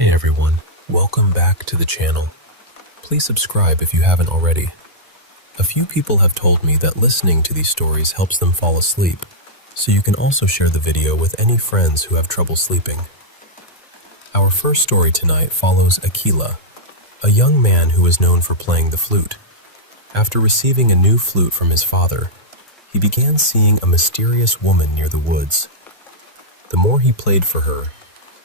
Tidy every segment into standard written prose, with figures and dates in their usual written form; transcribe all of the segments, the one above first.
Hey everyone, welcome back to the channel. Please subscribe if you haven't already. A few people have told me that listening to these stories helps them fall asleep, so you can also share the video with any friends who have trouble sleeping. Our first story tonight follows Aquila, a young man who is known for playing the flute. After receiving a new flute from his father, he began seeing a mysterious woman near the woods. The more he played for her,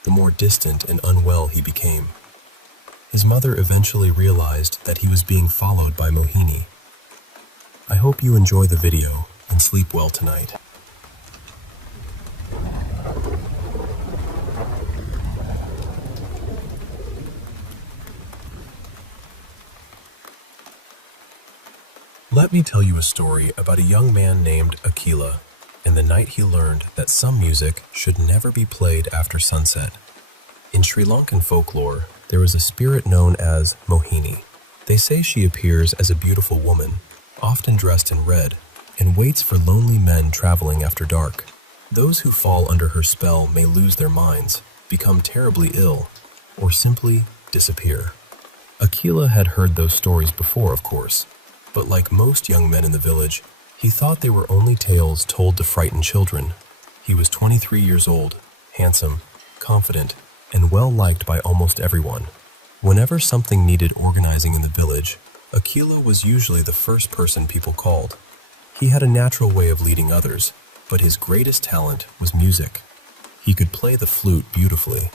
the more distant and unwell he became. His mother eventually realized that he was being followed by Mohini. I hope you enjoy the video and sleep well tonight. Let me tell you a story about a young man named Aquila, and the night he learned that some music should never be played after sunset. In Sri Lankan folklore, there is a spirit known as Mohini. They say she appears as a beautiful woman, often dressed in red, and waits for lonely men traveling after dark. Those who fall under her spell may lose their minds, become terribly ill, or simply disappear. Aquila had heard those stories before, of course, but like most young men in the village, he thought they were only tales told to frighten children. He was 23 years old, handsome, confident, and well-liked by almost everyone. Whenever something needed organizing in the village, Aquila was usually the first person people called. He had a natural way of leading others, but his greatest talent was music. He could play the flute beautifully.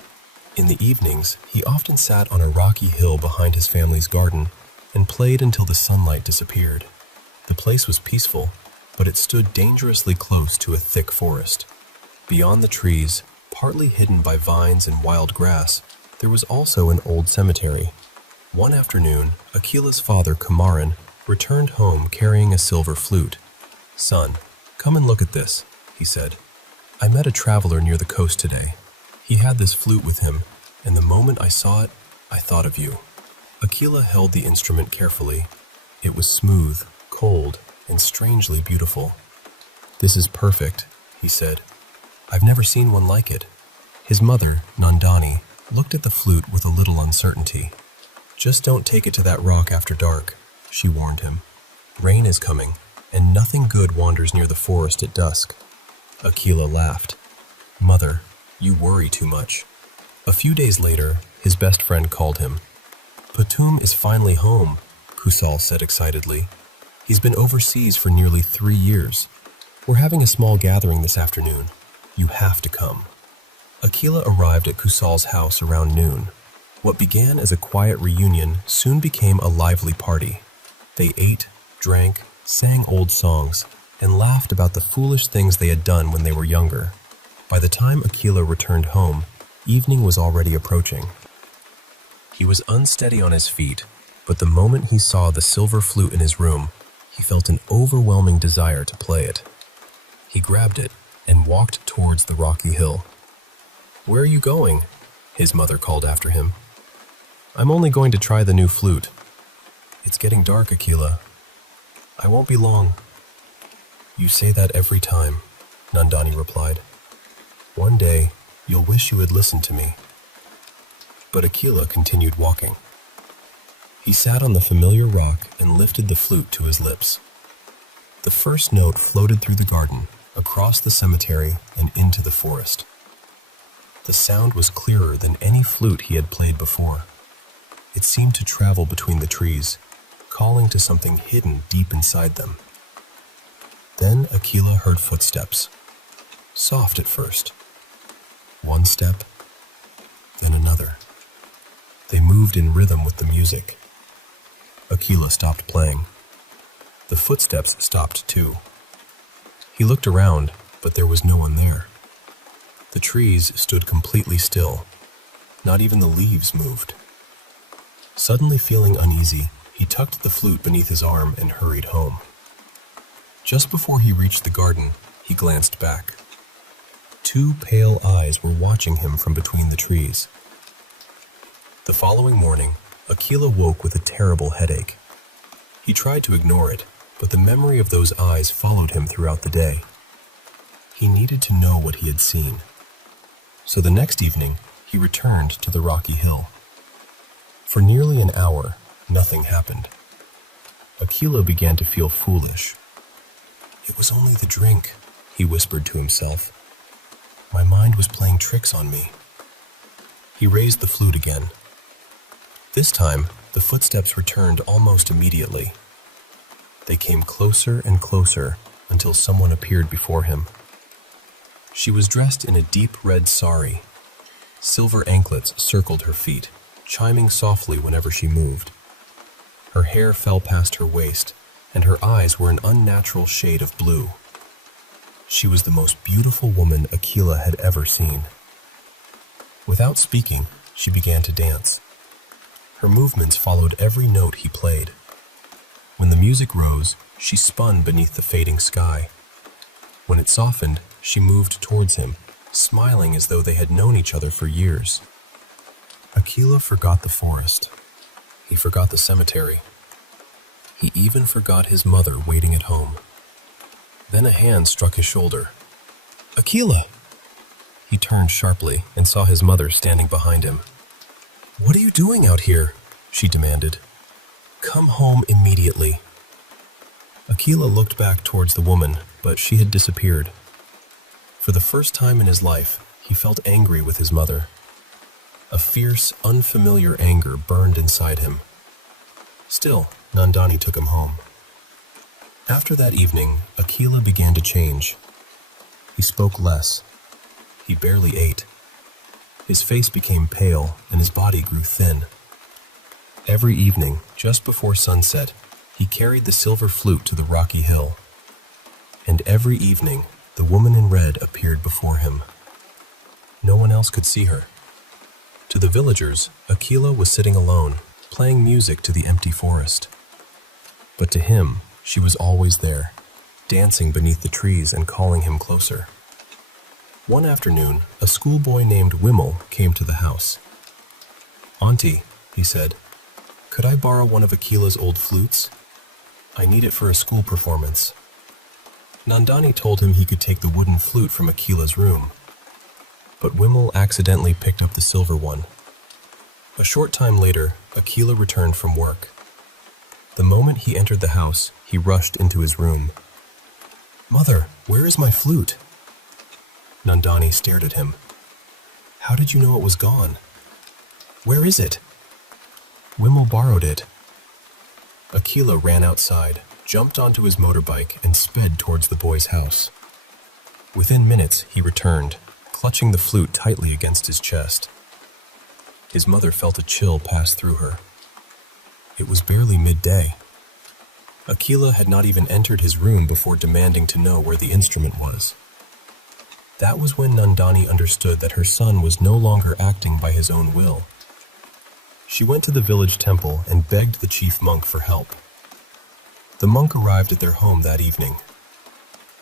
In the evenings, he often sat on a rocky hill behind his family's garden and played until the sunlight disappeared. The place was peaceful, but it stood dangerously close to a thick forest. Beyond the trees, partly hidden by vines and wild grass, there was also an old cemetery. One afternoon, Aquila's father, Kumaran, returned home carrying a silver flute. "Son, come and look at this," he said. "I met a traveler near the coast today. He had this flute with him, and the moment I saw it, I thought of you." Aquila held the instrument carefully. It was smooth, cold, and strangely beautiful. "This is perfect," he said. "I've never seen one like it." His mother, Nandani, looked at the flute with a little uncertainty. "Just don't take it to that rock after dark," she warned him. "Rain is coming, and nothing good wanders near the forest at dusk." Aquila laughed. "Mother, you worry too much." A few days later, his best friend called him. "Patum is finally home," Kusal said excitedly. "He's been overseas for nearly 3 years. We're having a small gathering this afternoon. You have to come." Aquila arrived at Kusal's house around noon. What began as a quiet reunion soon became a lively party. They ate, drank, sang old songs, and laughed about the foolish things they had done when they were younger. By the time Aquila returned home, evening was already approaching. He was unsteady on his feet, but the moment he saw the silver flute in his room, he felt an overwhelming desire to play it. He grabbed it and walked towards the rocky hill. "Where are you going?" his mother called after him. "I'm only going to try the new flute." "It's getting dark, Aquila." "I won't be long." "You say that every time," Nandani replied. "One day, you'll wish you had listened to me." But Aquila continued walking. He sat on the familiar rock and lifted the flute to his lips. The first note floated through the garden, across the cemetery, and into the forest. The sound was clearer than any flute he had played before. It seemed to travel between the trees, calling to something hidden deep inside them. Then Aquila heard footsteps, soft at first. One step, then another. They moved in rhythm with the music. Aquila stopped playing. The footsteps stopped too. He looked around, but there was no one there. The trees stood completely still. Not even the leaves moved. Suddenly feeling uneasy, he tucked the flute beneath his arm and hurried home. Just before he reached the garden, he glanced back. 2 pale eyes were watching him from between the trees. The following morning, Aquila woke with a terrible headache. He tried to ignore it, but the memory of those eyes followed him throughout the day. He needed to know what he had seen. So the next evening, he returned to the rocky hill. For nearly an hour, nothing happened. Aquila began to feel foolish. "It was only the drink," he whispered to himself. "My mind was playing tricks on me." He raised the flute again. This time, the footsteps returned almost immediately. They came closer and closer until someone appeared before him. She was dressed in a deep red sari. Silver anklets circled her feet, chiming softly whenever she moved. Her hair fell past her waist, and her eyes were an unnatural shade of blue. She was the most beautiful woman Aquila had ever seen. Without speaking, she began to dance. Her movements followed every note he played. When the music rose, she spun beneath the fading sky. When it softened, she moved towards him, smiling as though they had known each other for years. Aquila forgot the forest. He forgot the cemetery. He even forgot his mother waiting at home. Then a hand struck his shoulder. "Aquila!" He turned sharply and saw his mother standing behind him. "What are you doing out here?" she demanded. "Come home immediately." Aquila looked back towards the woman, but she had disappeared. For the first time in his life, he felt angry with his mother. A fierce, unfamiliar anger burned inside him. Still, Nandani took him home. After that evening, Aquila began to change. He spoke less. He barely ate. His face became pale and his body grew thin. Every evening, just before sunset, he carried the silver flute to the rocky hill. And every evening, the woman in red appeared before him. No one else could see her. To the villagers, Aquila was sitting alone, playing music to the empty forest. But to him, she was always there, dancing beneath the trees and calling him closer. One afternoon, a schoolboy named Wimmel came to the house. "Auntie," he said, "could I borrow one of Aquila's old flutes? I need it for a school performance." Nandani told him he could take the wooden flute from Aquila's room. But Wimmel accidentally picked up the silver one. A short time later, Aquila returned from work. The moment he entered the house, he rushed into his room. "Mother, where is my flute?" Nandani stared at him. "How did you know it was gone? Where is it?" "Wimmel borrowed it." Aquila ran outside, jumped onto his motorbike, and sped towards the boy's house. Within minutes, he returned, clutching the flute tightly against his chest. His mother felt a chill pass through her. It was barely midday. Aquila had not even entered his room before demanding to know where the instrument was. That was when Nandani understood that her son was no longer acting by his own will. She went to the village temple and begged the chief monk for help. The monk arrived at their home that evening.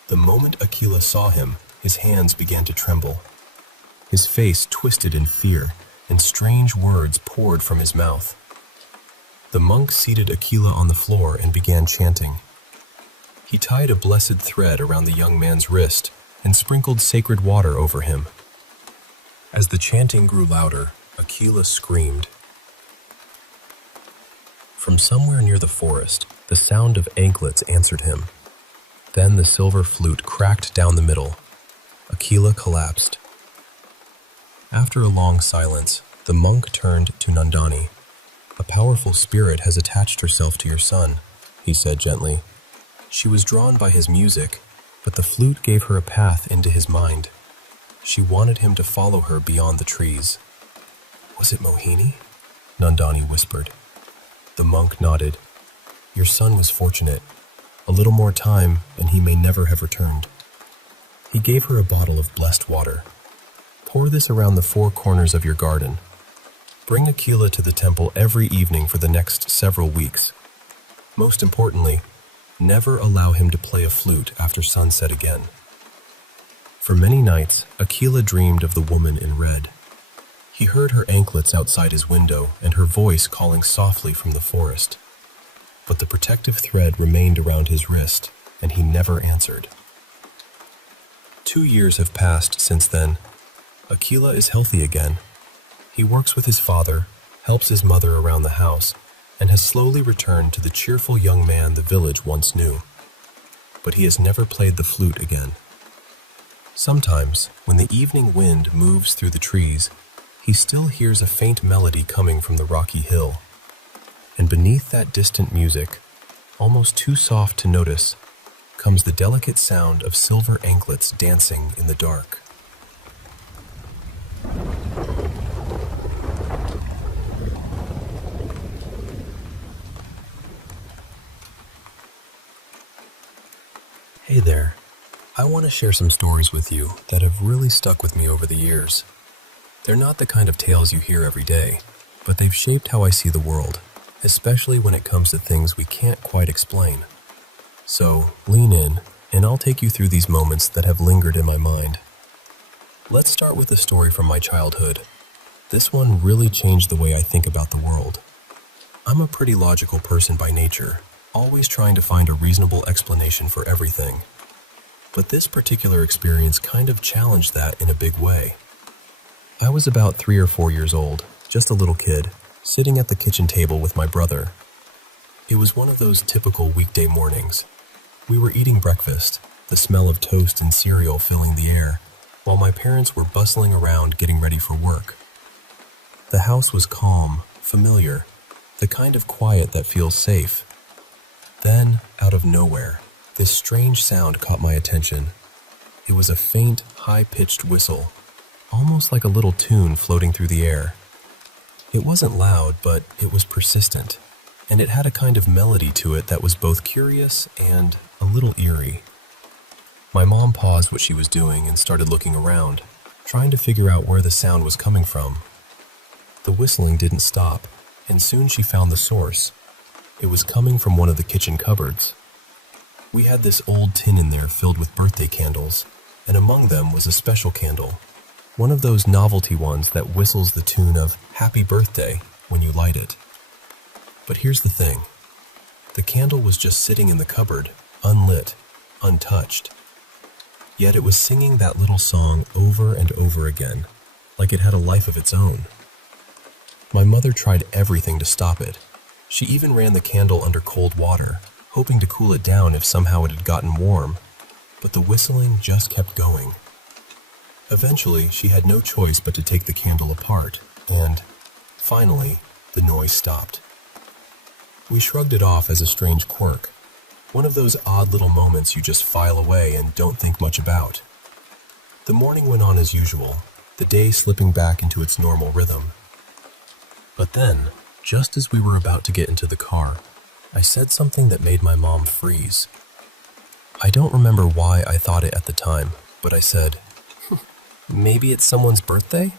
The moment Aquila saw him, his hands began to tremble. His face twisted in fear, and strange words poured from his mouth. The monk seated Aquila on the floor and began chanting. He tied a blessed thread around the young man's wrist and sprinkled sacred water over him. As the chanting grew louder, Aquila screamed. From somewhere near the forest, the sound of anklets answered him. Then the silver flute cracked down the middle. Aquila collapsed. After a long silence, the monk turned to Nandani. "A powerful spirit has attached herself to your son," he said gently. She was drawn by his music, but the flute gave her a path into his mind. She wanted him to follow her beyond the trees. "Was it Mohini?" Nandani whispered. The monk nodded. "Your son was fortunate. A little more time, and he may never have returned." He gave her a bottle of blessed water. "Pour this around the four corners of your garden. Bring Aquila to the temple every evening for the next several weeks. Most importantly, never allow him to play a flute after sunset again." For many nights, Aquila dreamed of the woman in red. He heard her anklets outside his window and her voice calling softly from the forest. But the protective thread remained around his wrist, and he never answered. 2 years have passed since then. Aquila is healthy again. He works with his father, helps his mother around the house, and has slowly returned to the cheerful young man the village once knew. But he has never played the flute again. Sometimes, when the evening wind moves through the trees, he still hears a faint melody coming from the rocky hill. And beneath that distant music, almost too soft to notice, comes the delicate sound of silver anklets dancing in the dark. Hey there. I want to share some stories with you that have really stuck with me over the years. They're not the kind of tales you hear every day, but they've shaped how I see the world, especially when it comes to things we can't quite explain. So, lean in, and I'll take you through these moments that have lingered in my mind. Let's start with a story from my childhood. This one really changed the way I think about the world. I'm a pretty logical person by nature, always trying to find a reasonable explanation for everything. But this particular experience kind of challenged that in a big way. I was about 3 or 4 years old, just a little kid, sitting at the kitchen table with my brother. It was one of those typical weekday mornings. We were eating breakfast, the smell of toast and cereal filling the air, while my parents were bustling around getting ready for work. The house was calm, familiar, the kind of quiet that feels safe. Then, out of nowhere, this strange sound caught my attention. It was a faint, high-pitched whistle, almost like a little tune floating through the air. It wasn't loud, but it was persistent, and it had a kind of melody to it that was both curious and a little eerie. My mom paused what she was doing and started looking around, trying to figure out where the sound was coming from. The whistling didn't stop, and soon she found the source. It was coming from one of the kitchen cupboards. We had this old tin in there filled with birthday candles, and among them was a special candle, one of those novelty ones that whistles the tune of "Happy Birthday" when you light it. But here's the thing. The candle was just sitting in the cupboard, unlit, untouched. Yet it was singing that little song over and over again, like it had a life of its own. My mother tried everything to stop it. She even ran the candle under cold water, hoping to cool it down if somehow it had gotten warm, but the whistling just kept going. Eventually, she had no choice but to take the candle apart, and, finally, the noise stopped. We shrugged it off as a strange quirk, one of those odd little moments you just file away and don't think much about. The morning went on as usual, the day slipping back into its normal rhythm. But then, just as we were about to get into the car, I said something that made my mom freeze. I don't remember why I thought it at the time, but I said, "Maybe it's someone's birthday?"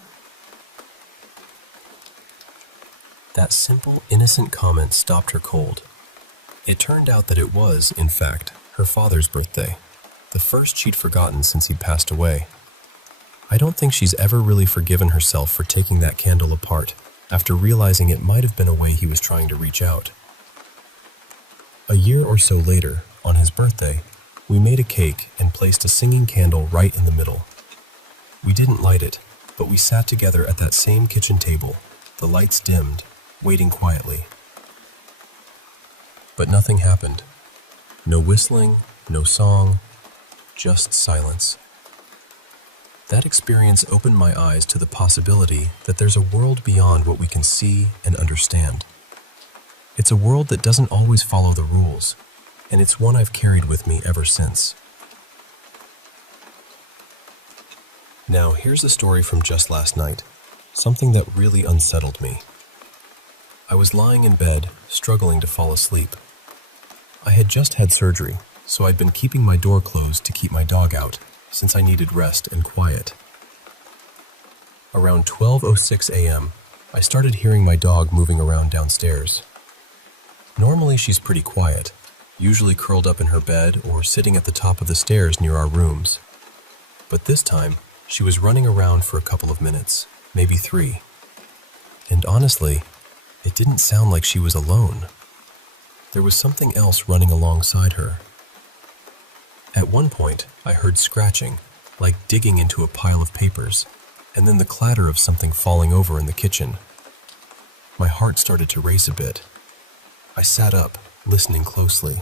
That simple, innocent comment stopped her cold. It turned out that it was, in fact, her father's birthday, the first she'd forgotten since he'd passed away. I don't think she's ever really forgiven herself for taking that candle apart after realizing it might have been a way he was trying to reach out. A year or so later, on his birthday, we made a cake and placed a singing candle right in the middle. We didn't light it, but we sat together at that same kitchen table, the lights dimmed, waiting quietly. But nothing happened. No whistling, no song, just silence. That experience opened my eyes to the possibility that there's a world beyond what we can see and understand. It's a world that doesn't always follow the rules, and it's one I've carried with me ever since. Now, here's a story from just last night, something that really unsettled me. I was lying in bed, struggling to fall asleep. I had just had surgery, so I'd been keeping my door closed to keep my dog out, since I needed rest and quiet. Around 12:06 a.m., I started hearing my dog moving around downstairs. Normally she's pretty quiet, usually curled up in her bed or sitting at the top of the stairs near our rooms. But this time, she was running around for a couple of minutes, maybe 3. And honestly, it didn't sound like she was alone. There was something else running alongside her. At one point, I heard scratching, like digging into a pile of papers, and then the clatter of something falling over in the kitchen. My heart started to race a bit. I sat up, listening closely.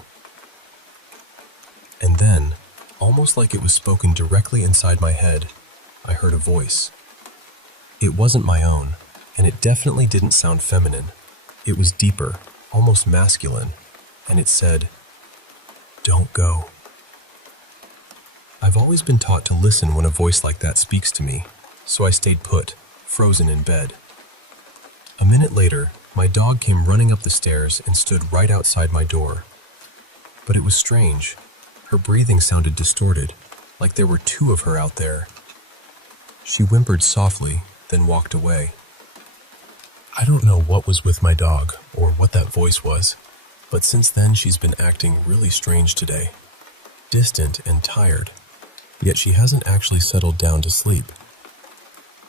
And then, almost like it was spoken directly inside my head, I heard a voice. It wasn't my own, and it definitely didn't sound feminine. It was deeper, almost masculine, and it said, "Don't go." I've always been taught to listen when a voice like that speaks to me, so I stayed put, frozen in bed. A minute later, my dog came running up the stairs and stood right outside my door. But it was strange. Her breathing sounded distorted, like there were two of her out there. She whimpered softly, then walked away. I don't know what was with my dog or what that voice was, but since then she's been acting really strange today. Distant and tired, yet she hasn't actually settled down to sleep.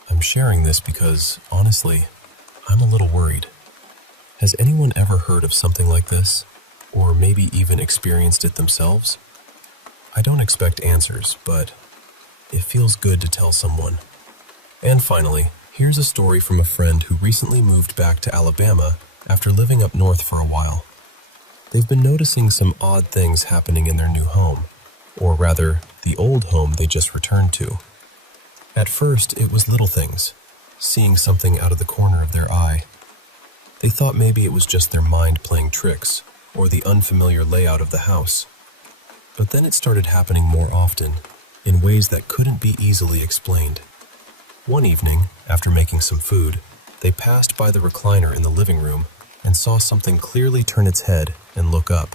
I'm sharing this because, honestly, I'm a little worried. Has anyone ever heard of something like this? Or maybe even experienced it themselves? I don't expect answers, but it feels good to tell someone. And finally, here's a story from a friend who recently moved back to Alabama after living up north for a while. They've been noticing some odd things happening in their new home, or rather, the old home they just returned to. At first, it was little things, seeing something out of the corner of their eye. They thought maybe it was just their mind playing tricks, or the unfamiliar layout of the house. But then it started happening more often, in ways that couldn't be easily explained. One evening, after making some food, they passed by the recliner in the living room and saw something clearly turn its head and look up.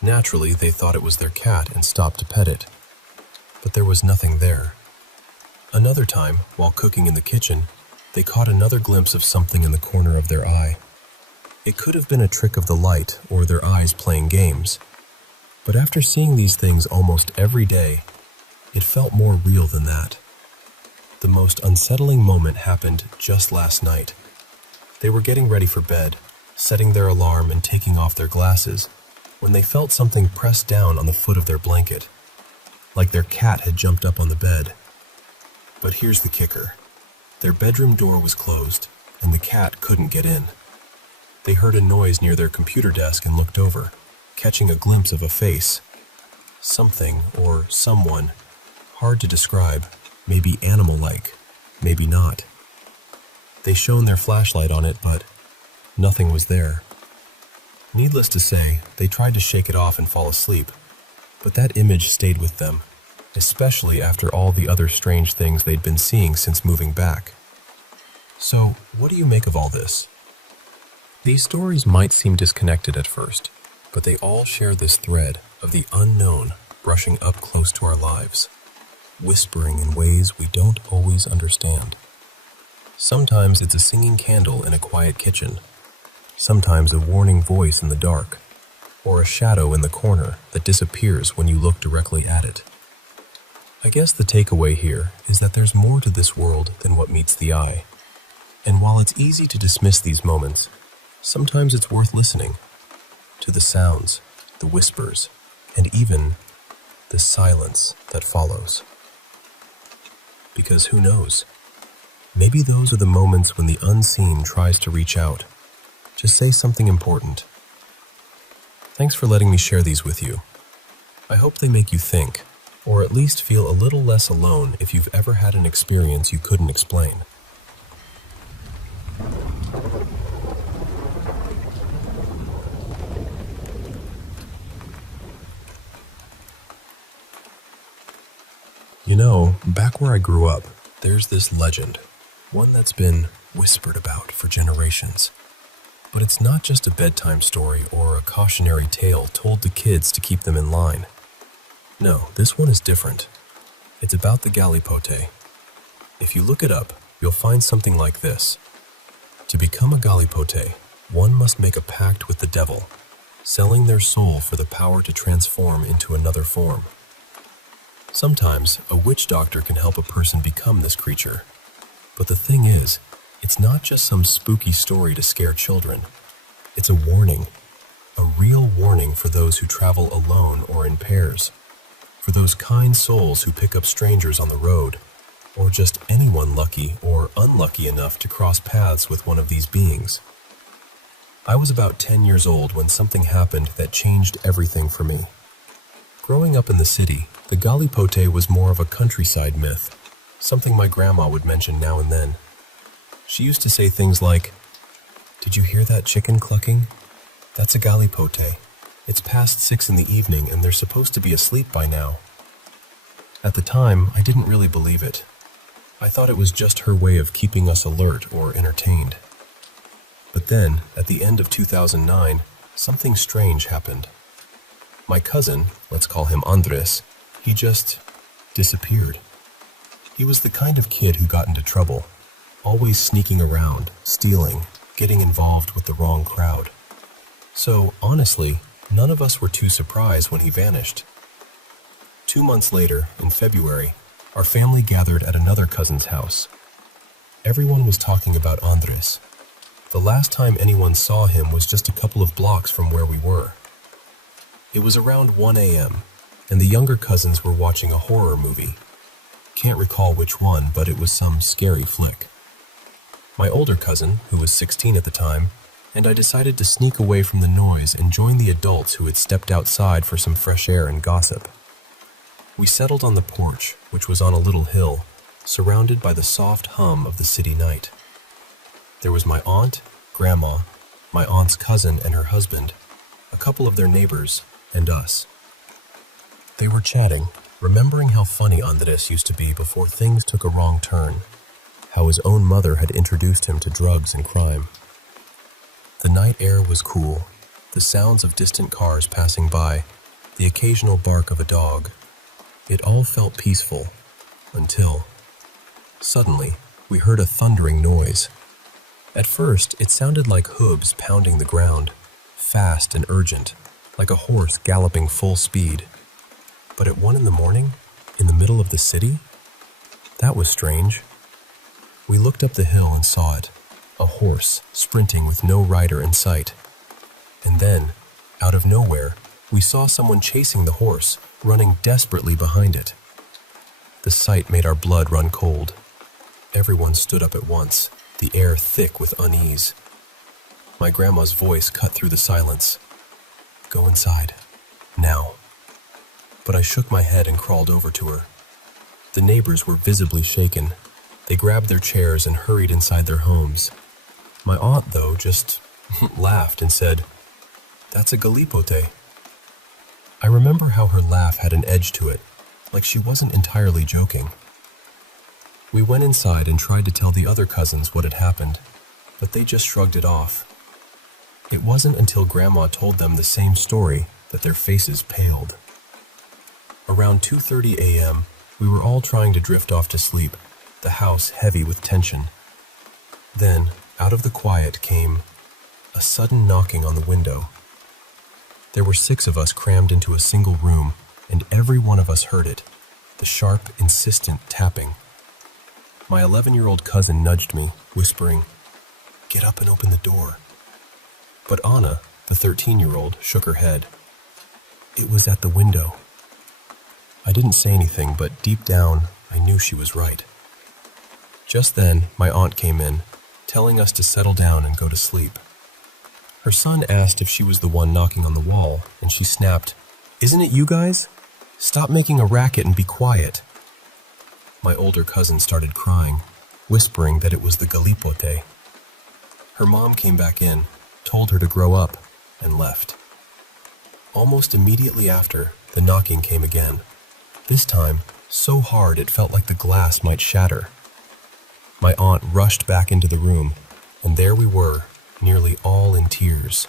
Naturally, they thought it was their cat and stopped to pet it. But there was nothing there. Another time, while cooking in the kitchen, they caught another glimpse of something in the corner of their eye. It could have been a trick of the light or their eyes playing games. But after seeing these things almost every day, it felt more real than that. The most unsettling moment happened just last night. They were getting ready for bed, setting their alarm and taking off their glasses, when they felt something press down on the foot of their blanket, like their cat had jumped up on the bed. But here's the kicker. Their bedroom door was closed, and the cat couldn't get in. They heard a noise near their computer desk and looked over, catching a glimpse of a face. Something or someone, hard to describe, maybe animal-like, maybe not. They shone their flashlight on it, but nothing was there. Needless to say, they tried to shake it off and fall asleep, but that image stayed with them, especially after all the other strange things they'd been seeing since moving back. So, what do you make of all this? These stories might seem disconnected at first, but they all share this thread of the unknown brushing up close to our lives, whispering in ways we don't always understand. Sometimes it's a singing candle in a quiet kitchen, sometimes a warning voice in the dark, or a shadow in the corner that disappears when you look directly at it. I guess the takeaway here is that there's more to this world than what meets the eye. And while it's easy to dismiss these moments, sometimes it's worth listening to the sounds, the whispers, and even the silence that follows. Because who knows? Maybe those are the moments when the unseen tries to reach out, to say something important. Thanks for letting me share these with you. I hope they make you think, or at least feel a little less alone if you've ever had an experience you couldn't explain. You know, back where I grew up, there's this legend, one that's been whispered about for generations. But it's not just a bedtime story or a cautionary tale told to kids to keep them in line. No, this one is different. It's about the Galipote. If you look it up, you'll find something like this. To become a Galipote, one must make a pact with the devil, selling their soul for the power to transform into another form. Sometimes, a witch doctor can help a person become this creature. But the thing is, it's not just some spooky story to scare children. It's a warning, a real warning for those who travel alone or in pairs, for those kind souls who pick up strangers on the road, or just anyone lucky or unlucky enough to cross paths with one of these beings. I was about 10 years old when something happened that changed everything for me. Growing up in the city, the Galipote was more of a countryside myth, something my grandma would mention now and then. She used to say things like, "Did you hear that chicken clucking? That's a Galipote. It's past 6 in the evening and they're supposed to be asleep by now." At the time, I didn't really believe it. I thought it was just her way of keeping us alert or entertained. But then, at the end of 2009, something strange happened. My cousin, let's call him Andres, he just disappeared. He was the kind of kid who got into trouble, always sneaking around, stealing, getting involved with the wrong crowd. So, honestly, none of us were too surprised when he vanished. 2 months later, in February, our family gathered at another cousin's house. Everyone was talking about Andres. The last time anyone saw him was just a couple of blocks from where we were. It was around 1 a.m., and the younger cousins were watching a horror movie. Can't recall which one, but it was some scary flick. My older cousin, who was 16 at the time, and I decided to sneak away from the noise and join the adults who had stepped outside for some fresh air and gossip. We settled on the porch, which was on a little hill, surrounded by the soft hum of the city night. There was my aunt, grandma, my aunt's cousin and her husband, a couple of their neighbors, and us. They were chatting, remembering how funny Andres used to be before things took a wrong turn, how his own mother had introduced him to drugs and crime. The night air was cool, the sounds of distant cars passing by, the occasional bark of a dog. It all felt peaceful, until, suddenly, we heard a thundering noise. At first, it sounded like hooves pounding the ground, fast and urgent, like a horse galloping full speed. But at 1 in the morning, in the middle of the city? That was strange. We looked up the hill and saw it, a horse sprinting with no rider in sight. And then, out of nowhere, we saw someone chasing the horse, running desperately behind it. The sight made our blood run cold. Everyone stood up at once, the air thick with unease. My grandma's voice cut through the silence. "Go inside. Now." But I shook my head and crawled over to her. The neighbors were visibly shaken. They grabbed their chairs and hurried inside their homes. My aunt, though, just laughed and said, "That's a Galipote." I remember how her laugh had an edge to it, like she wasn't entirely joking. We went inside and tried to tell the other cousins what had happened, but they just shrugged it off. It wasn't until Grandma told them the same story that their faces paled. Around 2:30 a.m., we were all trying to drift off to sleep, the house heavy with tension. Then, out of the quiet came a sudden knocking on the window. There were 6 of us crammed into a single room, and every one of us heard it, the sharp, insistent tapping. My 11-year-old cousin nudged me, whispering, "Get up and open the door." But Anna, the 13-year-old, shook her head. It was at the window. I didn't say anything, but deep down, I knew she was right. Just then, my aunt came in, telling us to settle down and go to sleep. Her son asked if she was the one knocking on the wall, and she snapped, "Isn't it you guys? Stop making a racket and be quiet." My older cousin started crying, whispering that it was the Galipote. Her mom came back in, told her to grow up, and left. Almost immediately after, the knocking came again. This time, so hard it felt like the glass might shatter. My aunt rushed back into the room, and there we were, nearly all in tears.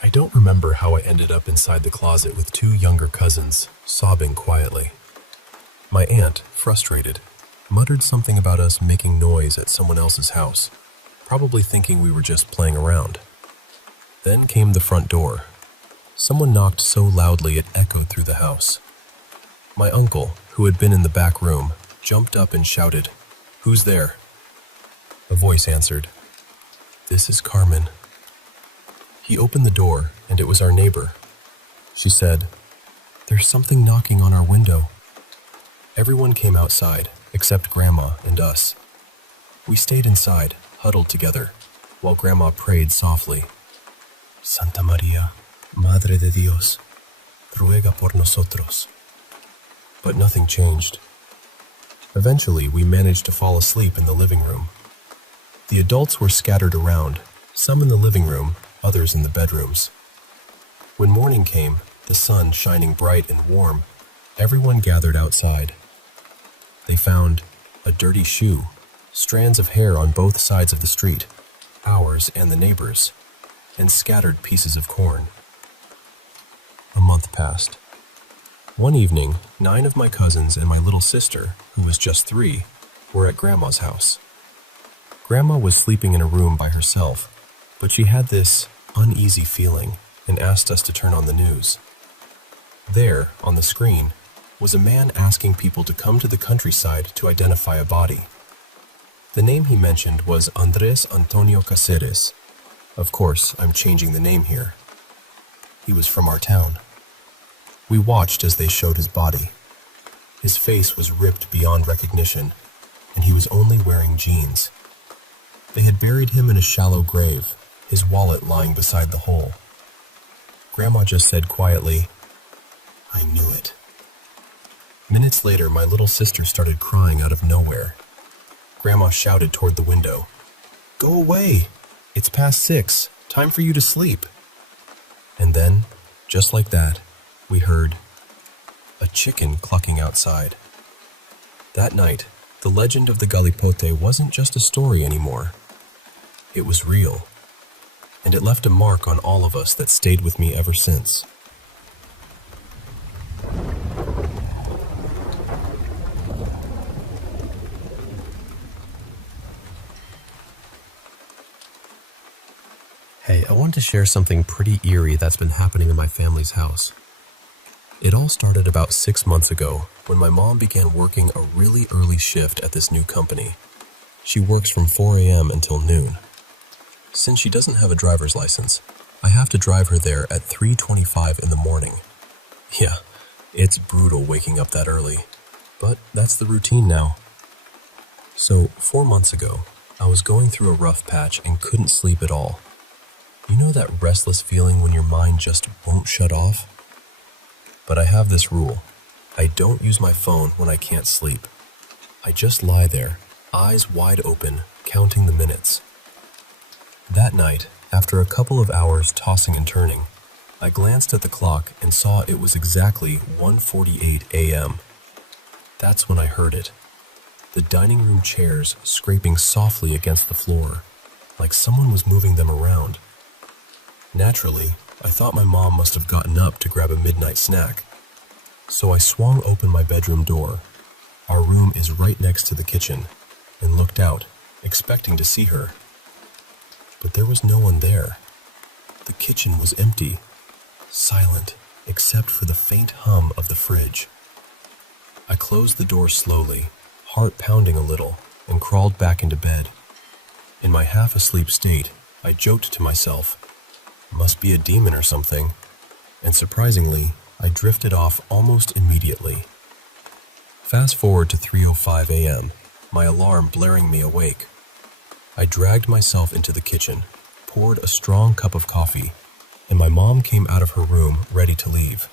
I don't remember how I ended up inside the closet with 2 younger cousins, sobbing quietly. My aunt, frustrated, muttered something about us making noise at someone else's house, probably thinking we were just playing around. Then came the front door. Someone knocked so loudly it echoed through the house. My uncle, who had been in the back room, jumped up and shouted, "Who's there?" A voice answered, "This is Carmen." He opened the door, and it was our neighbor. She said, "There's something knocking on our window." Everyone came outside, except Grandma and us. We stayed inside, huddled together, while Grandma prayed softly. Santa Maria, Madre de Dios, ruega por nosotros. But nothing changed. Eventually, we managed to fall asleep in the living room. The adults were scattered around, some in the living room, others in the bedrooms. When morning came, the sun shining bright and warm, everyone gathered outside. They found a dirty shoe, strands of hair on both sides of the street, ours and the neighbors', and scattered pieces of corn. A month passed. One evening, 9 of my cousins and my little sister, who was just 3, were at Grandma's house. Grandma was sleeping in a room by herself, but she had this uneasy feeling and asked us to turn on the news. There, on the screen, was a man asking people to come to the countryside to identify a body. The name he mentioned was Andres Antonio Caceres. Of course, I'm changing the name here. He was from our town. We watched as they showed his body. His face was ripped beyond recognition, and he was only wearing jeans. They had buried him in a shallow grave, his wallet lying beside the hole. Grandma just said quietly, "I knew it." Minutes later, my little sister started crying out of nowhere. Grandma shouted toward the window, "Go away! It's past 6. Time for you to sleep." And then, just like that, we heard a chicken clucking outside. That night, the legend of the Galipote wasn't just a story anymore. It was real, and it left a mark on all of us that stayed with me ever since. Hey, I wanted to share something pretty eerie that's been happening in my family's house. It all started about 6 months ago when my mom began working a really early shift at this new company. She works from 4 a.m. until noon. Since she doesn't have a driver's license, I have to drive her there at 3:25 in the morning. Yeah, it's brutal waking up that early, but that's the routine now. So, 4 months ago, I was going through a rough patch and couldn't sleep at all. You know that restless feeling when your mind just won't shut off? But I have this rule. I don't use my phone when I can't sleep. I just lie there, eyes wide open, counting the minutes. That night, after a couple of hours tossing and turning, I glanced at the clock and saw it was exactly 1:48 a.m. That's when I heard it. The dining room chairs scraping softly against the floor, like someone was moving them around. Naturally, I thought my mom must have gotten up to grab a midnight snack. So I swung open my bedroom door. Our room is right next to the kitchen, and looked out, expecting to see her. But there was no one there. The kitchen was empty, silent, except for the faint hum of the fridge. I closed the door slowly, heart pounding a little, and crawled back into bed. In my half-asleep state, I joked to myself, "Must be a demon or something," and surprisingly, I drifted off almost immediately. Fast forward to 3:05 a.m., my alarm blaring me awake. I dragged myself into the kitchen, poured a strong cup of coffee, and my mom came out of her room ready to leave.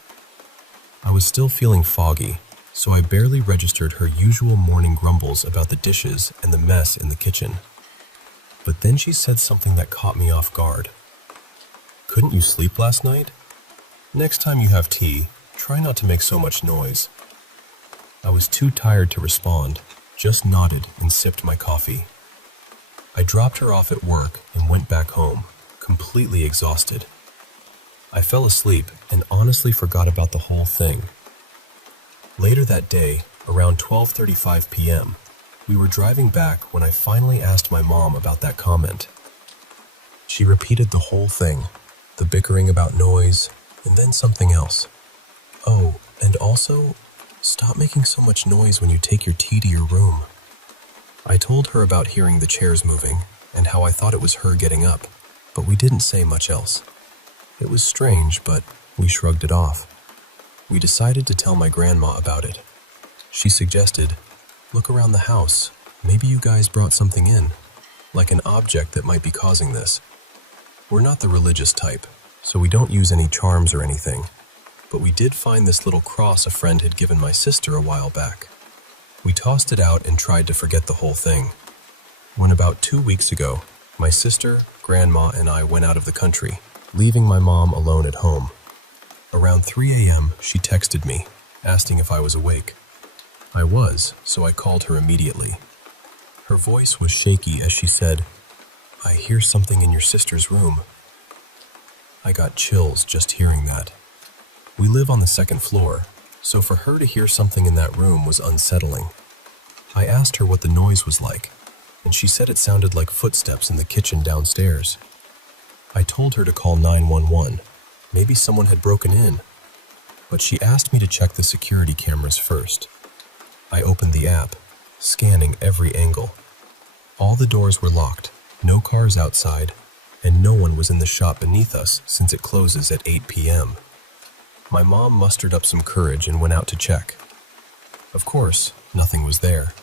I was still feeling foggy, so I barely registered her usual morning grumbles about the dishes and the mess in the kitchen. But then she said something that caught me off guard. "Couldn't you sleep last night? Next time you have tea, try not to make so much noise." I was too tired to respond, just nodded and sipped my coffee. I dropped her off at work and went back home, completely exhausted. I fell asleep and honestly forgot about the whole thing. Later that day, around 12:35 p.m., we were driving back when I finally asked my mom about that comment. She repeated the whole thing, the bickering about noise, and then something else. "Oh, and also, stop making so much noise when you take your tea to your room." I told her about hearing the chairs moving and how I thought it was her getting up, but we didn't say much else. It was strange, but we shrugged it off. We decided to tell my grandma about it. She suggested, Look around the house. Maybe you guys brought something in, like an object that might be causing this. We're not the religious type, so we don't use any charms or anything, but we did find this little cross a friend had given my sister a while back. We tossed it out and tried to forget the whole thing. When about 2 weeks ago, my sister, grandma, and I went out of the country, leaving my mom alone at home. Around 3 a.m., she texted me, asking if I was awake. I was, so I called her immediately. Her voice was shaky as she said, "I hear something in your sister's room." I got chills just hearing that. We live on the second floor, so for her to hear something in that room was unsettling. I asked her what the noise was like, and she said it sounded like footsteps in the kitchen downstairs. I told her to call 911. Maybe someone had broken in, but she asked me to check the security cameras first. I opened the app, scanning every angle. All the doors were locked, no cars outside, and no one was in the shop beneath us since it closes at 8 p.m. My mom mustered up some courage and went out to check. Of course, nothing was there.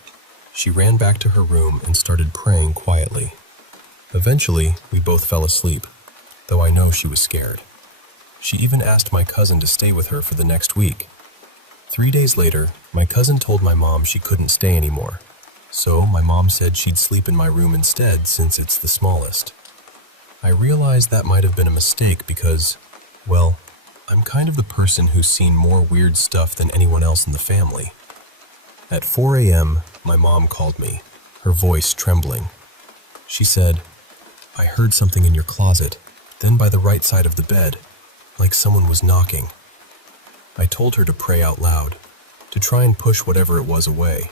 She ran back to her room and started praying quietly. Eventually, we both fell asleep, though I know she was scared. She even asked my cousin to stay with her for the next week. 3 days later, my cousin told my mom she couldn't stay anymore, so my mom said she'd sleep in my room instead since it's the smallest. I realized that might have been a mistake because, well, I'm kind of the person who's seen more weird stuff than anyone else in the family. At 4 a.m., my mom called me, her voice trembling. She said, "I heard something in your closet, then by the right side of the bed, like someone was knocking." I told her to pray out loud, to try and push whatever it was away.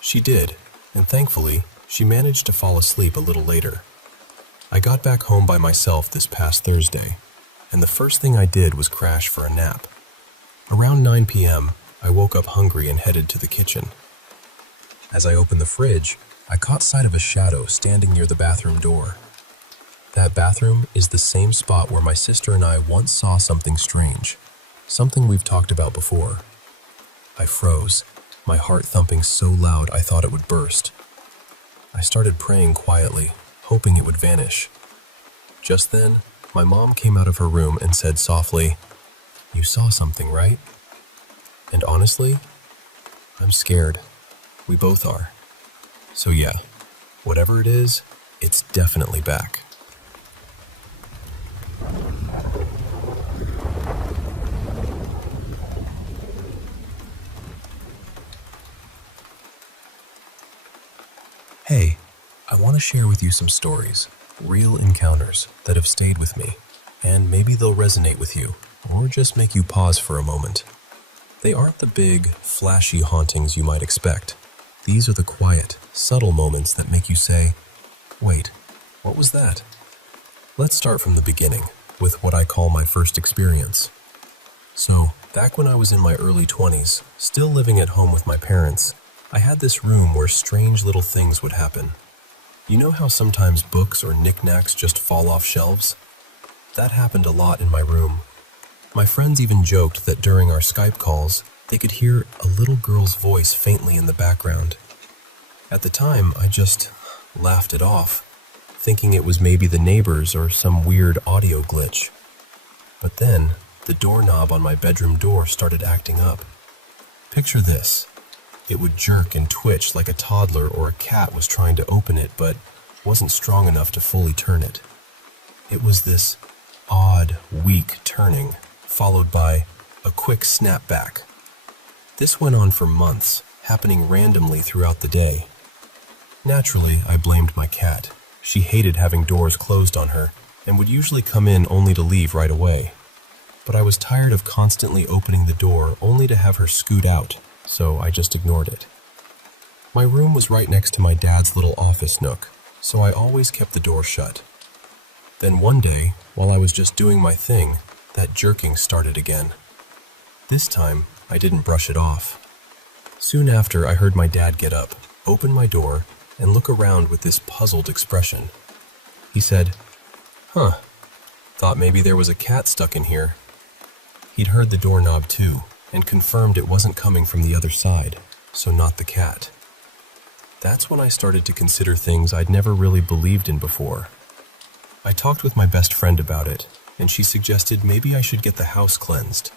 She did, and thankfully, she managed to fall asleep a little later. I got back home by myself this past Thursday, and the first thing I did was crash for a nap. Around 9 p.m., I woke up hungry and headed to the kitchen. As I opened the fridge, I caught sight of a shadow standing near the bathroom door. That bathroom is the same spot where my sister and I once saw something strange, something we've talked about before. I froze, my heart thumping so loud I thought it would burst. I started praying quietly, hoping it would vanish. Just then, my mom came out of her room and said softly, "You saw something, right?" And honestly, I'm scared. We both are. So yeah, whatever it is, it's definitely back. Hey, I want to share with you some stories, real encounters that have stayed with me, and maybe they'll resonate with you, or just make you pause for a moment. They aren't the big, flashy hauntings you might expect. These are the quiet, subtle moments that make you say, "Wait, what was that?" Let's start from the beginning, with what I call my first experience. So, back when I was in my early 20s, still living at home with my parents, I had this room where strange little things would happen. You know how sometimes books or knickknacks just fall off shelves? That happened a lot in my room. My friends even joked that during our Skype calls, they could hear a little girl's voice faintly in the background. At the time, I just laughed it off, thinking it was maybe the neighbors or some weird audio glitch. But then, the doorknob on my bedroom door started acting up. Picture this. It would jerk and twitch like a toddler or a cat was trying to open it but wasn't strong enough to fully turn it. It was this odd, weak turning, followed by a quick snap back. This went on for months, happening randomly throughout the day. Naturally, I blamed my cat. She hated having doors closed on her and would usually come in only to leave right away. But I was tired of constantly opening the door only to have her scoot out, so I just ignored it. My room was right next to my dad's little office nook, so I always kept the door shut. Then one day, while I was just doing my thing, that jerking started again. This time, I didn't brush it off. Soon after, I heard my dad get up, open my door, and look around with this puzzled expression. He said, "Huh, thought maybe there was a cat stuck in here." He'd heard the doorknob too, and confirmed it wasn't coming from the other side, so not the cat. That's when I started to consider things I'd never really believed in before. I talked with my best friend about it, and she suggested maybe I should get the house cleansed.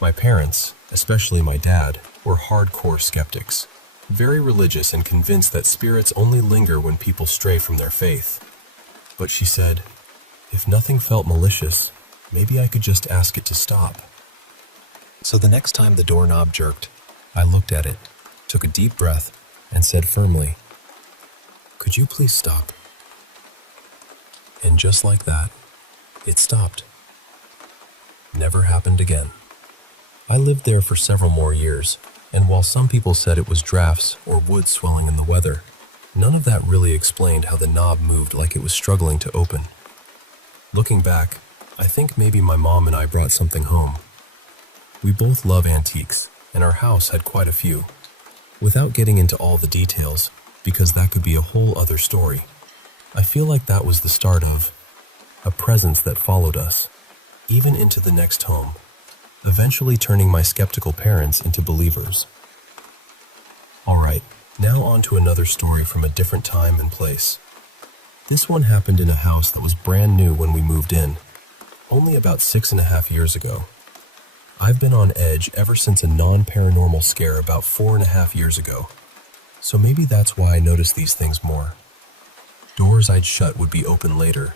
My parents, especially my dad, were hardcore skeptics, very religious and convinced that spirits only linger when people stray from their faith. But she said, if nothing felt malicious, maybe I could just ask it to stop. So the next time the doorknob jerked, I looked at it, took a deep breath, and said firmly, "Could you please stop?" And just like that, it stopped. Never happened again. I lived there for several more years, and while some people said it was drafts or wood swelling in the weather, none of that really explained how the knob moved like it was struggling to open. Looking back, I think maybe my mom and I brought something home. We both love antiques, and our house had quite a few. Without getting into all the details, because that could be a whole other story, I feel like that was the start of a presence that followed us, even into the next home, eventually turning my skeptical parents into believers. Alright, now on to another story from a different time and place. This one happened in a house that was brand new when we moved in, only about 6.5 years ago. I've been on edge ever since a non-paranormal scare about 4.5 years ago, so maybe that's why I noticed these things more. Doors I'd shut would be open later,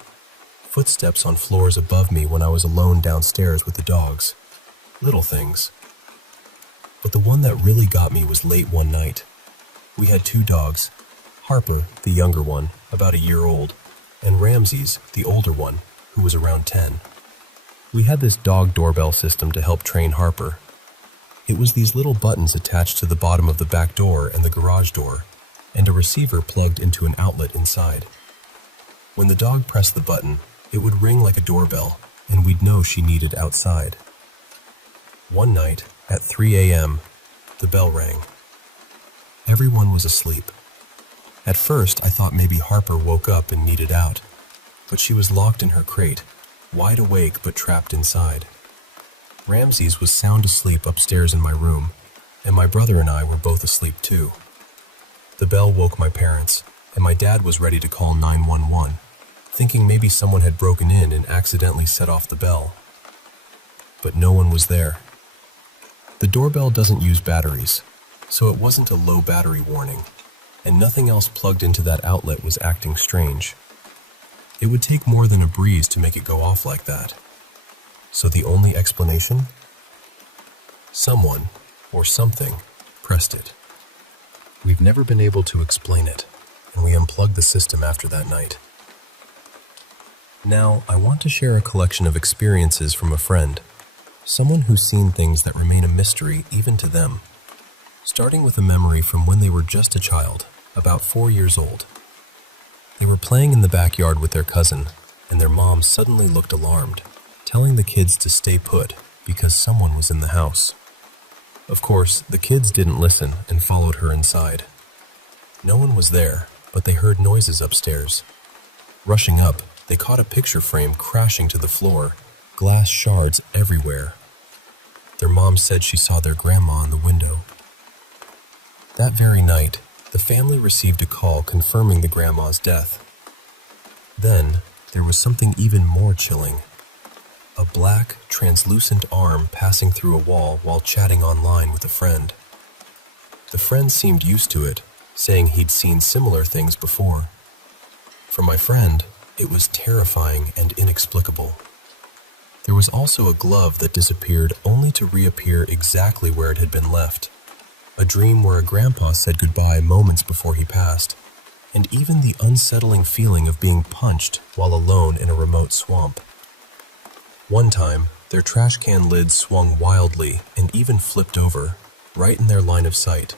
footsteps on floors above me when I was alone downstairs with the dogs. Little things. But the one that really got me was late one night. We had 2 dogs, Harper, the younger one, about a year old, and Ramses, the older one, who was around 10. We had this dog doorbell system to help train Harper. It was these little buttons attached to the bottom of the back door and the garage door, and a receiver plugged into an outlet inside. When the dog pressed the button, it would ring like a doorbell, and we'd know she needed outside. One night, at 3 a.m., the bell rang. Everyone was asleep. At first, I thought maybe Harper woke up and needed out, but she was locked in her crate, wide awake but trapped inside. Ramses was sound asleep upstairs in my room, and my brother and I were both asleep too. The bell woke my parents, and my dad was ready to call 911, thinking maybe someone had broken in and accidentally set off the bell. But no one was there. The doorbell doesn't use batteries, so it wasn't a low battery warning, and nothing else plugged into that outlet was acting strange. It would take more than a breeze to make it go off like that. So the only explanation? Someone, or something, pressed it. We've never been able to explain it, and we unplugged the system after that night. Now, I want to share a collection of experiences from a friend, someone who's seen things that remain a mystery even to them, starting with a memory from when they were just a child, about 4 years old. They were playing in the backyard with their cousin, and their mom suddenly looked alarmed, telling the kids to stay put because someone was in the house. Of course, the kids didn't listen and followed her inside. No one was there, but they heard noises upstairs. Rushing up, they caught a picture frame crashing to the floor, glass shards everywhere. Their mom said she saw their grandma in the window. That very night, the family received a call confirming the grandma's death. Then, there was something even more chilling. A black, translucent arm passing through a wall while chatting online with a friend. The friend seemed used to it, saying he'd seen similar things before. For my friend, it was terrifying and inexplicable. There was also a glove that disappeared only to reappear exactly where it had been left. A dream where a grandpa said goodbye moments before he passed, and even the unsettling feeling of being punched while alone in a remote swamp. One time, their trash can lid swung wildly and even flipped over, right in their line of sight.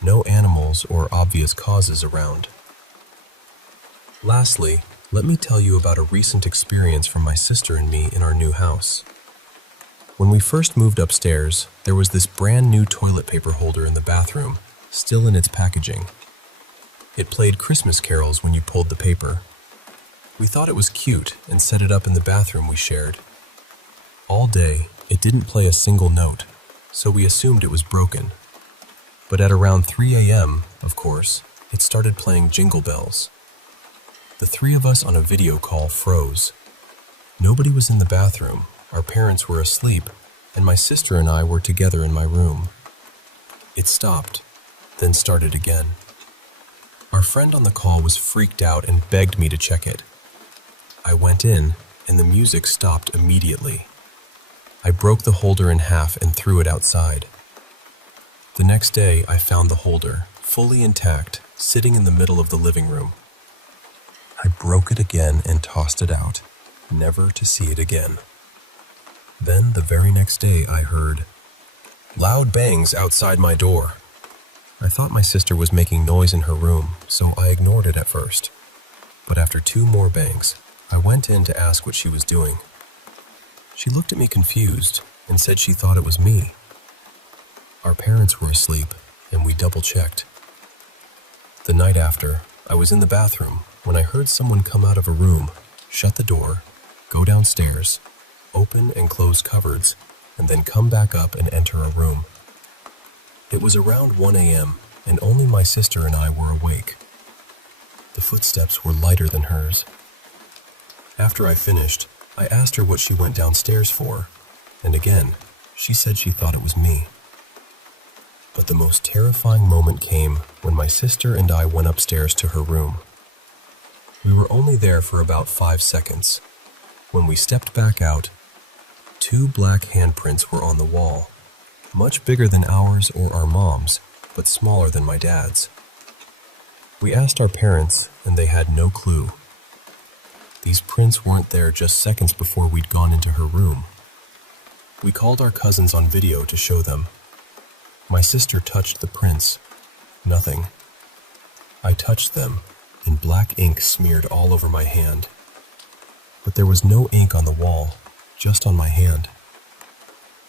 No animals or obvious causes around. Lastly, let me tell you about a recent experience from my sister and me in our new house. When we first moved upstairs, there was this brand new toilet paper holder in the bathroom, still in its packaging. It played Christmas carols when you pulled the paper. We thought it was cute and set it up in the bathroom we shared. All day, it didn't play a single note, so we assumed it was broken. But at around 3 a.m., of course, It started playing Jingle Bells. The three of us on a video call froze. Nobody was in the bathroom, our parents were asleep, and my sister and I were together in my room. It stopped, then started again. Our friend on the call was freaked out and begged me to check it. I went in, and the music stopped immediately. I broke the holder in half and threw it outside. The next day, I found the holder, fully intact, sitting in the middle of the living room. I broke it again and tossed it out, never to see it again. Then, the very next day, I heard loud bangs outside my door. I thought my sister was making noise in her room, so I ignored it at first. But after 2 more bangs, I went in to ask what she was doing. She looked at me confused and said she thought it was me. Our parents were asleep, and we double-checked. The night after, I was in the bathroom when I heard someone come out of a room, shut the door, go downstairs, open and close cupboards, and then come back up and enter a room. It was around 1 a.m., and only my sister and I were awake. The footsteps were lighter than hers. After I finished, I asked her what she went downstairs for, and again, she said she thought it was me. But the most terrifying moment came when my sister and I went upstairs to her room. We were only there for about 5 seconds. When we stepped back out, 2 black handprints were on the wall, much bigger than ours or our mom's, but smaller than my dad's. We asked our parents, and they had no clue. These prints weren't there just seconds before we'd gone into her room. We called our cousins on video to show them. My sister touched the prints. Nothing. I touched them, and black ink smeared all over my hand. But there was no ink on the wall, just on my hand.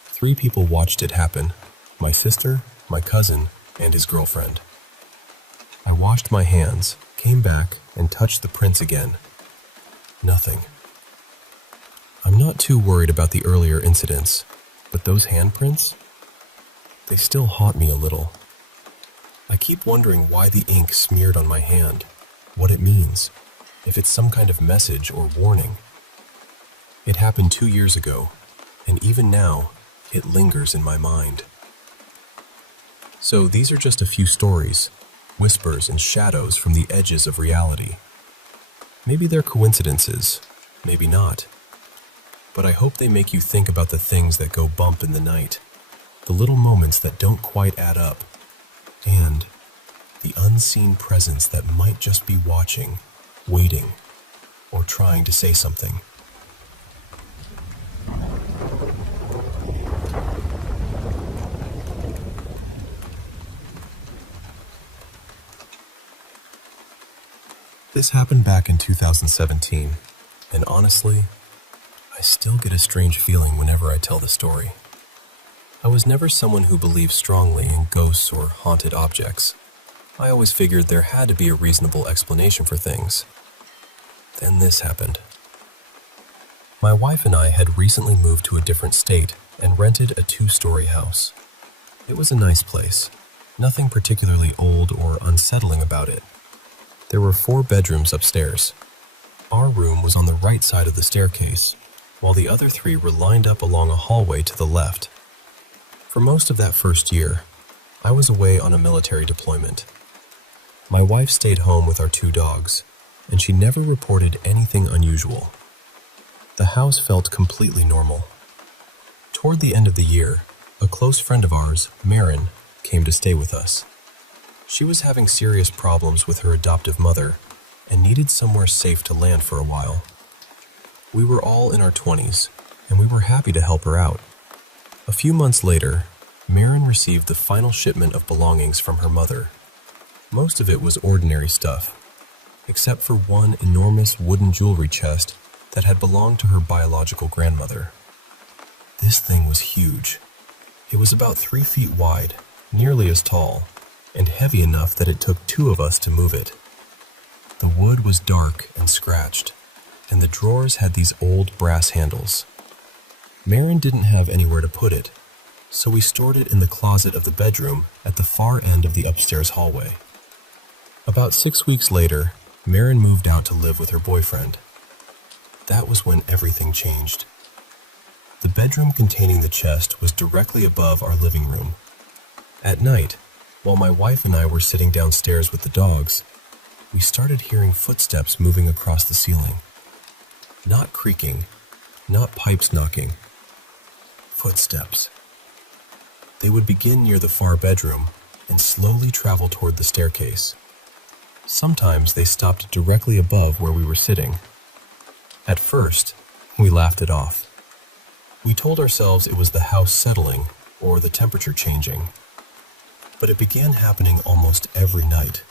3 people watched it happen: my sister, my cousin, and his girlfriend. I washed my hands, came back, and touched the prints again. Nothing. I'm not too worried about the earlier incidents, but those handprints? They still haunt me a little. I keep wondering why the ink smeared on my hand, what it means, if it's some kind of message or warning. It happened 2 years ago, and even now, it lingers in my mind. So these are just a few stories, whispers and shadows from the edges of reality. Maybe they're coincidences, maybe not. But I hope they make you think about the things that go bump in the night, the little moments that don't quite add up, and the unseen presence that might just be watching, waiting, or trying to say something. This happened back in 2017, and honestly, I still get a strange feeling whenever I tell the story. I was never someone who believed strongly in ghosts or haunted objects. I always figured there had to be a reasonable explanation for things. Then this happened. My wife and I had recently moved to a different state and rented a 2-story house. It was a nice place, nothing particularly old or unsettling about it. There were 4 bedrooms upstairs. Our room was on the right side of the staircase, while the other 3 were lined up along a hallway to the left. For most of that first year, I was away on a military deployment. My wife stayed home with our 2 dogs, and she never reported anything unusual. The house felt completely normal. Toward the end of the year, a close friend of ours, Marin, came to stay with us. She was having serious problems with her adoptive mother and needed somewhere safe to land for a while. We were all in our 20s, and we were happy to help her out. A few months later, Marin received the final shipment of belongings from her mother. Most of it was ordinary stuff, except for one enormous wooden jewelry chest that had belonged to her biological grandmother. This thing was huge. It was about 3 feet wide, nearly as tall, and heavy enough that it took 2 of us to move it. The wood was dark and scratched, and the drawers had these old brass handles. Marin didn't have anywhere to put it, so we stored it in the closet of the bedroom at the far end of the upstairs hallway. About 6 weeks later, Marin moved out to live with her boyfriend. That was when everything changed. The bedroom containing the chest was directly above our living room. At night, while my wife and I were sitting downstairs with the dogs, we started hearing footsteps moving across the ceiling. Not creaking, not pipes knocking. Footsteps. They would begin near the far bedroom and slowly travel toward the staircase. Sometimes they stopped directly above where we were sitting. At first, we laughed it off. We told ourselves it was the house settling or the temperature changing. But it began happening almost every night,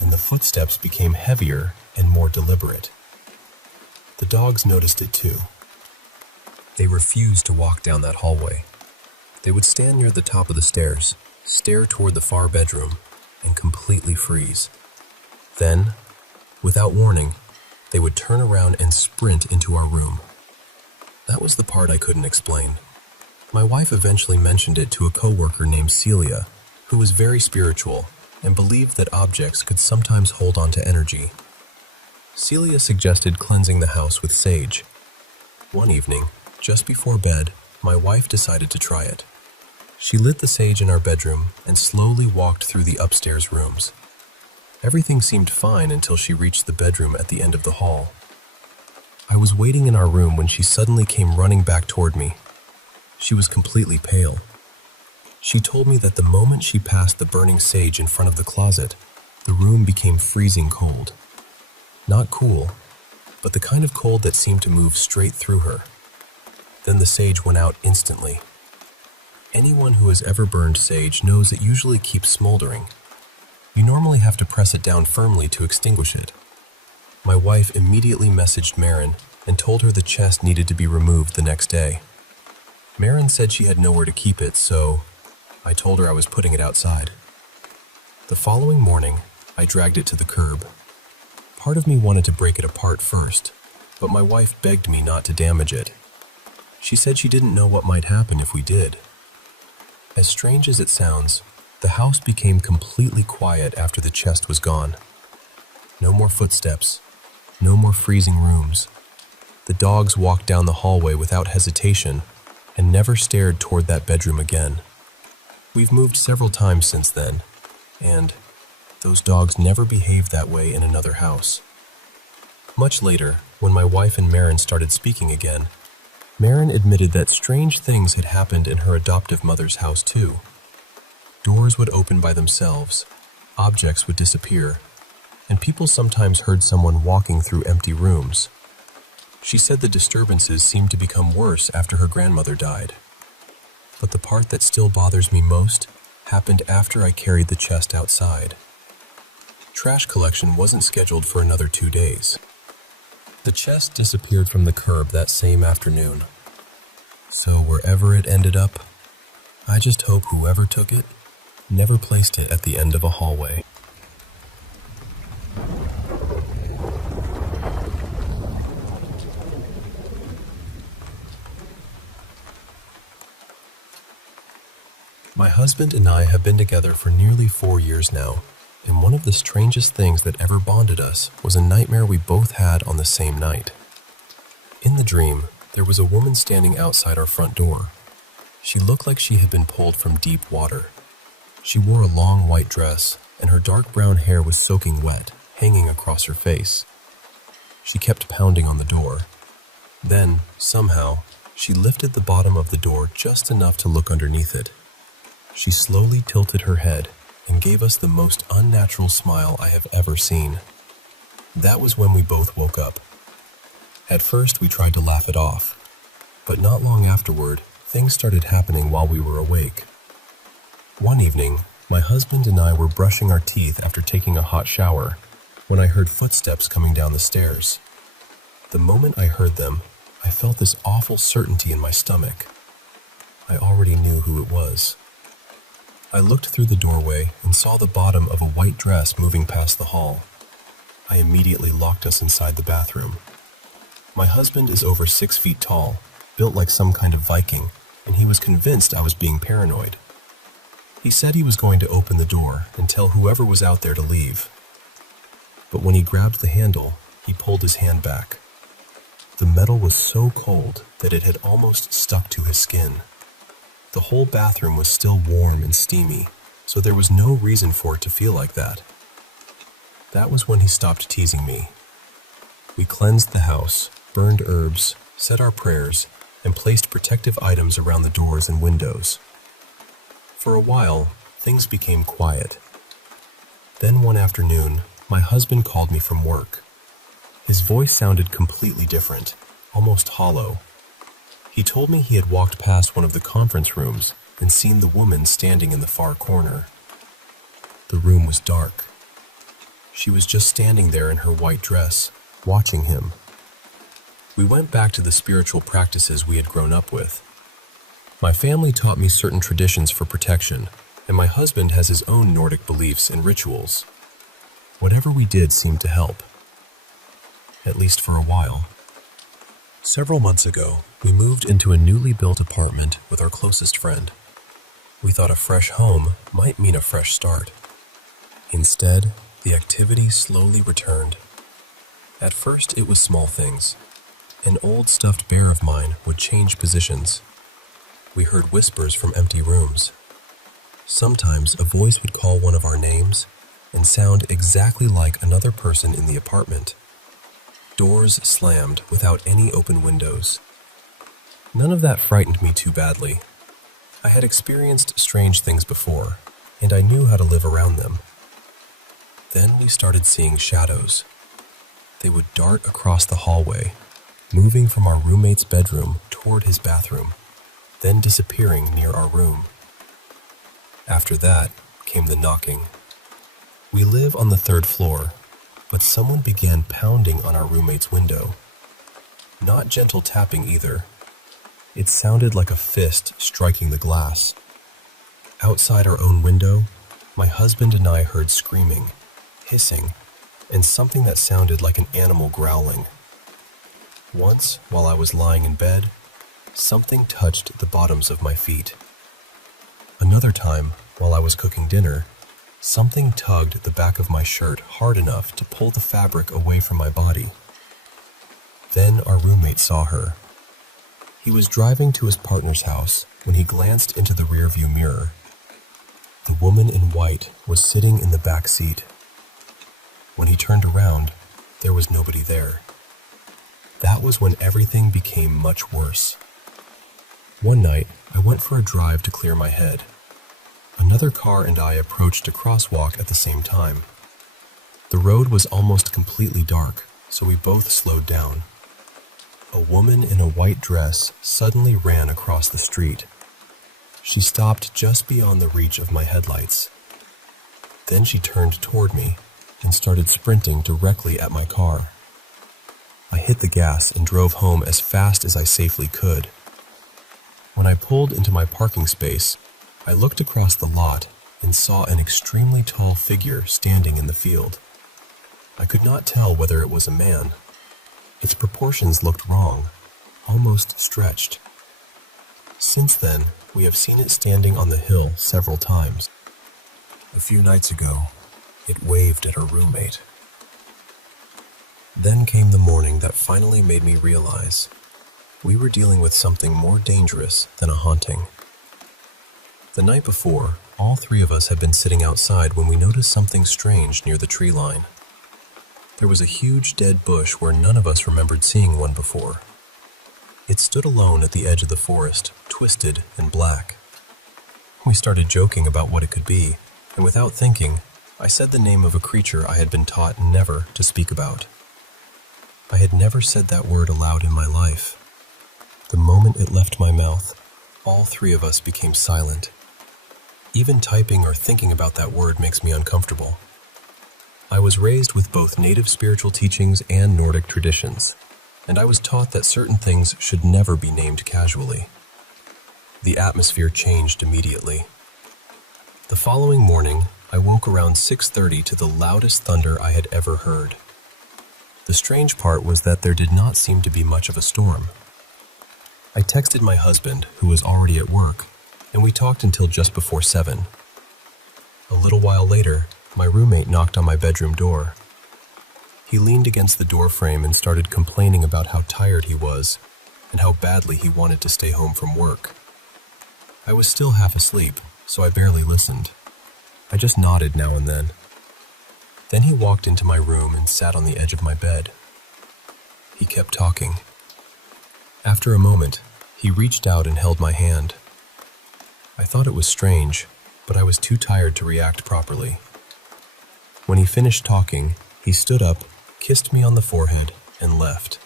and the footsteps became heavier and more deliberate. The dogs noticed it too. They refused to walk down that hallway. They would stand near the top of the stairs, stare toward the far bedroom, and completely freeze. Then, without warning, they would turn around and sprint into our room. That was the part I couldn't explain. My wife eventually mentioned it to a coworker named Celia, who was very spiritual and believed that objects could sometimes hold on to energy. Celia suggested cleansing the house with sage. One evening, just before bed, my wife decided to try it. She lit the sage in our bedroom and slowly walked through the upstairs rooms. Everything seemed fine until she reached the bedroom at the end of the hall. I was waiting in our room when she suddenly came running back toward me. She was completely pale. She told me that the moment she passed the burning sage in front of the closet, the room became freezing cold. Not cool, but the kind of cold that seemed to move straight through her. Then the sage went out instantly. Anyone who has ever burned sage knows it usually keeps smoldering. You normally have to press it down firmly to extinguish it. My wife immediately messaged Marin and told her the chest needed to be removed the next day. Marin said she had nowhere to keep it, so I told her I was putting it outside. The following morning, I dragged it to the curb. Part of me wanted to break it apart first, but my wife begged me not to damage it. She said she didn't know what might happen if we did. As strange as it sounds, the house became completely quiet after the chest was gone. No more footsteps, no more freezing rooms. The dogs walked down the hallway without hesitation and never stared toward that bedroom again. We've moved several times since then, and those dogs never behaved that way in another house. Much later, when my wife and Marin started speaking again, Marin admitted that strange things had happened in her adoptive mother's house too. Doors would open by themselves, objects would disappear, and people sometimes heard someone walking through empty rooms. She said the disturbances seemed to become worse after her grandmother died. But the part that still bothers me most happened after I carried the chest outside. Trash collection wasn't scheduled for another 2 days. The chest disappeared from the curb that same afternoon. So wherever it ended up, I just hope whoever took it never placed it at the end of a hallway. My husband and I have been together for nearly 4 years now, and one of the strangest things that ever bonded us was a nightmare we both had on the same night. In the dream, there was a woman standing outside our front door. She looked like she had been pulled from deep water. She wore a long white dress, and her dark brown hair was soaking wet, hanging across her face. She kept pounding on the door. Then, somehow, she lifted the bottom of the door just enough to look underneath it. She slowly tilted her head and gave us the most unnatural smile I have ever seen. That was when we both woke up. At first, we tried to laugh it off, but not long afterward, things started happening while we were awake. One evening, my husband and I were brushing our teeth after taking a hot shower when I heard footsteps coming down the stairs. The moment I heard them, I felt this awful certainty in my stomach. I already knew who it was. I looked through the doorway and saw the bottom of a white dress moving past the hall. I immediately locked us inside the bathroom. My husband is over 6 feet tall, built like some kind of Viking, and he was convinced I was being paranoid. He said he was going to open the door and tell whoever was out there to leave. but when he grabbed the handle, he pulled his hand back. The metal was so cold that it had almost stuck to his skin. The whole bathroom was still warm and steamy, so there was no reason for it to feel like that. That was when he stopped teasing me. We cleansed the house, burned herbs, said our prayers, and placed protective items around the doors and windows. For a while, things became quiet. Then one afternoon, my husband called me from work. His voice sounded completely different, almost hollow. He told me he had walked past one of the conference rooms and seen the woman standing in the far corner. The room was dark. She was just standing there in her white dress, watching him. We went back to the spiritual practices we had grown up with. My family taught me certain traditions for protection, and my husband has his own Nordic beliefs and rituals. Whatever we did seemed to help, at least for a while. Several months ago, we moved into a newly built apartment with our closest friend. We thought a fresh home might mean a fresh start. Instead, the activity slowly returned. At first, it was small things. An old stuffed bear of mine would change positions. We heard whispers from empty rooms. Sometimes a voice would call one of our names and sound exactly like another person in the apartment. Doors slammed without any open windows. None of that frightened me too badly. I had experienced strange things before, and I knew how to live around them. Then we started seeing shadows. They would dart across the hallway, moving from our roommate's bedroom toward his bathroom, then disappearing near our room. After that came the knocking. We live on the 3rd floor, but someone began pounding on our roommate's window. Not gentle tapping either. It sounded like a fist striking the glass. Outside our own window, my husband and I heard screaming, hissing, and something that sounded like an animal growling. Once, while I was lying in bed, something touched the bottoms of my feet. Another time, while I was cooking dinner, something tugged the back of my shirt hard enough to pull the fabric away from my body. Then our roommate saw her. He was driving to his partner's house when he glanced into the rearview mirror. The woman in white was sitting in the back seat. When he turned around, there was nobody there. That was when everything became much worse. One night, I went for a drive to clear my head. Another car and I approached a crosswalk at the same time. The road was almost completely dark, so we both slowed down. A woman in a white dress suddenly ran across the street. She stopped just beyond the reach of my headlights. Then she turned toward me and started sprinting directly at my car. I hit the gas and drove home as fast as I safely could. When I pulled into my parking space, I looked across the lot and saw an extremely tall figure standing in the field. I could not tell whether it was a man. Its proportions looked wrong, almost stretched. Since then, we have seen it standing on the hill several times. A few nights ago, it waved at our roommate. Then came the morning that finally made me realize we were dealing with something more dangerous than a haunting. The night before, all 3 of us had been sitting outside when we noticed something strange near the tree line. There was a huge dead bush where none of us remembered seeing one before. It stood alone at the edge of the forest, twisted and black. We started joking about what it could be, and without thinking, I said the name of a creature I had been taught never to speak about. I had never said that word aloud in my life. The moment it left my mouth, all 3 of us became silent. Even typing or thinking about that word makes me uncomfortable. I was raised with both native spiritual teachings and Nordic traditions, and I was taught that certain things should never be named casually. The atmosphere changed immediately. The following morning, I woke around 6:30 to the loudest thunder I had ever heard. The strange part was that there did not seem to be much of a storm. I texted my husband, who was already at work, and we talked until just before 7. A little while later, my roommate knocked on my bedroom door. He leaned against the door frame and started complaining about how tired he was and how badly he wanted to stay home from work. I was still half asleep, so I barely listened. I just nodded now and then. Then he walked into my room and sat on the edge of my bed. He kept talking. After a moment, he reached out and held my hand. I thought it was strange, but I was too tired to react properly. When he finished talking, he stood up, kissed me on the forehead, and left.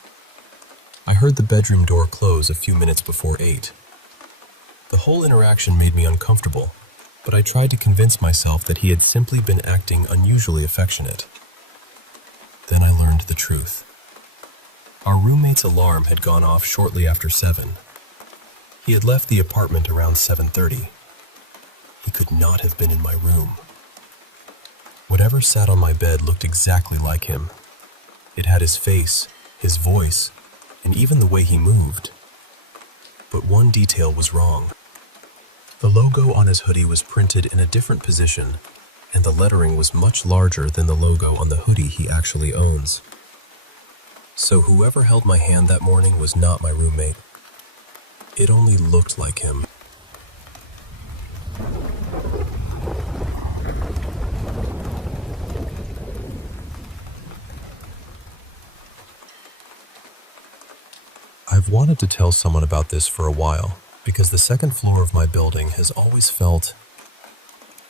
I heard the bedroom door close a few minutes before 8. The whole interaction made me uncomfortable, but I tried to convince myself that he had simply been acting unusually affectionate. Then I learned the truth. Our roommate's alarm had gone off shortly after 7. He had left the apartment around 7:30. He could not have been in my room. Whatever sat on my bed looked exactly like him. It had his face, his voice, and even the way he moved. But one detail was wrong. The logo on his hoodie was printed in a different position, and the lettering was much larger than the logo on the hoodie he actually owns. So whoever held my hand that morning was not my roommate. It only looked like him. I've wanted to tell someone about this for a while, because the second floor of my building has always felt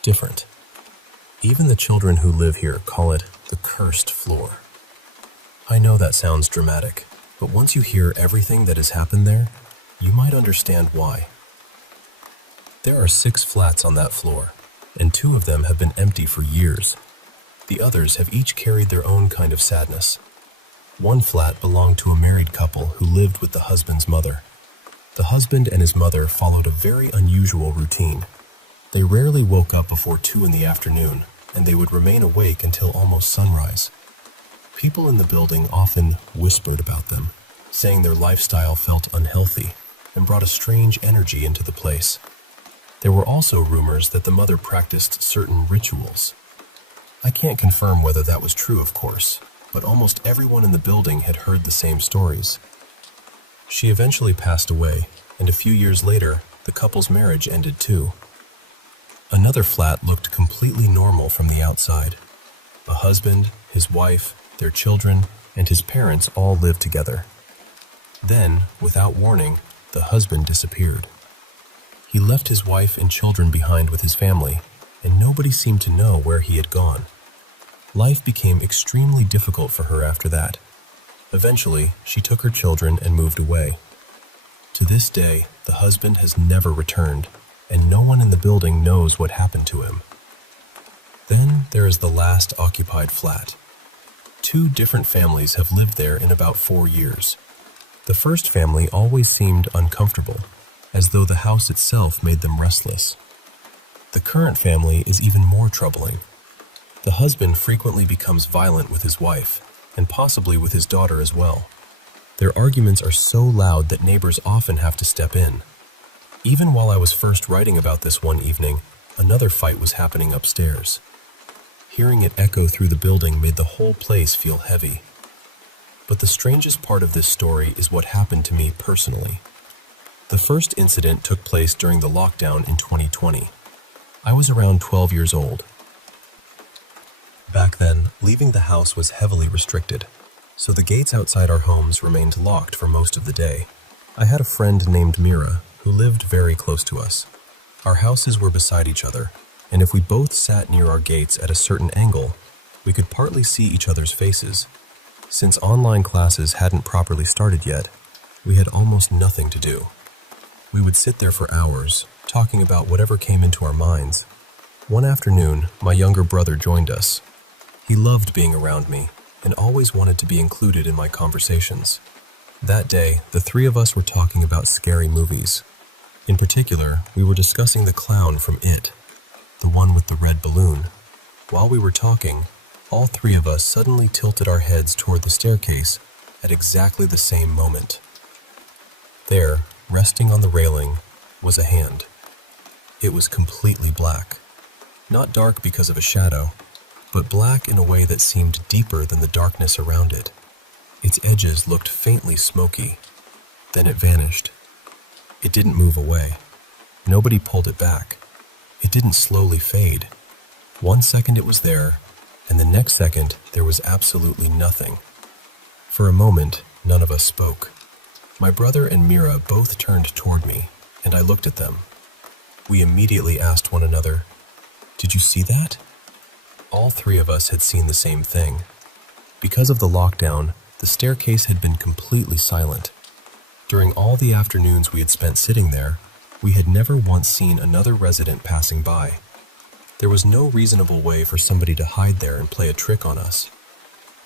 different. Even the children who live here call it the cursed floor. I know that sounds dramatic, but once you hear everything that has happened there, you might understand why. There are 6 flats on that floor, and 2 of them have been empty for years. The others have each carried their own kind of sadness. One flat belonged to a married couple who lived with the husband's mother. The husband and his mother followed a very unusual routine. They rarely woke up before 2 in the afternoon, and they would remain awake until almost sunrise. People in the building often whispered about them, saying their lifestyle felt unhealthy and brought a strange energy into the place. There were also rumors that the mother practiced certain rituals. I can't confirm whether that was true, of course, but almost everyone in the building had heard the same stories. She eventually passed away, and a few years later, the couple's marriage ended too. Another flat looked completely normal from the outside. A husband, his wife, their children, and his parents all lived together. Then, without warning, the husband disappeared. He left his wife and children behind with his family, and nobody seemed to know where he had gone. Life became extremely difficult for her after that. Eventually, she took her children and moved away. To this day, the husband has never returned, and no one in the building knows what happened to him. Then there is the last occupied flat. 2 different families have lived there in about 4 years. The first family always seemed uncomfortable, as though the house itself made them restless. The current family is even more troubling. The husband frequently becomes violent with his wife, and possibly with his daughter as well. Their arguments are so loud that neighbors often have to step in. Even while I was first writing about this one evening, another fight was happening upstairs. Hearing it echo through the building made the whole place feel heavy. But the strangest part of this story is what happened to me personally. The first incident took place during the lockdown in 2020. I was around 12 years old. Back then, leaving the house was heavily restricted, so the gates outside our homes remained locked for most of the day. I had a friend named Mira who lived very close to us. Our houses were beside each other, and if we both sat near our gates at a certain angle, we could partly see each other's faces. Since online classes hadn't properly started yet, we had almost nothing to do. We would sit there for hours, talking about whatever came into our minds. One afternoon, my younger brother joined us. He loved being around me and always wanted to be included in my conversations. That day, the 3 of us were talking about scary movies. In particular, we were discussing the clown from It, the one with the red balloon. While we were talking, all 3 of us suddenly tilted our heads toward the staircase at exactly the same moment. There, resting on the railing, was a hand. It was completely black. Not dark because of a shadow, but black in a way that seemed deeper than the darkness around it. Its edges looked faintly smoky. Then it vanished. It didn't move away. Nobody pulled it back. It didn't slowly fade. 1 second it was there, and the next second there was absolutely nothing. For a moment, none of us spoke. My brother and Mira both turned toward me, and I looked at them. We immediately asked one another, "Did you see that?" All three of us had seen the same thing. Because of the lockdown, the staircase had been completely silent. During all the afternoons we had spent sitting there, we had never once seen another resident passing by. There was no reasonable way for somebody to hide there and play a trick on us.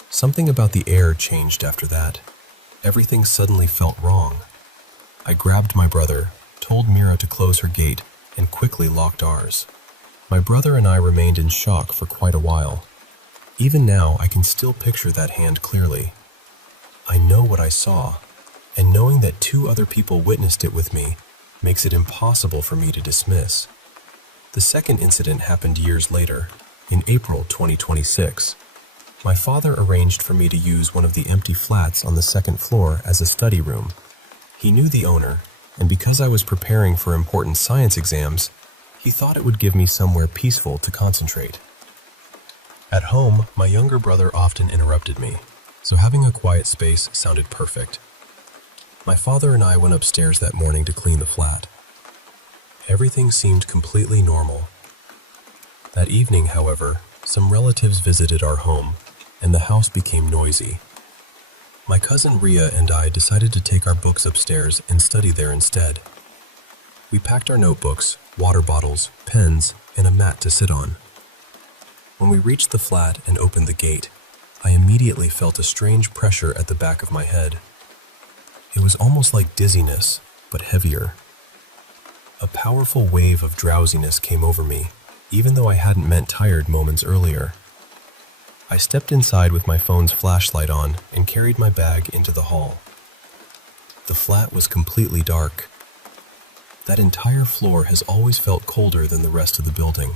Something about the air changed after that. Everything suddenly felt wrong. I grabbed my brother, told Mira to close her gate, and quickly locked ours. My brother and I remained in shock for quite a while. Even now, I can still picture that hand clearly. I know what I saw, and knowing that 2 other people witnessed it with me makes it impossible for me to dismiss. The second incident happened years later, in April 2026. My father arranged for me to use one of the empty flats on the second floor as a study room. He knew the owner, and because I was preparing for important science exams, he thought it would give me somewhere peaceful to concentrate. At home, my younger brother often interrupted me, so having a quiet space sounded perfect. My father and I went upstairs that morning to clean the flat. Everything seemed completely normal. That evening, however, some relatives visited our home, and the house became noisy. My cousin Ria and I decided to take our books upstairs and study there instead. We packed our notebooks, water bottles, pens, and a mat to sit on. When we reached the flat and opened the gate, I immediately felt a strange pressure at the back of my head. It was almost like dizziness, but heavier. A powerful wave of drowsiness came over me, even though I hadn't meant tired moments earlier. I stepped inside with my phone's flashlight on and carried my bag into the hall. The flat was completely dark. That entire floor has always felt colder than the rest of the building.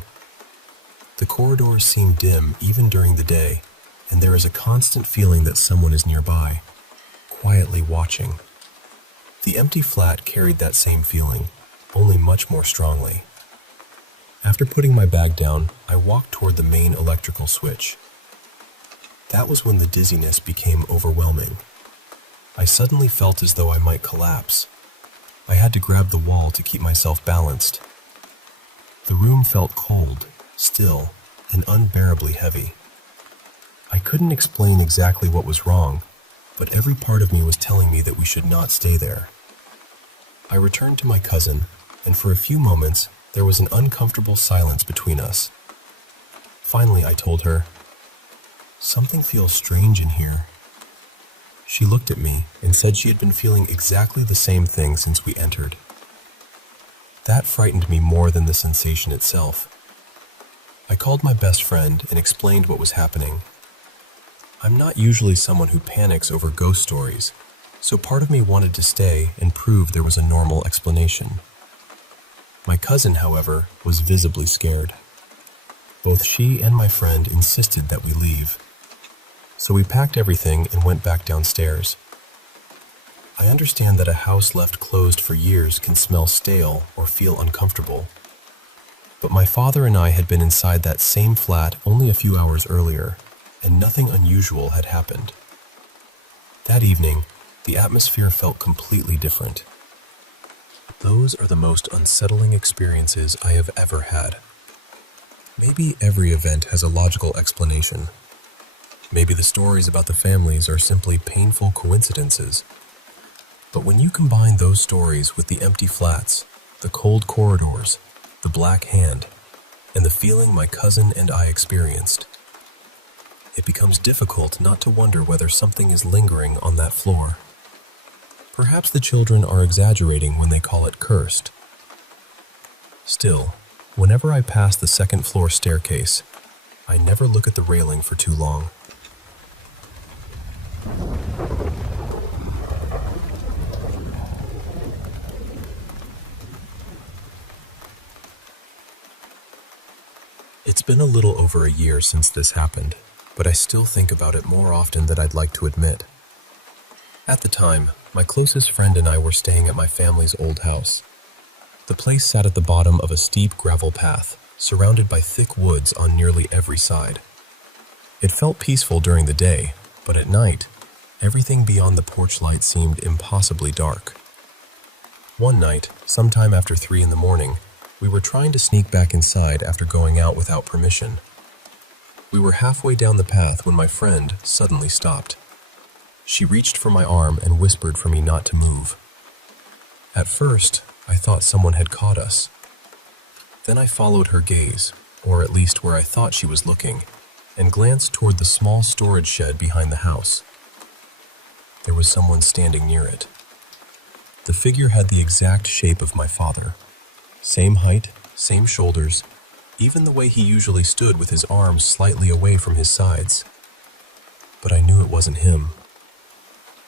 The corridors seem dim even during the day, and there is a constant feeling that someone is nearby, quietly watching. The empty flat carried that same feeling, only much more strongly. After putting my bag down, I walked toward the main electrical switch. That was when the dizziness became overwhelming. I suddenly felt as though I might collapse. I had to grab the wall to keep myself balanced. The room felt cold, still, and unbearably heavy. I couldn't explain exactly what was wrong, but every part of me was telling me that we should not stay there. I returned to my cousin, and for a few moments, there was an uncomfortable silence between us. Finally, I told her, "Something feels strange in here." She looked at me and said she had been feeling exactly the same thing since we entered. That frightened me more than the sensation itself. I called my best friend and explained what was happening. I'm not usually someone who panics over ghost stories, so part of me wanted to stay and prove there was a normal explanation. My cousin, however, was visibly scared. Both she and my friend insisted that we leave. So we packed everything and went back downstairs. I understand that a house left closed for years can smell stale or feel uncomfortable. But my father and I had been inside that same flat only a few hours earlier, and nothing unusual had happened. That evening, the atmosphere felt completely different. Those are the most unsettling experiences I have ever had. Maybe every event has a logical explanation. Maybe the stories about the families are simply painful coincidences. But when you combine those stories with the empty flats, the cold corridors, the black hand, and the feeling my cousin and I experienced, it becomes difficult not to wonder whether something is lingering on that floor. Perhaps the children are exaggerating when they call it cursed. Still, whenever I pass the second floor staircase, I never look at the railing for too long. It's been a little over a year since this happened, but I still think about it more often than I'd like to admit. At the time, my closest friend and I were staying at my family's old house. The place sat at the bottom of a steep gravel path, surrounded by thick woods on nearly every side. It felt peaceful during the day, but at night, everything beyond the porch light seemed impossibly dark. One night, sometime after 3 in the morning, we were trying to sneak back inside after going out without permission. We were halfway down the path when my friend suddenly stopped. She reached for my arm and whispered for me not to move. At first, I thought someone had caught us. Then I followed her gaze, or at least where I thought she was looking, and glanced toward the small storage shed behind the house. There was someone standing near it. The figure had the exact shape of my father. Same height, same shoulders, even the way he usually stood with his arms slightly away from his sides. But I knew it wasn't him.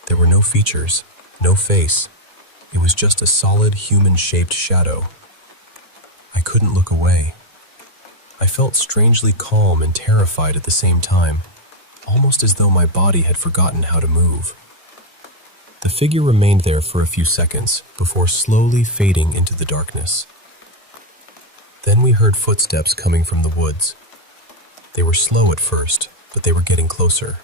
There were no features, no face. It was just a solid human-shaped shadow. I couldn't look away. I felt strangely calm and terrified at the same time, almost as though my body had forgotten how to move. The figure remained there for a few seconds before slowly fading into the darkness. Then we heard footsteps coming from the woods. They were slow at first, but they were getting closer.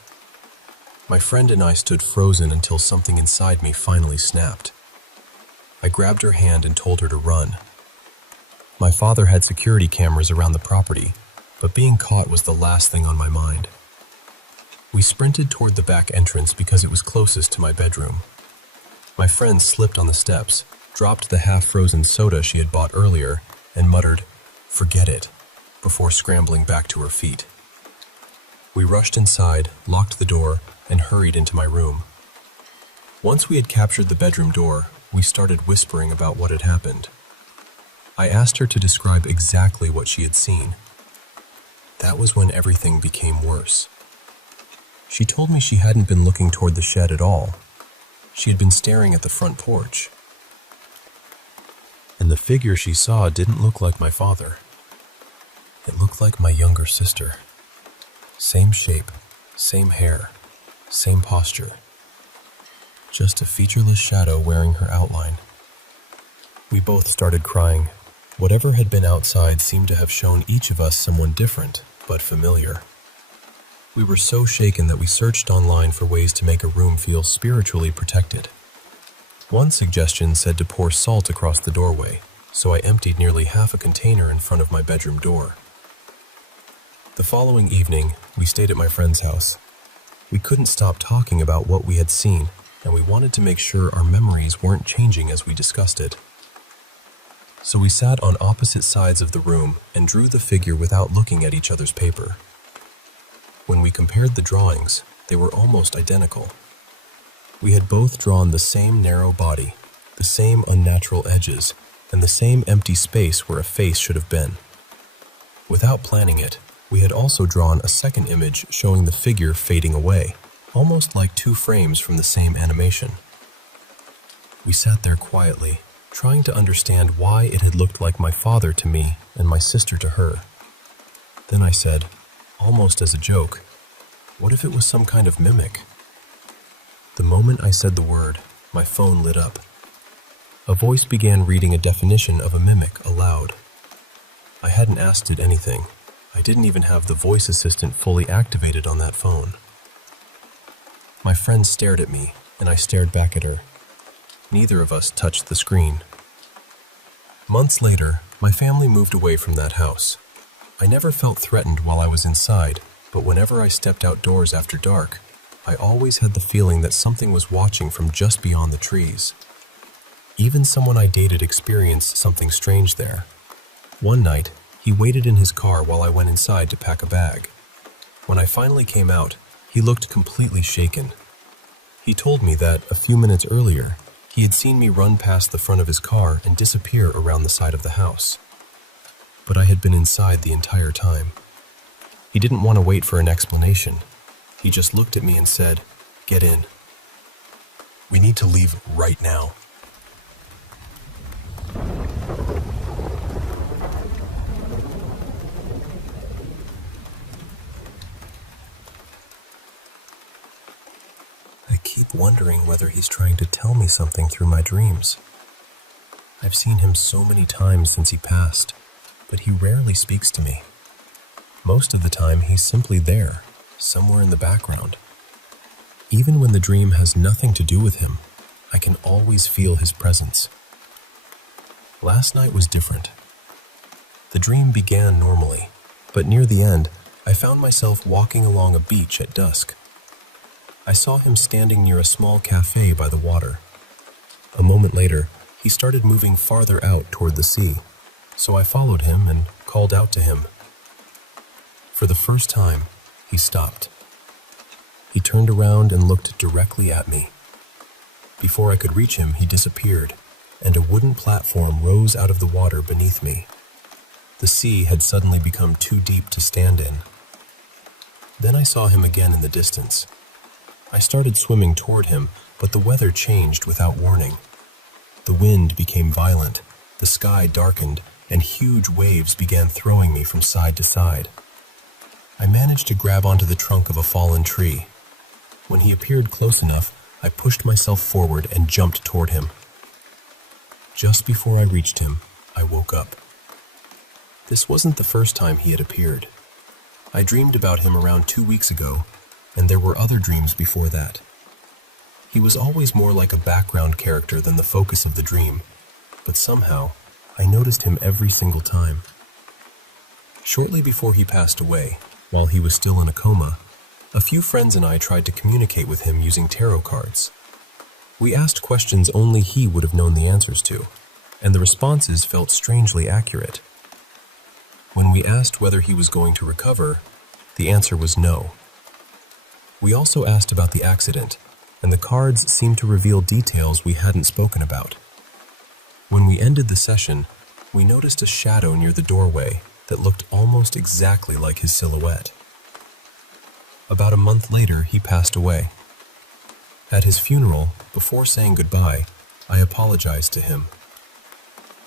My friend and I stood frozen until something inside me finally snapped. I grabbed her hand and told her to run. My father had security cameras around the property, but being caught was the last thing on my mind. We sprinted toward the back entrance because it was closest to my bedroom. My friend slipped on the steps, dropped the half-frozen soda she had bought earlier, and muttered, "Forget it," before scrambling back to her feet. We rushed inside, locked the door, and hurried into my room. Once we had captured the bedroom door, we started whispering about what had happened. I asked her to describe exactly what she had seen. That was when everything became worse. She told me she hadn't been looking toward the shed at all. She had been staring at the front porch. And the figure she saw didn't look like my father. It looked like my younger sister. Same shape, same hair, same posture. Just a featureless shadow wearing her outline. We both started crying. Whatever had been outside seemed to have shown each of us someone different, but familiar. We were so shaken that we searched online for ways to make a room feel spiritually protected. One suggestion said to pour salt across the doorway, so I emptied nearly half a container in front of my bedroom door. The following evening, we stayed at my friend's house. We couldn't stop talking about what we had seen, and we wanted to make sure our memories weren't changing as we discussed it. So we sat on opposite sides of the room and drew the figure without looking at each other's paper. When we compared the drawings, they were almost identical. We had both drawn the same narrow body, the same unnatural edges, and the same empty space where a face should have been. Without planning it, we had also drawn a second image showing the figure fading away, almost like 2 frames from the same animation. We sat there quietly, trying to understand why it had looked like my father to me and my sister to her. Then I said, almost as a joke, "What if it was some kind of mimic?" The moment I said the word, my phone lit up. A voice began reading a definition of a mimic aloud. I hadn't asked it anything. I didn't even have the voice assistant fully activated on that phone. My friend stared at me, and I stared back at her. Neither of us touched the screen. Months later, my family moved away from that house. I never felt threatened while I was inside, but whenever I stepped outdoors after dark, I always had the feeling that something was watching from just beyond the trees. Even someone I dated experienced something strange there. One night, he waited in his car while I went inside to pack a bag. When I finally came out, he looked completely shaken. He told me that, a few minutes earlier, he had seen me run past the front of his car and disappear around the side of the house. But I had been inside the entire time. He didn't want to wait for an explanation. He just looked at me and said, "Get in. We need to leave right now." keep wondering whether he's trying to tell me something through my dreams. I've seen him so many times since he passed, but he rarely speaks to me. Most of the time, he's simply there, somewhere in the background. Even when the dream has nothing to do with him, I can always feel his presence. Last night was different. The dream began normally, but near the end, I found myself walking along a beach at dusk. I saw him standing near a small cafe by the water. A moment later, he started moving farther out toward the sea, so I followed him and called out to him. For the first time, he stopped. He turned around and looked directly at me. Before I could reach him, he disappeared, and a wooden platform rose out of the water beneath me. The sea had suddenly become too deep to stand in. Then I saw him again in the distance. I started swimming toward him, but the weather changed without warning. The wind became violent, the sky darkened, and huge waves began throwing me from side to side. I managed to grab onto the trunk of a fallen tree. When he appeared close enough, I pushed myself forward and jumped toward him. Just before I reached him, I woke up. This wasn't the first time he had appeared. I dreamed about him around 2 weeks ago, and there were other dreams before that. He was always more like a background character than the focus of the dream, but somehow, I noticed him every single time. Shortly before he passed away, while he was still in a coma, a few friends and I tried to communicate with him using tarot cards. We asked questions only he would have known the answers to, and the responses felt strangely accurate. When we asked whether he was going to recover, the answer was no. We also asked about the accident, and the cards seemed to reveal details we hadn't spoken about. When we ended the session, we noticed a shadow near the doorway that looked almost exactly like his silhouette. About a month later, he passed away. At his funeral, before saying goodbye, I apologized to him.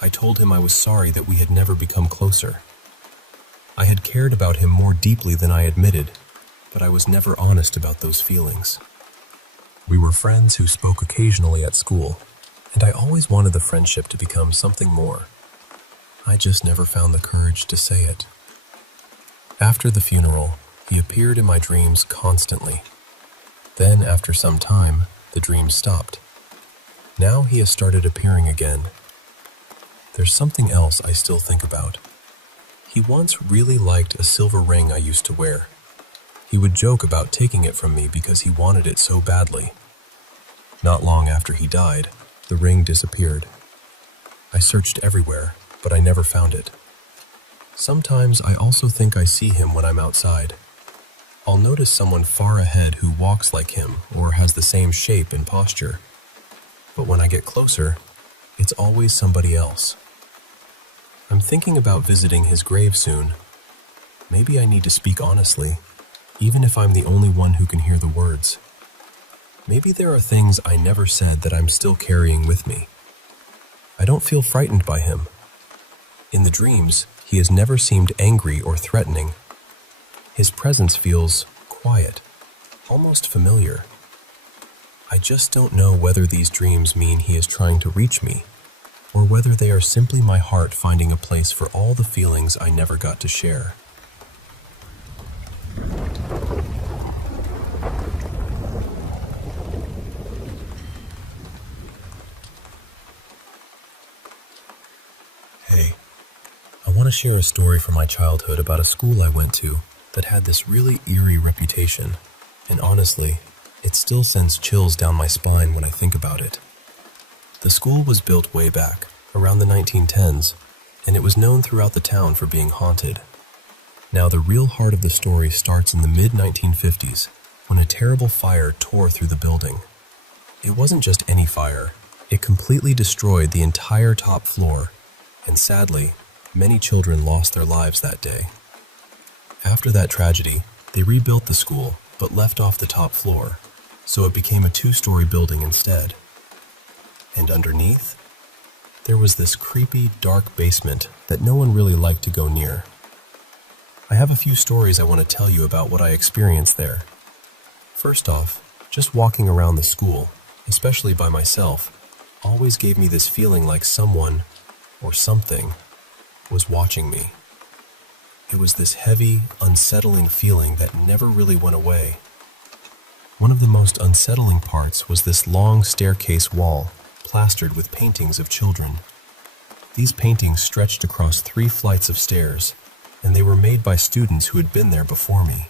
I told him I was sorry that we had never become closer. I had cared about him more deeply than I admitted, but I was never honest about those feelings. We were friends who spoke occasionally at school, and I always wanted the friendship to become something more. I just never found the courage to say it. After the funeral, he appeared in my dreams constantly. Then, after some time, the dreams stopped. Now he has started appearing again. There's something else I still think about. He once really liked a silver ring I used to wear. He would joke about taking it from me because he wanted it so badly. Not long after he died, the ring disappeared. I searched everywhere, but I never found it. Sometimes I also think I see him when I'm outside. I'll notice someone far ahead who walks like him or has the same shape and posture. But when I get closer, it's always somebody else. I'm thinking about visiting his grave soon. Maybe I need to speak honestly, even if I'm the only one who can hear the words. Maybe there are things I never said that I'm still carrying with me. I don't feel frightened by him. In the dreams, he has never seemed angry or threatening. His presence feels quiet, almost familiar. I just don't know whether these dreams mean he is trying to reach me, or whether they are simply my heart finding a place for all the feelings I never got to share. Hey, I want to share a story from my childhood about a school I went to that had this really eerie reputation, and honestly, it still sends chills down my spine when I think about it. The school was built way back, around the 1910s, and it was known throughout the town for being haunted. Now, the real heart of the story starts in the mid-1950s, when a terrible fire tore through the building. It wasn't just any fire. It completely destroyed the entire top floor, and sadly, many children lost their lives that day. After that tragedy, they rebuilt the school, but left off the top floor, so it became a 2-story building instead. And underneath, there was this creepy, dark basement that no one really liked to go near. I have a few stories I want to tell you about what I experienced there. First off, Just walking around the school, especially by myself, always gave me this feeling like someone, or something, was watching me. It was this heavy, unsettling feeling that never really went away. One of the most unsettling parts was this long staircase wall, plastered with paintings of children. These paintings stretched across 3 flights of stairs, and they were made by students who had been there before me.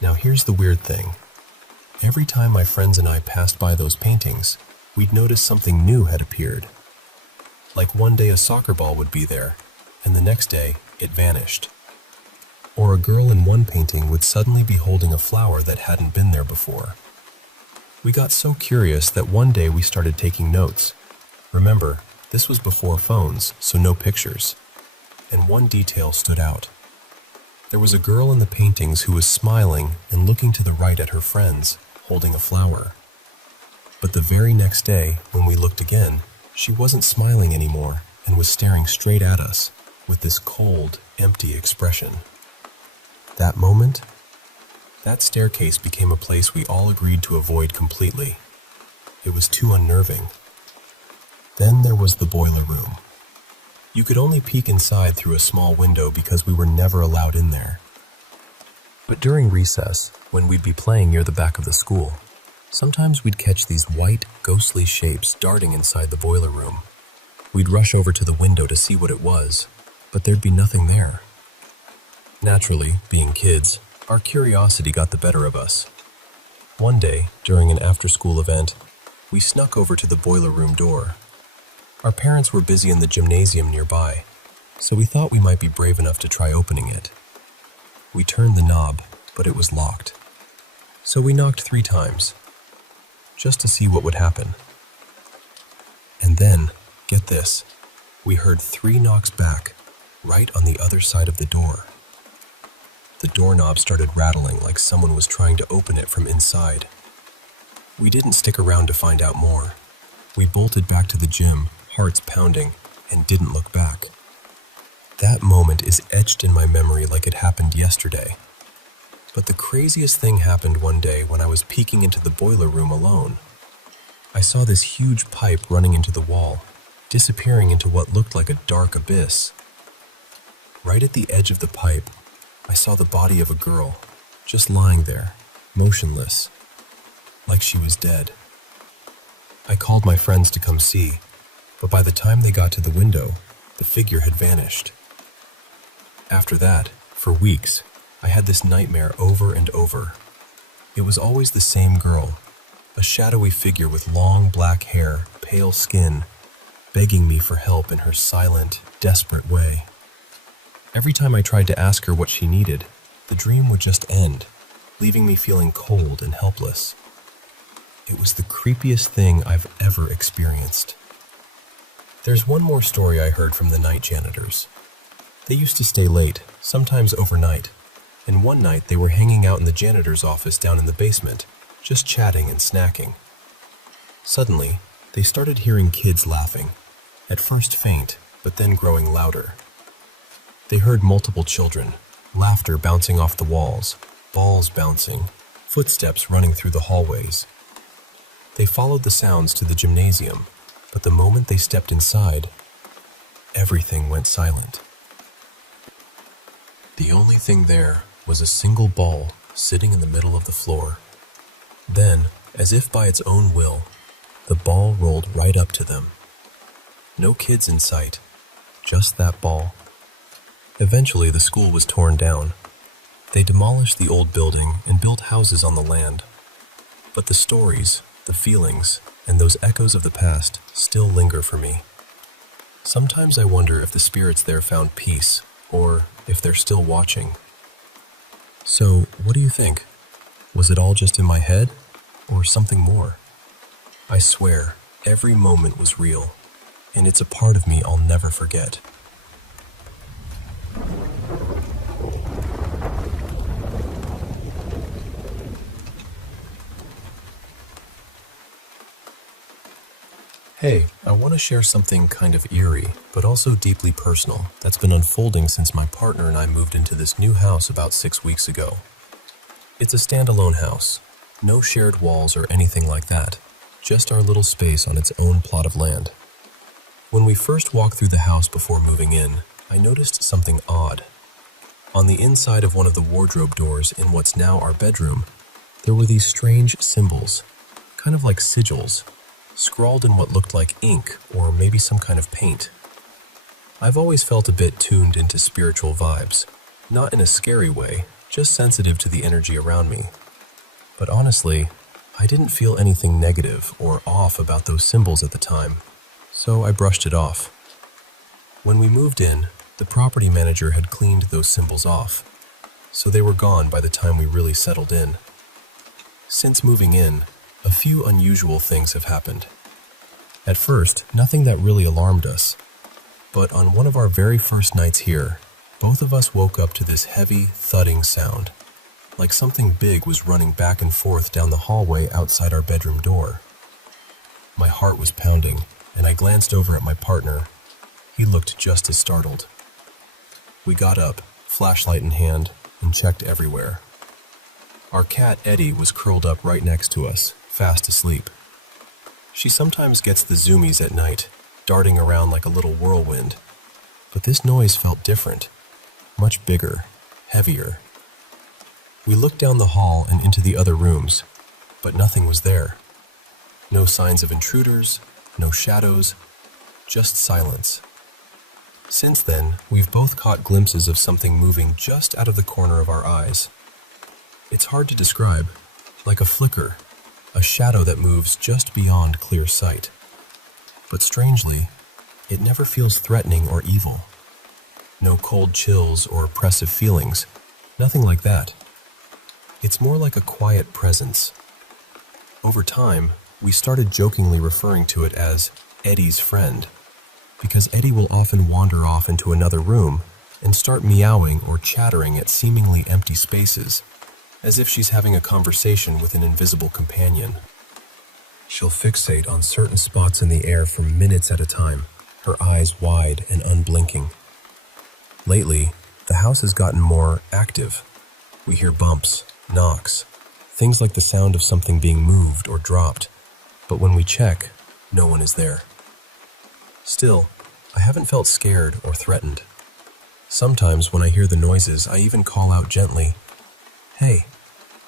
Now here's the weird thing. Every time my friends and I passed by those paintings, we'd notice something new had appeared. Like one day a soccer ball would be there, and the next day it vanished. Or a girl in one painting would suddenly be holding a flower that hadn't been there before. We got so curious that one day we started taking notes. Remember, this was before phones, so no pictures. And one detail stood out. There was a girl in the paintings who was smiling and looking to the right at her friends, holding a flower. But the very next day, when we looked again, she wasn't smiling anymore and was staring straight at us with this cold, empty expression. That moment, that staircase became a place we all agreed to avoid completely. It was too unnerving. Then there was the boiler room. You could only peek inside through a small window because we were never allowed in there. But during recess, when we'd be playing near the back of the school, sometimes we'd catch these white, ghostly shapes darting inside the boiler room. We'd rush over to the window to see what it was, but there'd be nothing there. Naturally, being kids, our curiosity got the better of us. One day, during an after-school event, we snuck over to the boiler room door. Our parents were busy in the gymnasium nearby, so we thought we might be brave enough to try opening it. We turned the knob, but it was locked. So we knocked 3 times, just to see what would happen. And then, get this, we heard 3 knocks back, right on the other side of the door. The doorknob started rattling like someone was trying to open it from inside. We didn't stick around to find out more. We bolted back to the gym, hearts pounding, and didn't look back. That moment is etched in my memory like it happened yesterday. But the craziest thing happened one day when I was peeking into the boiler room alone. I saw this huge pipe running into the wall, disappearing into what looked like a dark abyss. Right at the edge of the pipe, I saw the body of a girl, just lying there, motionless, like she was dead. I called my friends to come see, but by the time they got to the window, the figure had vanished. After that, for weeks, I had this nightmare over and over. It was always the same girl, a shadowy figure with long black hair, pale skin, begging me for help in her silent, desperate way. Every time I tried to ask her what she needed, the dream would just end, leaving me feeling cold and helpless. It was the creepiest thing I've ever experienced. There's one more story I heard from the night janitors. They used to stay late, sometimes overnight, and one night they were hanging out in the janitor's office down in the basement, just chatting and snacking. Suddenly, they started hearing kids laughing, at first faint, but then growing louder. They heard multiple children, laughter bouncing off the walls, balls bouncing, footsteps running through the hallways. They followed the sounds to the gymnasium, but the moment they stepped inside, everything went silent. The only thing there was a single ball sitting in the middle of the floor. Then, as if by its own will, the ball rolled right up to them. No kids in sight, just that ball. Eventually, the school was torn down. They demolished the old building and built houses on the land. But the stories, the feelings, and those echoes of the past still linger for me. Sometimes I wonder if the spirits there found peace, or if they're still watching. So, what do you think? Was it all just in my head, or something more? I swear, every moment was real, and it's a part of me I'll never forget. Hey, I want to share something kind of eerie, but also deeply personal, that's been unfolding since my partner and I moved into this new house about 6 weeks ago. It's a standalone house, No shared walls or anything like that, just our little space on its own plot of land. When we first walked through the house before moving in, I noticed something odd. On the inside of one of the wardrobe doors in what's now our bedroom, there were these strange symbols, kind of like sigils, scrawled in what looked like ink or maybe some kind of paint. I've always felt a bit tuned into spiritual vibes, not in a scary way, just sensitive to the energy around me. But honestly, I didn't feel anything negative or off about those symbols at the time, so I brushed it off. When we moved in, the property manager had cleaned those symbols off, so they were gone by the time we really settled in. Since moving in, a few unusual things have happened. At first, nothing that really alarmed us, but on one of our very first nights here, both of us woke up to this heavy, thudding sound, like something big was running back and forth down the hallway outside our bedroom door. My heart was pounding, and I glanced over at my partner. He looked just as startled. We got up, flashlight in hand, and checked everywhere. Our cat Eddie was curled up right next to us, fast asleep. She sometimes gets the zoomies at night, darting around like a little whirlwind, but this noise felt different, much bigger, heavier. We looked down the hall and into the other rooms, but nothing was there. No signs of intruders, no shadows, just silence. Since then, we've both caught glimpses of something moving just out of the corner of our eyes. It's hard to describe, like a flicker, a shadow that moves just beyond clear sight. But strangely, it never feels threatening or evil. No cold chills or oppressive feelings, nothing like that. It's more like a quiet presence. Over time, we started jokingly referring to it as Eddie's friend, because Eddie will often wander off into another room and start meowing or chattering at seemingly empty spaces, as if she's having a conversation with an invisible companion. She'll fixate on certain spots in the air for minutes at a time, her eyes wide and unblinking. Lately, the house has gotten more active. We hear bumps, knocks, things like the sound of something being moved or dropped, but when we check, no one is there. Still, I haven't felt scared or threatened. Sometimes when I hear the noises, I even call out gently, "Hey,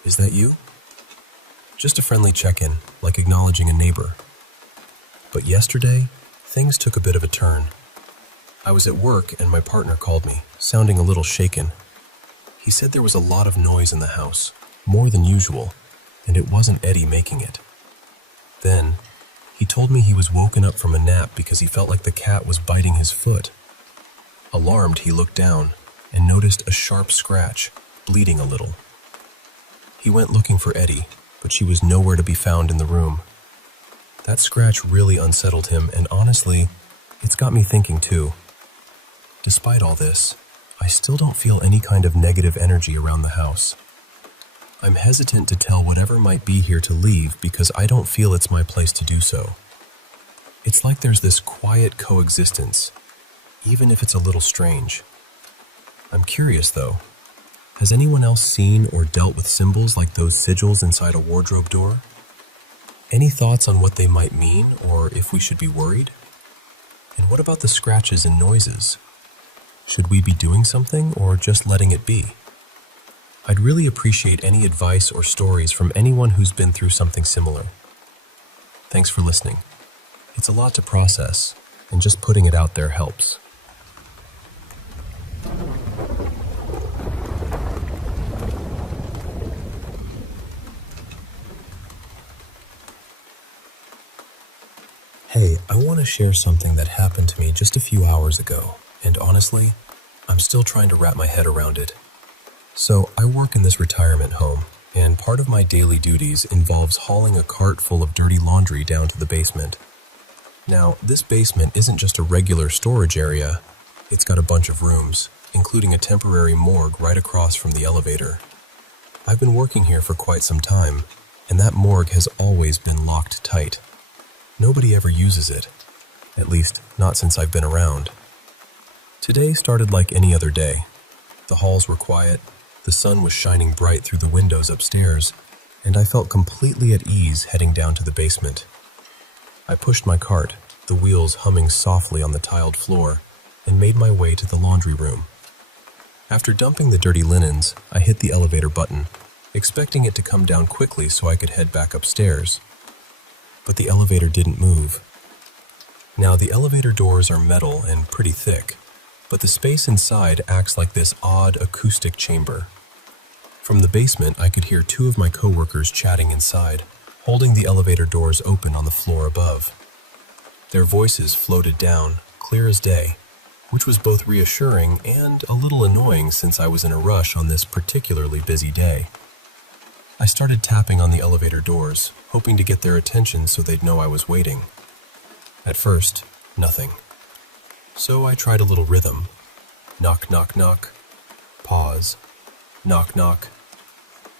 is that you?" Just a friendly check-in, like acknowledging a neighbor. But yesterday, things took a bit of a turn. I was at work and my partner called me, sounding a little shaken. He said there was a lot of noise in the house, more than usual, and it wasn't Eddie making it. Then, he told me he was woken up from a nap because he felt like the cat was biting his foot. Alarmed, he looked down and noticed a sharp scratch, bleeding a little. He went looking for Eddie, but she was nowhere to be found in the room. That scratch really unsettled him, and honestly, it's got me thinking too. Despite all this, I still don't feel any kind of negative energy around the house. I'm hesitant to tell whatever might be here to leave because I don't feel it's my place to do so. It's like there's this quiet coexistence, even if it's a little strange. I'm curious though, has anyone else seen or dealt with symbols like those sigils inside a wardrobe door? Any thoughts on what they might mean or if we should be worried? And what about the scratches and noises? Should we be doing something or just letting it be? I'd really appreciate any advice or stories from anyone who's been through something similar. Thanks for listening. It's a lot to process, and just putting it out there helps. Hey, I want to share something that happened to me just a few hours ago, and honestly, I'm still trying to wrap my head around it. So, I work in this retirement home, and part of my daily duties involves hauling a cart full of dirty laundry down to the basement. Now, this basement isn't just a regular storage area, it's got a bunch of rooms, including a temporary morgue right across from the elevator. I've been working here for quite some time, and that morgue has always been locked tight. Nobody ever uses it, at least not since I've been around. Today started like any other day. The halls were quiet, the sun was shining bright through the windows upstairs, and I felt completely at ease heading down to the basement. I pushed my cart, the wheels humming softly on the tiled floor, and made my way to the laundry room. After dumping the dirty linens, I hit the elevator button, expecting it to come down quickly so I could head back upstairs. But the elevator didn't move. Now, the elevator doors are metal and pretty thick, but the space inside acts like this odd acoustic chamber. From the basement, I could hear two of my coworkers chatting inside, holding the elevator doors open on the floor above. Their voices floated down, clear as day, which was both reassuring and a little annoying since I was in a rush on this particularly busy day. I started tapping on the elevator doors, hoping to get their attention so they'd know I was waiting. At first, nothing. So I tried a little rhythm. Knock, knock, knock. Pause. Knock, knock.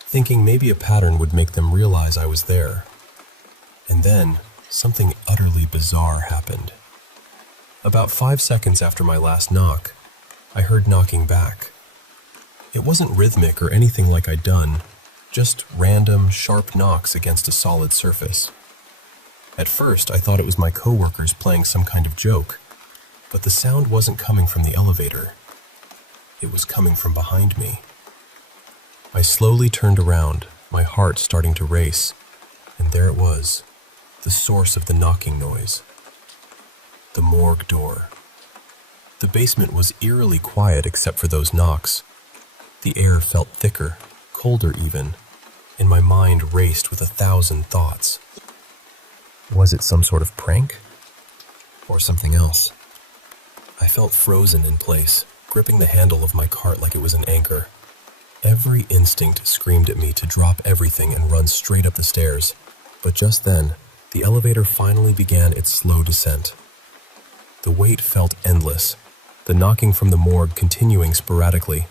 Thinking maybe a pattern would make them realize I was there. And then, something utterly bizarre happened. About 5 seconds after my last knock, I heard knocking back. It wasn't rhythmic or anything like I'd done, just random, sharp knocks against a solid surface. At first, I thought it was my coworkers playing some kind of joke, but the sound wasn't coming from the elevator. It was coming from behind me. I slowly turned around, my heart starting to race, and there it was, the source of the knocking noise. The morgue door. The basement was eerily quiet except for those knocks. The air felt thicker, colder even, and my mind raced with 1,000 thoughts. Was it some sort of prank? Or something else? I felt frozen in place, gripping the handle of my cart like it was an anchor. Every instinct screamed at me to drop everything and run straight up the stairs, but just then, the elevator finally began its slow descent. The wait felt endless, the knocking from the morgue continuing sporadically,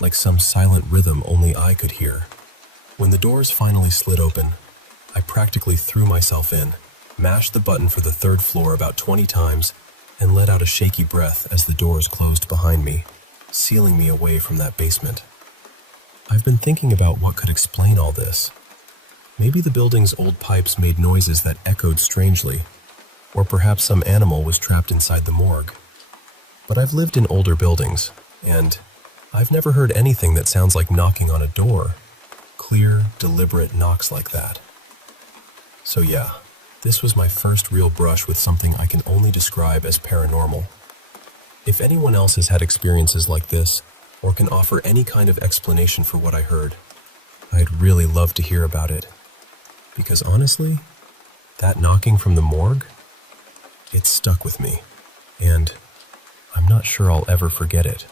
like some silent rhythm only I could hear. When the doors finally slid open, I practically threw myself in, mashed the button for the 3rd floor about 20 times, and let out a shaky breath as the doors closed behind me, sealing me away from that basement. I've been thinking about what could explain all this. Maybe the building's old pipes made noises that echoed strangely, or perhaps some animal was trapped inside the morgue. But I've lived in older buildings, and I've never heard anything that sounds like knocking on a door. Clear, deliberate knocks like that. So yeah, this was my first real brush with something I can only describe as paranormal. If anyone else has had experiences like this, or can offer any kind of explanation for what I heard, I'd really love to hear about it. Because honestly, that knocking from the morgue, it stuck with me, and I'm not sure I'll ever forget it.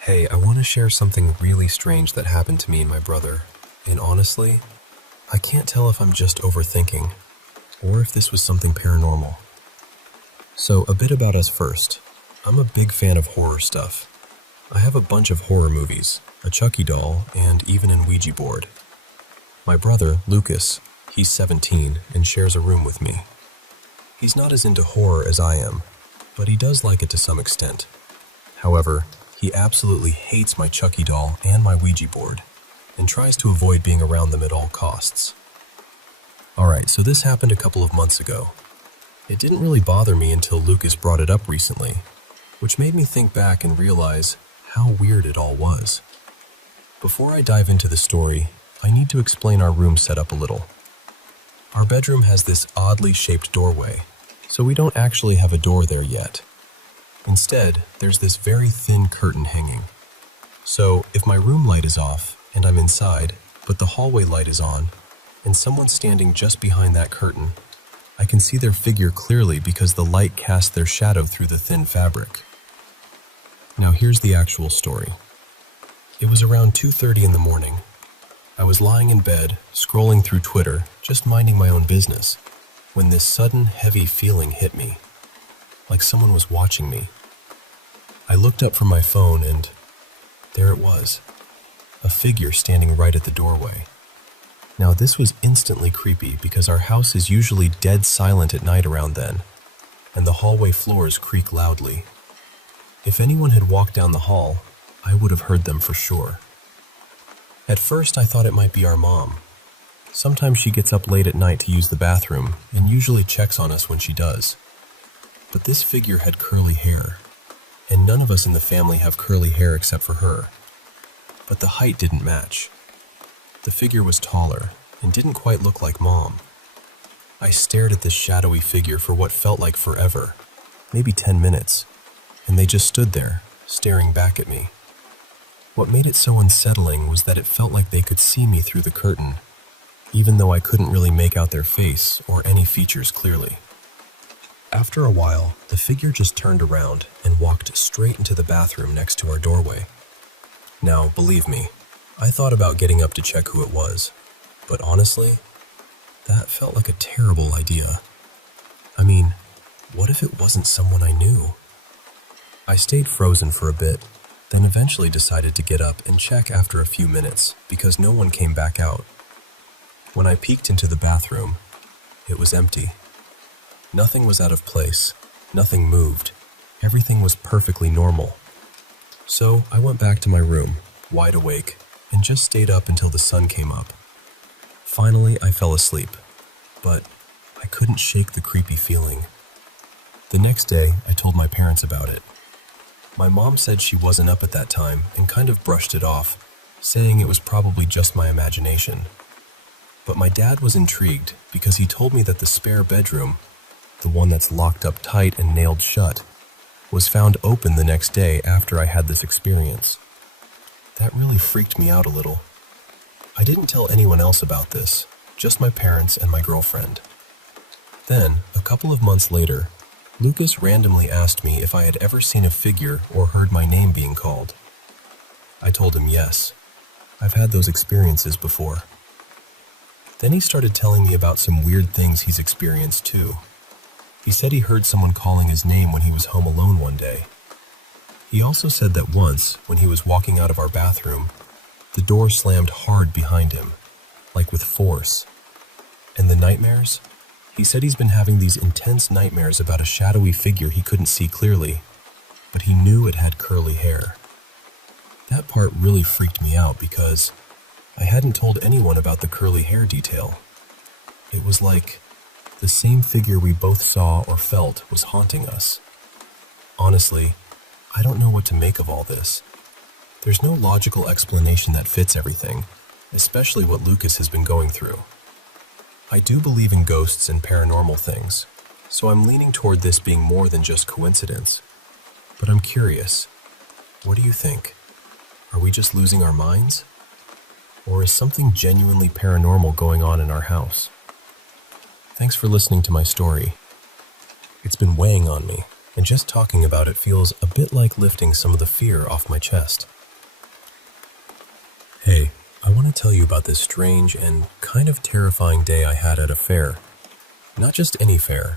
Hey, I want to share something really strange that happened to me and my brother. And honestly, I can't tell if I'm just overthinking, or if this was something paranormal. So, a bit about us first. I'm a big fan of horror stuff. I have a bunch of horror movies, a Chucky doll, and even an Ouija board. My brother, Lucas, he's 17 and shares a room with me. He's not as into horror as I am, but he does like it to some extent. However, he absolutely hates my Chucky doll and my Ouija board, and tries to avoid being around them at all costs. Alright, so this happened a couple of months ago. It didn't really bother me until Lucas brought it up recently, which made me think back and realize how weird it all was. Before I dive into the story, I need to explain our room setup a little. Our bedroom has this oddly shaped doorway, so we don't actually have a door there yet. Instead, there's this very thin curtain hanging. So, if my room light is off, and I'm inside, but the hallway light is on, and someone's standing just behind that curtain, I can see their figure clearly because the light casts their shadow through the thin fabric. Now here's the actual story. It was around 2:30 in the morning. I was lying in bed, scrolling through Twitter, just minding my own business, when this sudden heavy feeling hit me, like someone was watching me. I looked up from my phone and there it was. A figure standing right at the doorway. Now, this was instantly creepy because our house is usually dead silent at night around then, and the hallway floors creak loudly. If anyone had walked down the hall, I would have heard them for sure. At first, I thought it might be our mom. Sometimes she gets up late at night to use the bathroom and usually checks on us when she does. But this figure had curly hair, and none of us in the family have curly hair except for her. But the height didn't match. The figure was taller and didn't quite look like Mom. I stared at this shadowy figure for what felt like forever, maybe 10 minutes, and they just stood there, staring back at me. What made it so unsettling was that it felt like they could see me through the curtain, even though I couldn't really make out their face or any features clearly. After a while, the figure just turned around and walked straight into the bathroom next to our doorway. Now, believe me, I thought about getting up to check who it was, but honestly, that felt like a terrible idea. I mean, what if it wasn't someone I knew? I stayed frozen for a bit, then eventually decided to get up and check after a few minutes because no one came back out. When I peeked into the bathroom, it was empty. Nothing was out of place, nothing moved, everything was perfectly normal. So I went back to my room, wide awake, and just stayed up until the sun came up. Finally, I fell asleep, but I couldn't shake the creepy feeling. The next day, I told my parents about it. My mom said she wasn't up at that time and kind of brushed it off, saying it was probably just my imagination. But my dad was intrigued because he told me that the spare bedroom, the one that's locked up tight and nailed shut, was found open the next day after I had this experience. That really freaked me out a little. I didn't tell anyone else about this, just my parents and my girlfriend. Then, a couple of months later, Lucas randomly asked me if I had ever seen a figure or heard my name being called. I told him yes. I've had those experiences before. Then he started telling me about some weird things he's experienced too. He said he heard someone calling his name when he was home alone one day. He also said that once, when he was walking out of our bathroom, the door slammed hard behind him, like with force. And the nightmares? He said he's been having these intense nightmares about a shadowy figure he couldn't see clearly, but he knew it had curly hair. That part really freaked me out because I hadn't told anyone about the curly hair detail. It was like the same figure we both saw or felt was haunting us. Honestly, I don't know what to make of all this. There's no logical explanation that fits everything, especially what Lucas has been going through. I do believe in ghosts and paranormal things, so I'm leaning toward this being more than just coincidence. But I'm curious, what do you think? Are we just losing our minds? Or is something genuinely paranormal going on in our house? Thanks for listening to my story. It's been weighing on me, and just talking about it feels a bit like lifting some of the fear off my chest. Hey, I want to tell you about this strange and kind of terrifying day I had at a fair. Not just any fair,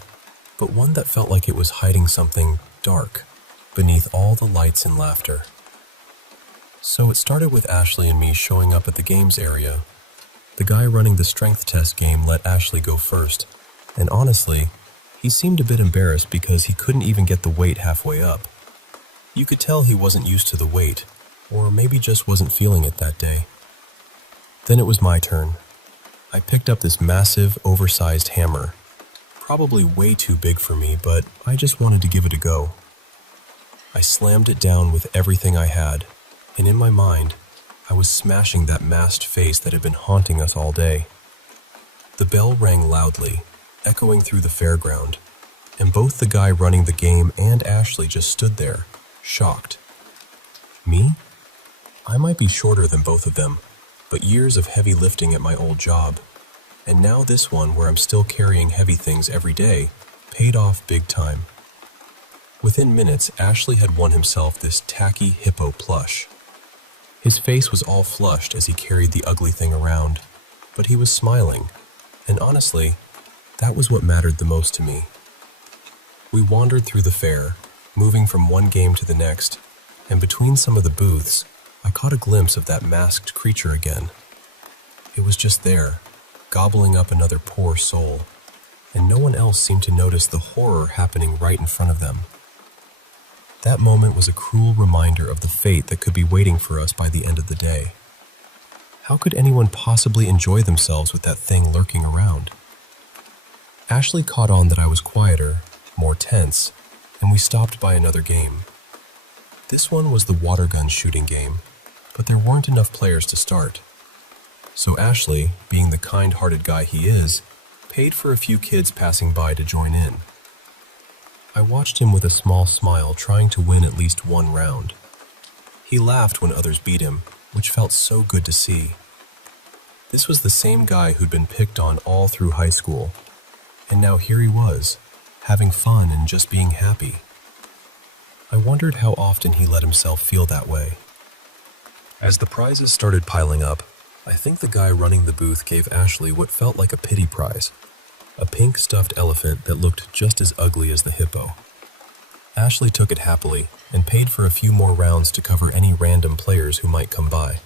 but one that felt like it was hiding something dark beneath all the lights and laughter. So it started with Ashley and me showing up at the games area. The guy running the strength test game let Ashley go first, and honestly, he seemed a bit embarrassed because he couldn't even get the weight halfway up. You could tell he wasn't used to the weight, or maybe just wasn't feeling it that day. Then it was my turn. I picked up this massive, oversized hammer. Probably way too big for me, but I just wanted to give it a go. I slammed it down with everything I had, and in my mind, I was smashing that masked face that had been haunting us all day. The bell rang loudly, echoing through the fairground, and both the guy running the game and Ashley just stood there, shocked. Me? I might be shorter than both of them, but years of heavy lifting at my old job, and now this one where I'm still carrying heavy things every day, paid off big time. Within minutes, Ashley had won himself this tacky hippo plush. His face was all flushed as he carried the ugly thing around, but he was smiling, and honestly, that was what mattered the most to me. We wandered through the fair, moving from one game to the next, and between some of the booths, I caught a glimpse of that masked creature again. It was just there, gobbling up another poor soul, and no one else seemed to notice the horror happening right in front of them. That moment was a cruel reminder of the fate that could be waiting for us by the end of the day. How could anyone possibly enjoy themselves with that thing lurking around? Ashley caught on that I was quieter, more tense, and we stopped by another game. This one was the water gun shooting game, but there weren't enough players to start. So Ashley, being the kind-hearted guy he is, paid for a few kids passing by to join in. I watched him with a small smile, trying to win at least one round. He laughed when others beat him, which felt so good to see. This was the same guy who'd been picked on all through high school, and now here he was, having fun and just being happy. I wondered how often he let himself feel that way. As the prizes started piling up, I think the guy running the booth gave Ashley what felt like a pity prize, a pink stuffed elephant that looked just as ugly as the hippo. Ashley took it happily and paid for a few more rounds to cover any random players who might come by.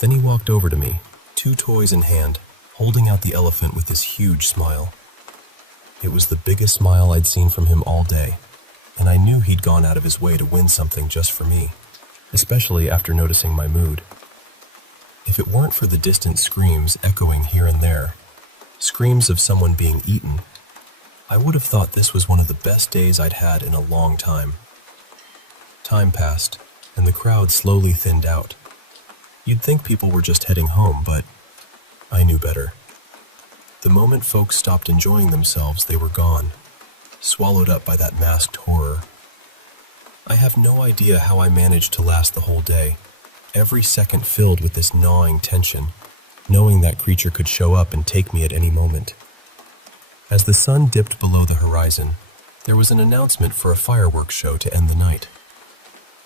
Then he walked over to me, 2 toys in hand, holding out the elephant with this huge smile. It was the biggest smile I'd seen from him all day, and I knew he'd gone out of his way to win something just for me, especially after noticing my mood. If it weren't for the distant screams echoing here and there, screams of someone being eaten, I would have thought this was one of the best days I'd had in a long time. Time passed, and the crowd slowly thinned out. You'd think people were just heading home, but I knew better. The moment folks stopped enjoying themselves, they were gone, swallowed up by that masked horror. I have no idea how I managed to last the whole day, every second filled with this gnawing tension, knowing that creature could show up and take me at any moment. As the sun dipped below the horizon, there was an announcement for a fireworks show to end the night.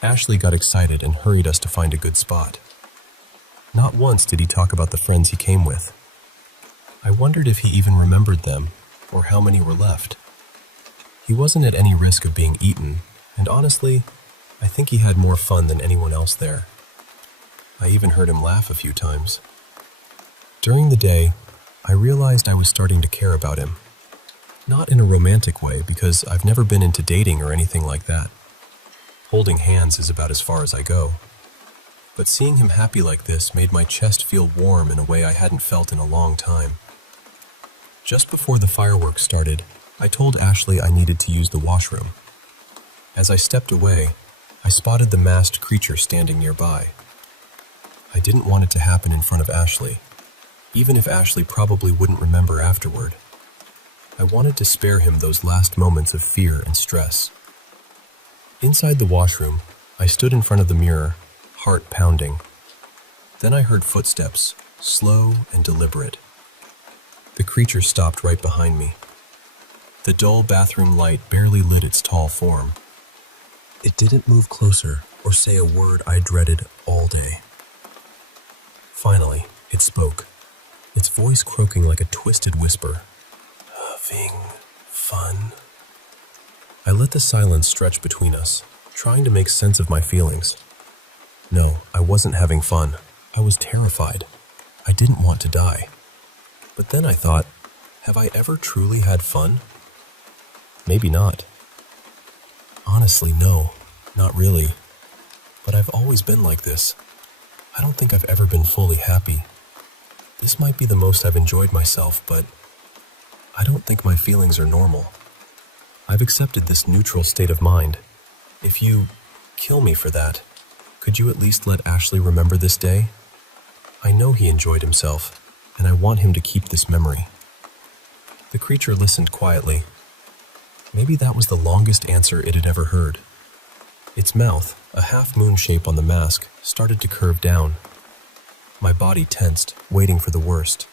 Ashley got excited and hurried us to find a good spot. Not once did he talk about the friends he came with. I wondered if he even remembered them, or how many were left. He wasn't at any risk of being eaten, and honestly, I think he had more fun than anyone else there. I even heard him laugh a few times. During the day, I realized I was starting to care about him. Not in a romantic way, because I've never been into dating or anything like that. Holding hands is about as far as I go. But seeing him happy like this made my chest feel warm in a way I hadn't felt in a long time. Just before the fireworks started, I told Ashley I needed to use the washroom. As I stepped away, I spotted the masked creature standing nearby. I didn't want it to happen in front of Ashley, even if Ashley probably wouldn't remember afterward. I wanted to spare him those last moments of fear and stress. Inside the washroom, I stood in front of the mirror, heart pounding. Then I heard footsteps, slow and deliberate. The creature stopped right behind me. The dull bathroom light barely lit its tall form. It didn't move closer or say a word I dreaded all day. Finally, it spoke, its voice croaking like a twisted whisper. Having fun? I let the silence stretch between us, trying to make sense of my feelings. No, I wasn't having fun. I was terrified. I didn't want to die. But then I thought, have I ever truly had fun? Maybe not. Honestly, no, not really. But I've always been like this. I don't think I've ever been fully happy. This might be the most I've enjoyed myself, but I don't think my feelings are normal. I've accepted this neutral state of mind. If you kill me for that, could you at least let Ashley remember this day? I know he enjoyed himself, and I want him to keep this memory. The creature listened quietly. Maybe that was the longest answer it had ever heard. Its mouth, a half-moon shape on the mask, started to curve down. My body tensed, waiting for the worst.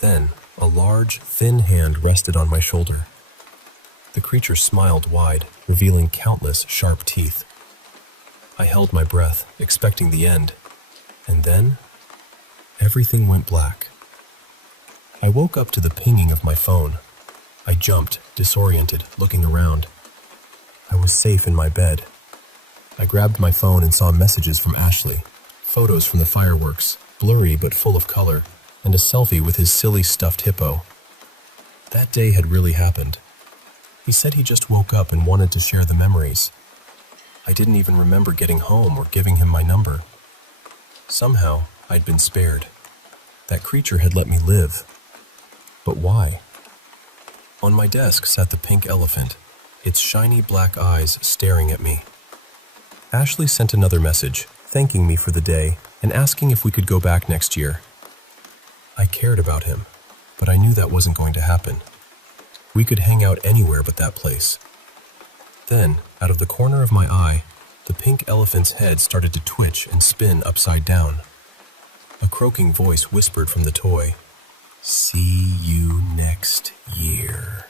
Then, a large, thin hand rested on my shoulder. The creature smiled wide, revealing countless sharp teeth. I held my breath, expecting the end. And then, everything went black. I woke up to the pinging of my phone. I jumped, disoriented, looking around. I was safe in my bed. I grabbed my phone and saw messages from Ashley, photos from the fireworks, blurry but full of color, and a selfie with his silly stuffed hippo. That day had really happened. He said he just woke up and wanted to share the memories. I didn't even remember getting home or giving him my number. Somehow, I'd been spared. That creature had let me live. But why? On my desk sat the pink elephant, its shiny black eyes staring at me. Ashley sent another message, thanking me for the day and asking if we could go back next year. I cared about him, but I knew that wasn't going to happen. We could hang out anywhere but that place. Then, out of the corner of my eye, the pink elephant's head started to twitch and spin upside down. A croaking voice whispered from the toy, "See you next year."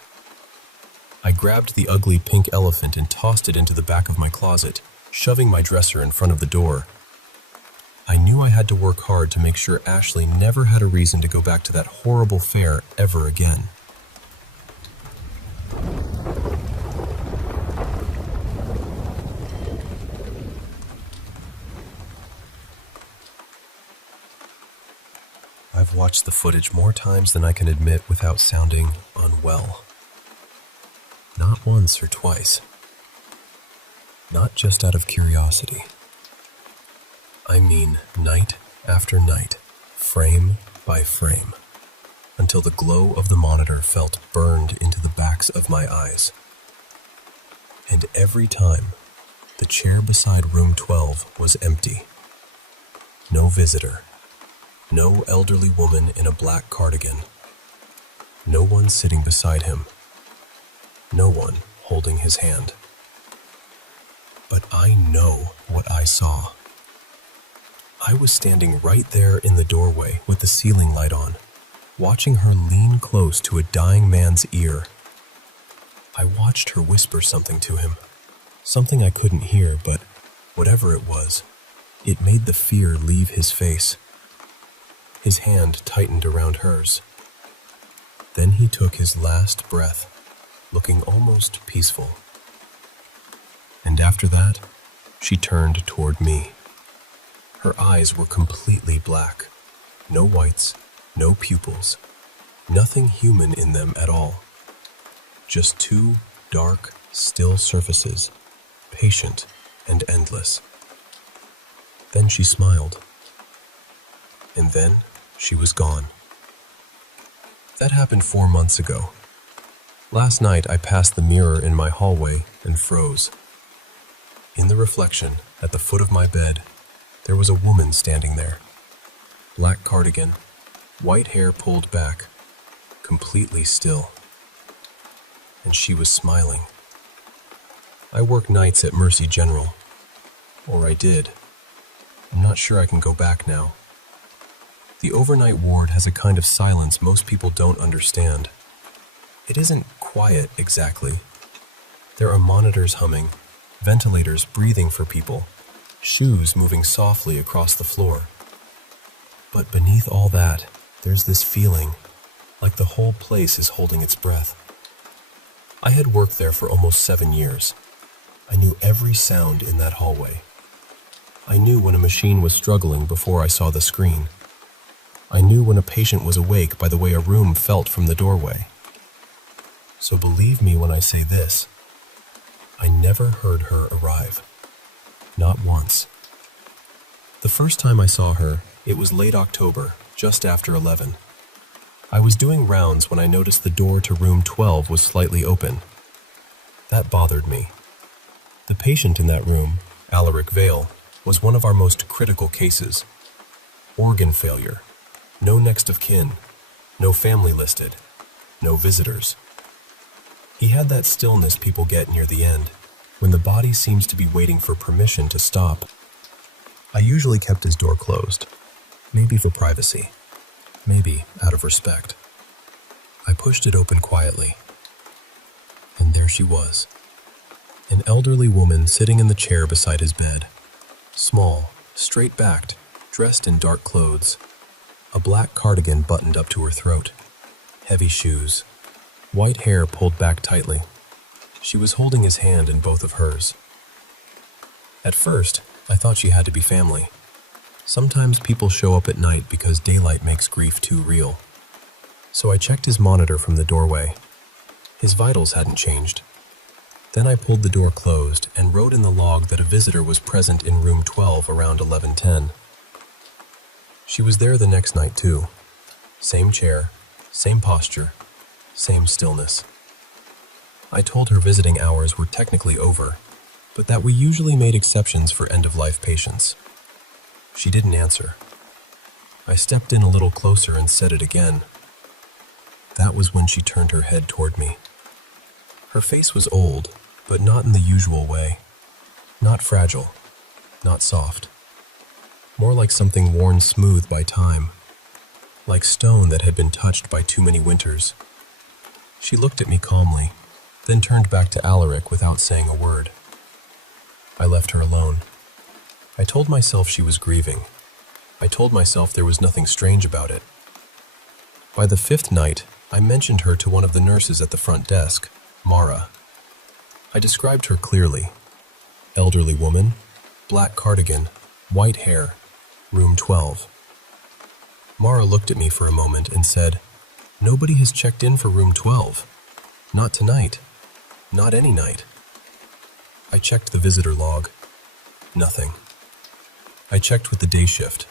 I grabbed the ugly pink elephant and tossed it into the back of my closet, shoving my dresser in front of the door. I knew I had to work hard to make sure Ashley never had a reason to go back to that horrible fair ever again. I've watched the footage more times than I can admit without sounding unwell. Not once or twice. Not just out of curiosity. I mean night after night, frame by frame, until the glow of the monitor felt burned into the backs of my eyes. And every time, the chair beside room 12 was empty. No visitor. No elderly woman in a black cardigan. No one sitting beside him. No one holding his hand. But I know what I saw. I was standing right there in the doorway with the ceiling light on, watching her lean close to a dying man's ear. I watched her whisper something to him, something I couldn't hear, but whatever it was, it made the fear leave his face. His hand tightened around hers. Then he took his last breath, looking almost peaceful. And after that, she turned toward me. Her eyes were completely black. No whites, no pupils, nothing human in them at all. Just two dark, still surfaces, patient and endless. Then she smiled. And then she was gone. That happened 4 months ago. Last night I passed the mirror in my hallway and froze. In the reflection, at the foot of my bed, there was a woman standing there. Black cardigan, white hair pulled back, completely still. And she was smiling. I work nights at Mercy General. Or I did. I'm not sure I can go back now. The overnight ward has a kind of silence most people don't understand. It isn't quiet exactly. There are monitors humming, ventilators breathing for people, shoes moving softly across the floor. But beneath all that, there's this feeling, like the whole place is holding its breath. I had worked there for almost 7 years. I knew every sound in that hallway. I knew when a machine was struggling before I saw the screen. I knew when a patient was awake by the way a room felt from the doorway. So believe me when I say this, I never heard her arrive. Not once. The first time I saw her, it was late October, just after 11. I was doing rounds when I noticed the door to room 12 was slightly open. That bothered me. The patient in that room, Alaric Vale, was one of our most critical cases. Organ failure. No next of kin. No family listed. No visitors. He had that stillness people get near the end, when the body seems to be waiting for permission to stop. I usually kept his door closed, maybe for privacy, maybe out of respect. I pushed it open quietly, and there she was, an elderly woman sitting in the chair beside his bed, small, straight-backed, dressed in dark clothes, a black cardigan buttoned up to her throat, heavy shoes, white hair pulled back tightly. She was holding his hand in both of hers. At first, I thought she had to be family. Sometimes people show up at night because daylight makes grief too real. So I checked his monitor from the doorway. His vitals hadn't changed. Then I pulled the door closed and wrote in the log that a visitor was present in room 12 around 11:10. She was there the next night too. Same chair, same posture, same stillness. I told her visiting hours were technically over, but that we usually made exceptions for end-of-life patients. She didn't answer. I stepped in a little closer and said it again. That was when she turned her head toward me. Her face was old, but not in the usual way. Not fragile, not soft. More like something worn smooth by time, like stone that had been touched by too many winters. She looked at me calmly, then turned back to Alaric without saying a word. I left her alone. I told myself she was grieving. I told myself there was nothing strange about it. By the 5th night, I mentioned her to one of the nurses at the front desk, Mara. I described her clearly. Elderly woman, black cardigan, white hair, room 12. Mara looked at me for a moment and said, "Nobody has checked in for room 12. Not tonight. Not any night." I checked the visitor log. Nothing. I checked with the day shift.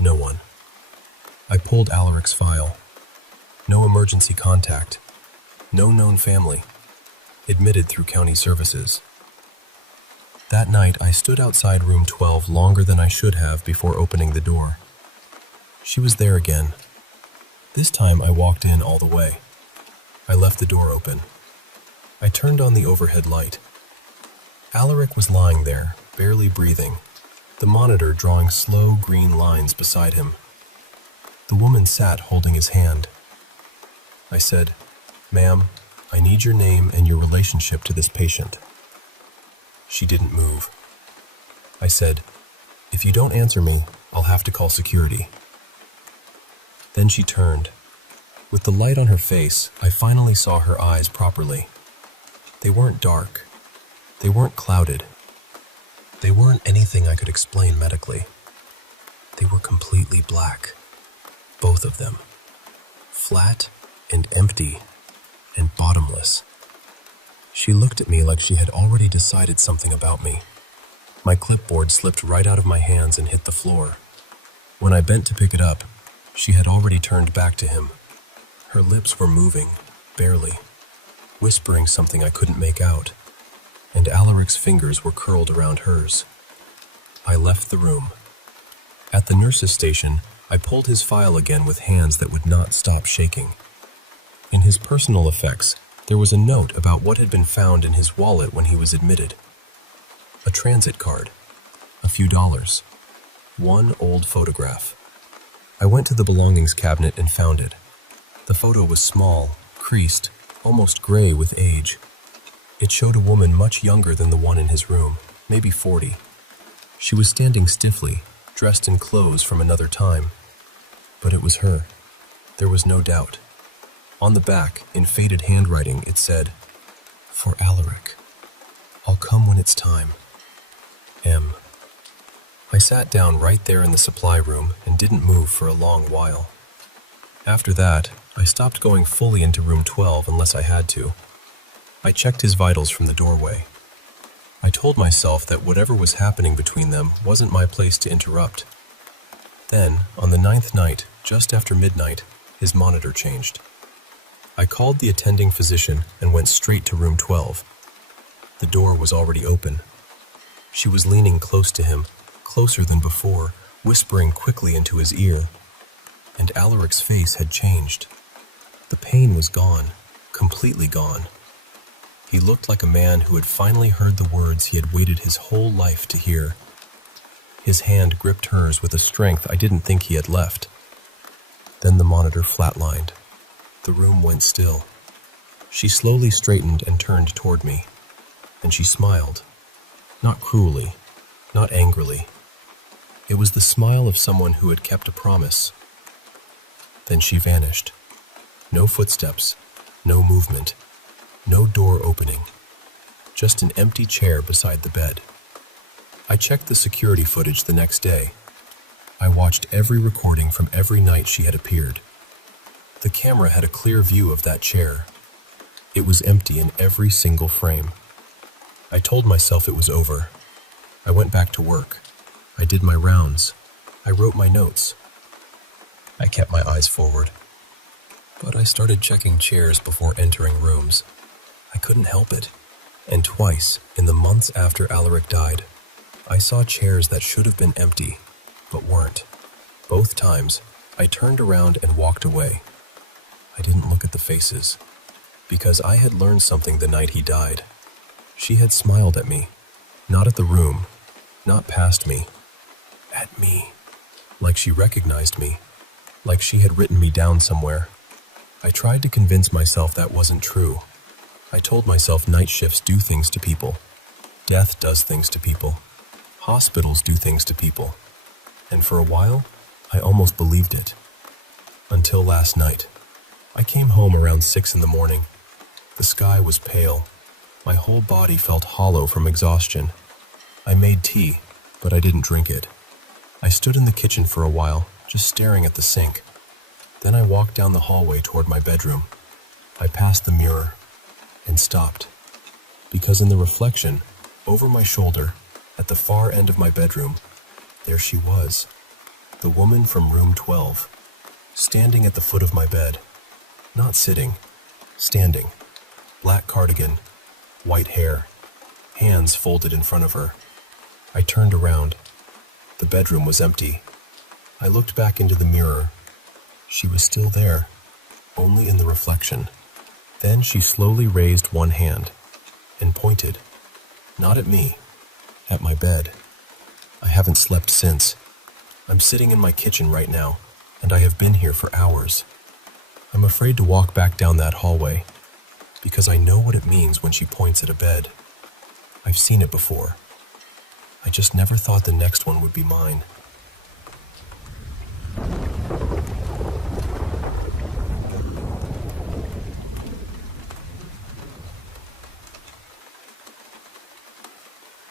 No one. I pulled Alaric's file. No emergency contact. No known family. Admitted through county services. That night, I stood outside room 12 longer than I should have before opening the door. She was there again. This time, I walked in all the way. I left the door open. I turned on the overhead light. Alaric was lying there, barely breathing, the monitor drawing slow green lines beside him. The woman sat holding his hand. I said, "Ma'am, I need your name and your relationship to this patient." She didn't move. I said, "If you don't answer me, I'll have to call security." Then she turned. With the light on her face, I finally saw her eyes properly. They weren't dark. They weren't clouded. They weren't anything I could explain medically. They were completely black. Both of them. Flat and empty and bottomless. She looked at me like she had already decided something about me. My clipboard slipped right out of my hands and hit the floor. When I bent to pick it up, she had already turned back to him. Her lips were moving, barely, whispering something I couldn't make out, and Alaric's fingers were curled around hers. I left the room. At the nurse's station, I pulled his file again with hands that would not stop shaking. In his personal effects, there was a note about what had been found in his wallet when he was admitted. A transit card, a few dollars, one old photograph. I went to the belongings cabinet and found it. The photo was small, creased, almost gray with age. It showed a woman much younger than the one in his room, maybe 40. She was standing stiffly, dressed in clothes from another time. But it was her. There was no doubt. On the back, in faded handwriting, it said, "For Alaric. I'll come when it's time. M." I sat down right there in the supply room and didn't move for a long while. After that, I stopped going fully into room 12 unless I had to. I checked his vitals from the doorway. I told myself that whatever was happening between them wasn't my place to interrupt. Then, on the 9th night, just after midnight, his monitor changed. I called the attending physician and went straight to room 12. The door was already open. She was leaning close to him, closer than before, whispering quickly into his ear. And Alaric's face had changed. The pain was gone, completely gone. He looked like a man who had finally heard the words he had waited his whole life to hear. His hand gripped hers with a strength I didn't think he had left. Then the monitor flatlined. The room went still. She slowly straightened and turned toward me, and she smiled. Not cruelly, not angrily. It was the smile of someone who had kept a promise. Then she vanished. No footsteps, no movement, no door opening. Just an empty chair beside the bed. I checked the security footage the next day. I watched every recording from every night she had appeared. The camera had a clear view of that chair. It was empty in every single frame. I told myself it was over. I went back to work. I did my rounds. I wrote my notes. I kept my eyes forward. But I started checking chairs before entering rooms. I couldn't help it. And twice, in the months after Alaric died, I saw chairs that should have been empty, but weren't. Both times, I turned around and walked away. I didn't look at the faces, because I had learned something the night he died. She had smiled at me, not at the room, not past me, at me, like she recognized me, like she had written me down somewhere. I tried to convince myself that wasn't true. I told myself night shifts do things to people. Death does things to people. Hospitals do things to people. And for a while, I almost believed it. Until last night. I came home around 6 in the morning. The sky was pale. My whole body felt hollow from exhaustion. I made tea, but I didn't drink it. I stood in the kitchen for a while, just staring at the sink. Then I walked down the hallway toward my bedroom. I passed the mirror and stopped, because in the reflection, over my shoulder, at the far end of my bedroom, there she was, the woman from room 12, standing at the foot of my bed, not sitting, standing, black cardigan, white hair, hands folded in front of her. I turned around. The bedroom was empty. I looked back into the mirror. She was still there, only in the reflection. Then she slowly raised one hand and pointed, not at me, at my bed. I haven't slept since. I'm sitting in my kitchen right now, and I have been here for hours. I'm afraid to walk back down that hallway, because I know what it means when she points at a bed. I've seen it before. I just never thought the next one would be mine.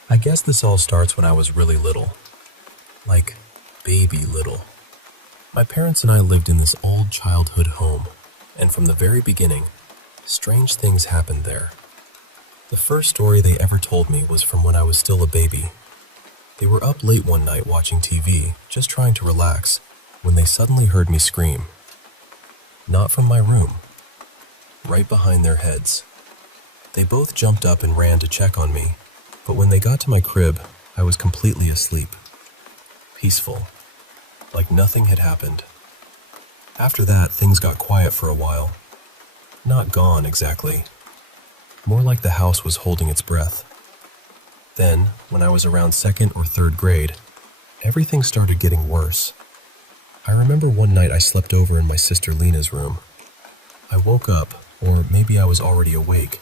I guess this all starts when I was really little. Like, baby little. My parents and I lived in this old childhood home, and from the very beginning, strange things happened there. The first story they ever told me was from when I was still a baby. They were up late one night watching TV, just trying to relax, when they suddenly heard me scream. Not from my room. Right behind their heads. They both jumped up and ran to check on me, but when they got to my crib, I was completely asleep. Peaceful. Like nothing had happened. After that, things got quiet for a while. Not gone, exactly. More like the house was holding its breath. Then, when I was around 2nd or 3rd grade, everything started getting worse. I remember one night I slept over in my sister Lena's room. I woke up, or maybe I was already awake,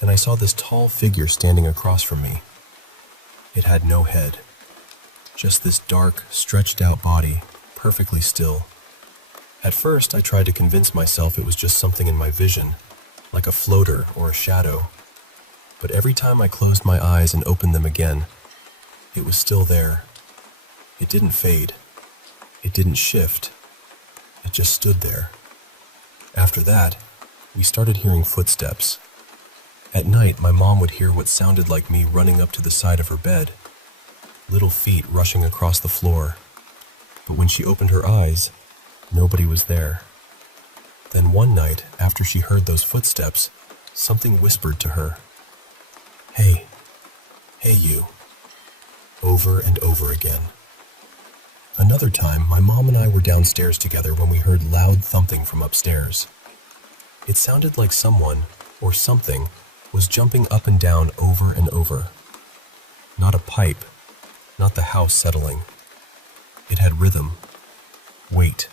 and I saw this tall figure standing across from me. It had no head. Just this dark, stretched-out body, perfectly still. At first, I tried to convince myself it was just something in my vision, like a floater or a shadow. But every time I closed my eyes and opened them again, it was still there. It didn't fade. It didn't shift. It just stood there. After that, we started hearing footsteps. At night, my mom would hear what sounded like me running up to the side of her bed, little feet rushing across the floor. But when she opened her eyes, nobody was there. Then one night, after she heard those footsteps, something whispered to her, "Hey, hey you," over and over again. Another time, my mom and I were downstairs together when we heard loud thumping from upstairs. It sounded like someone, or something, was jumping up and down over and over. Not a pipe, not the house settling. It had rhythm, weight.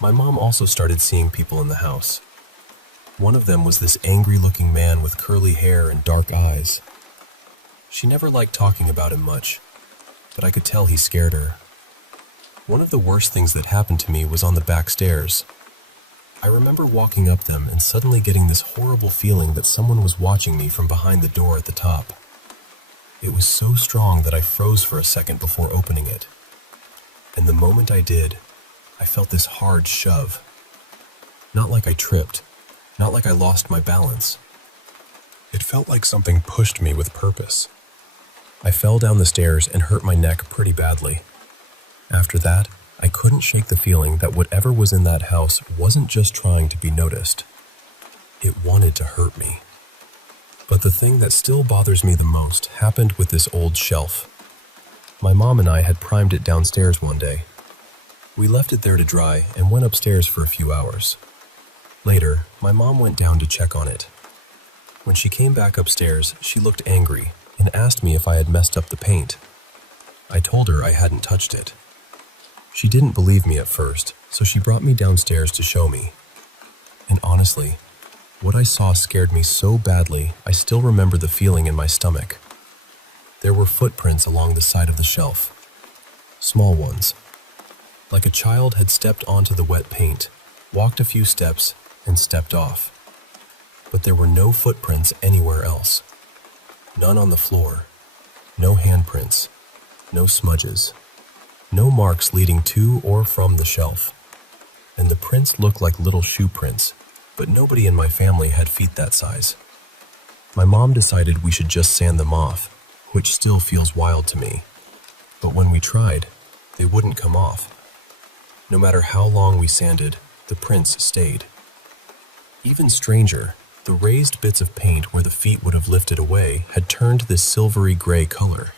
My mom also started seeing people in the house. One of them was this angry-looking man with curly hair and dark eyes. She never liked talking about him much, but I could tell he scared her. One of the worst things that happened to me was on the back stairs. I remember walking up them and suddenly getting this horrible feeling that someone was watching me from behind the door at the top. It was so strong that I froze for a second before opening it. And the moment I did, I felt this hard shove. Not like I tripped, not like I lost my balance. It felt like something pushed me with purpose. I fell down the stairs and hurt my neck pretty badly. After that, I couldn't shake the feeling that whatever was in that house wasn't just trying to be noticed. It wanted to hurt me. But the thing that still bothers me the most happened with this old shelf. My mom and I had primed it downstairs one day. We left it there to dry and went upstairs for a few hours. Later, my mom went down to check on it. When she came back upstairs, she looked angry and asked me if I had messed up the paint. I told her I hadn't touched it. She didn't believe me at first, so she brought me downstairs to show me. And honestly, what I saw scared me so badly, I still remember the feeling in my stomach. There were footprints along the side of the shelf. Small ones. Like a child had stepped onto the wet paint, walked a few steps, and stepped off. But there were no footprints anywhere else. None on the floor. No handprints. No smudges. No marks leading to or from the shelf. And the prints looked like little shoe prints, but nobody in my family had feet that size. My mom decided we should just sand them off, which still feels wild to me. But when we tried, they wouldn't come off. No matter how long we sanded, the prints stayed. Even stranger, the raised bits of paint where the feet would have lifted away had turned this silvery gray color.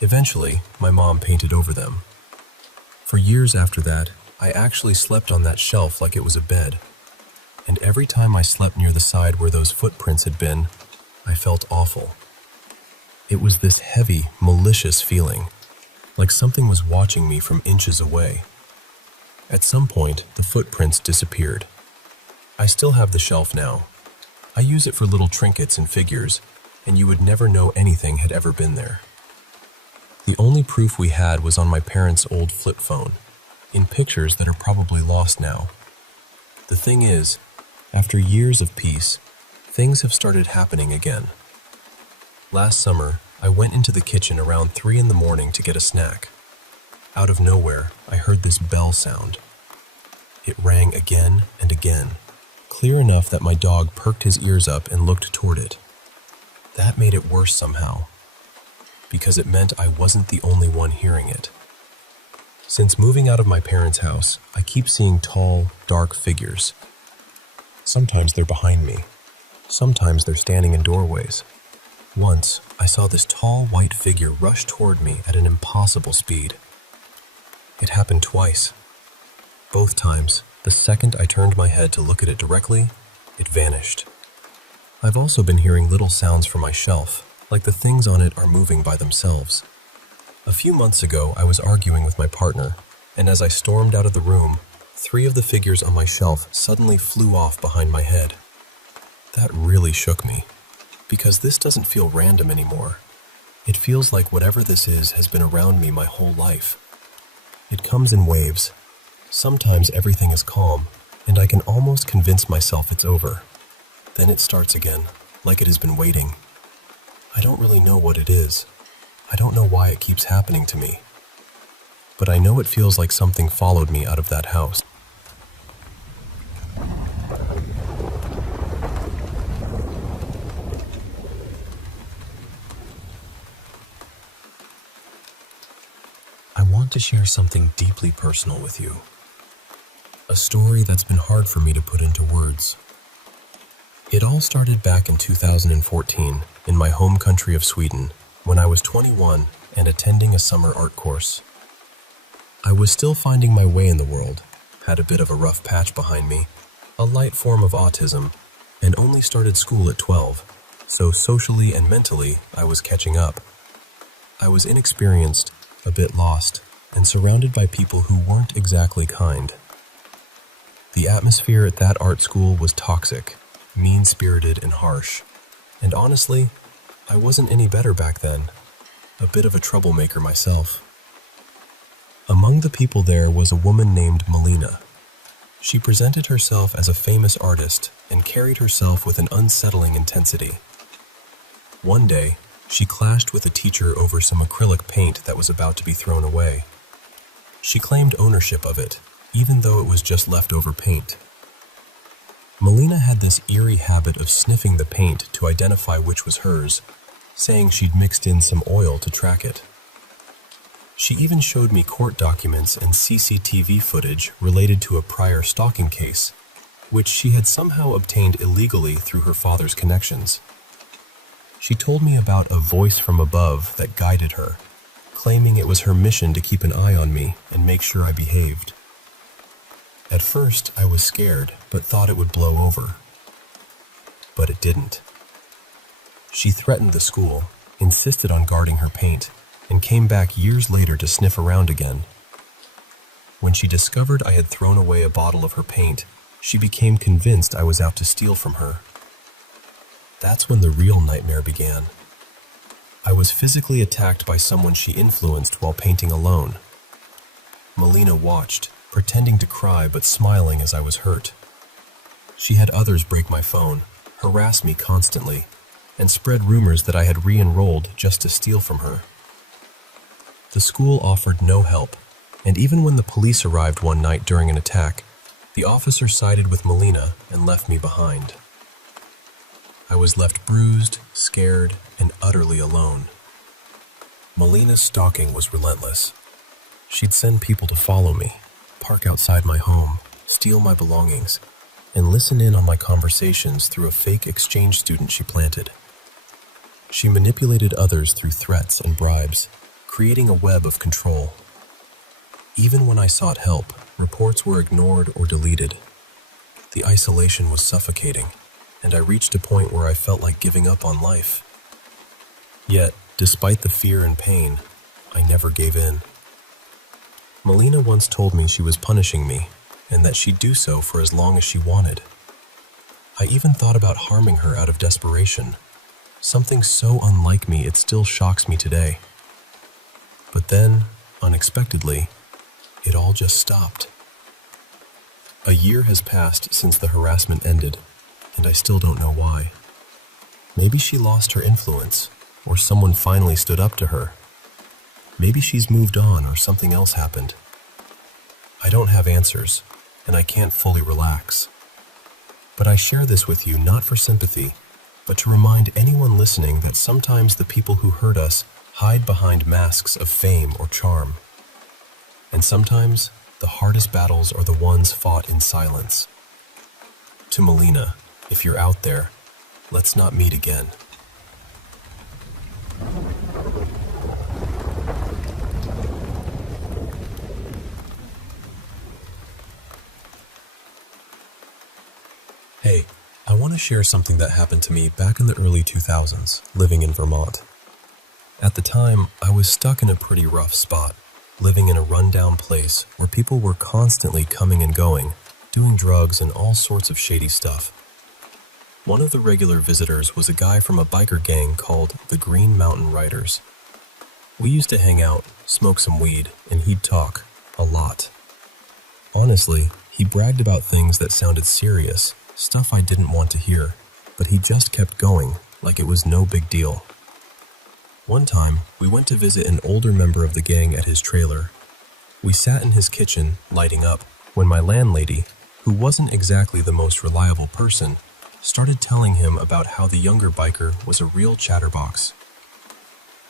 Eventually, my mom painted over them. For years after that, I actually slept on that shelf like it was a bed. And every time I slept near the side where those footprints had been, I felt awful. It was this heavy, malicious feeling, like something was watching me from inches away. At some point, the footprints disappeared. I still have the shelf now. I use it for little trinkets and figures, and you would never know anything had ever been there. The only proof we had was on my parents' old flip phone, in pictures that are probably lost now. The thing is, after years of peace, things have started happening again. Last summer, I went into the kitchen around 3 in the morning to get a snack. Out of nowhere, I heard this bell sound. It rang again and again, clear enough that my dog perked his ears up and looked toward it. That made it worse somehow, because it meant I wasn't the only one hearing it. Since moving out of my parents' house, I keep seeing tall, dark figures. Sometimes they're behind me. Sometimes they're standing in doorways. Once, I saw this tall, white figure rush toward me at an impossible speed. It happened twice. Both times, the second I turned my head to look at it directly, it vanished. I've also been hearing little sounds from my shelf, like the things on it are moving by themselves. A few months ago, I was arguing with my partner, and as I stormed out of the room, 3 of the figures on my shelf suddenly flew off behind my head. That really shook me, because this doesn't feel random anymore. It feels like whatever this is has been around me my whole life. It comes in waves. Sometimes everything is calm, and I can almost convince myself it's over. Then it starts again, like it has been waiting. I don't really know what it is. I don't know why it keeps happening to me. But I know it feels like something followed me out of that house. I want to share something deeply personal with you. A story that's been hard for me to put into words. It all started back in 2014 in my home country of Sweden when I was 21 and attending a summer art course. I was still finding my way in the world, had a bit of a rough patch behind me, a light form of autism, and only started school at 12, so socially and mentally I was catching up. I was inexperienced, a bit lost, and surrounded by people who weren't exactly kind. The atmosphere at that art school was toxic, mean-spirited and harsh, and honestly, I wasn't any better back then, a bit of a troublemaker myself. Among the people there was a woman named Melina. She presented herself as a famous artist and carried herself with an unsettling intensity. One day, she clashed with a teacher over some acrylic paint that was about to be thrown away. She claimed ownership of it, even though it was just leftover paint. Melina had this eerie habit of sniffing the paint to identify which was hers, saying she'd mixed in some oil to track it. She even showed me court documents and CCTV footage related to a prior stalking case, which she had somehow obtained illegally through her father's connections. She told me about a voice from above that guided her, claiming it was her mission to keep an eye on me and make sure I behaved. At first, I was scared, but thought it would blow over. But it didn't. She threatened the school, insisted on guarding her paint, and came back years later to sniff around again. When she discovered I had thrown away a bottle of her paint, she became convinced I was out to steal from her. That's when the real nightmare began. I was physically attacked by someone she influenced while painting alone. Melina watched, pretending to cry but smiling as I was hurt. She had others break my phone, harass me constantly, and spread rumors that I had re-enrolled just to steal from her. The school offered no help, and even when the police arrived one night during an attack, the officer sided with Melina and left me behind. I was left bruised, scared, and utterly alone. Melina's stalking was relentless. She'd send people to follow me, park outside my home, steal my belongings, and listen in on my conversations through a fake exchange student she planted. She manipulated others through threats and bribes, creating a web of control. Even when I sought help, reports were ignored or deleted. The isolation was suffocating, and I reached a point where I felt like giving up on life. Yet, despite the fear and pain, I never gave in. Melina once told me she was punishing me, and that she'd do so for as long as she wanted. I even thought about harming her out of desperation, something so unlike me it still shocks me today. But then, unexpectedly, it all just stopped. A year has passed since the harassment ended, and I still don't know why. Maybe she lost her influence, or someone finally stood up to her. Maybe she's moved on or something else happened. I don't have answers, and I can't fully relax. But I share this with you not for sympathy, but to remind anyone listening that sometimes the people who hurt us hide behind masks of fame or charm. And sometimes the hardest battles are the ones fought in silence. To Melina, if you're out there, let's not meet again. Hey, I want to share something that happened to me back in the early 2000s, living in Vermont. At the time, I was stuck in a pretty rough spot, living in a rundown place where people were constantly coming and going, doing drugs and all sorts of shady stuff. One of the regular visitors was a guy from a biker gang called the Green Mountain Riders. We used to hang out, smoke some weed, and he'd talk, a lot. Honestly, he bragged about things that sounded serious, stuff I didn't want to hear, but he just kept going, like it was no big deal. One time, we went to visit an older member of the gang at his trailer. We sat in his kitchen, lighting up, when my landlady, who wasn't exactly the most reliable person, started telling him about how the younger biker was a real chatterbox.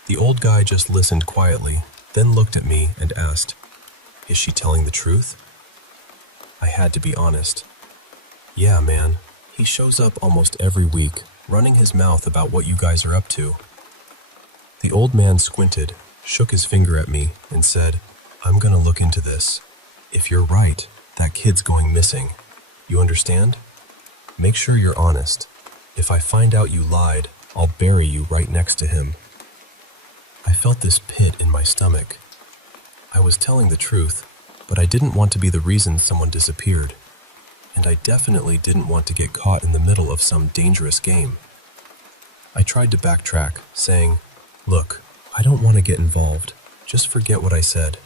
The old guy just listened quietly, then looked at me and asked, "Is she telling the truth?" I had to be honest. "Yeah, man, he shows up almost every week, running his mouth about what you guys are up to." The old man squinted, shook his finger at me, and said, "I'm gonna look into this. If you're right, that kid's going missing. You understand? Make sure you're honest. If I find out you lied, I'll bury you right next to him." I felt this pit in my stomach. I was telling the truth, but I didn't want to be the reason someone disappeared. And I definitely didn't want to get caught in the middle of some dangerous game. I tried to backtrack, saying, "Look, I don't want to get involved. Just forget what I said."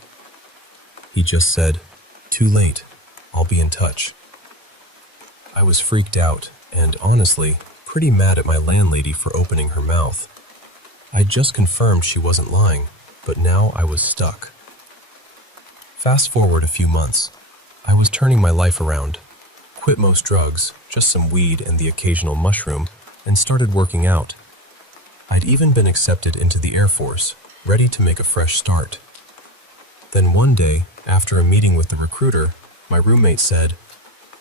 He just said, "Too late. I'll be in touch." I was freaked out and, honestly, pretty mad at my landlady for opening her mouth. I'd just confirmed she wasn't lying, but now I was stuck. Fast forward a few months. I was turning my life around. Quit most drugs, just some weed and the occasional mushroom, and started working out. I'd even been accepted into the Air Force, ready to make a fresh start. Then one day, after a meeting with the recruiter, my roommate said,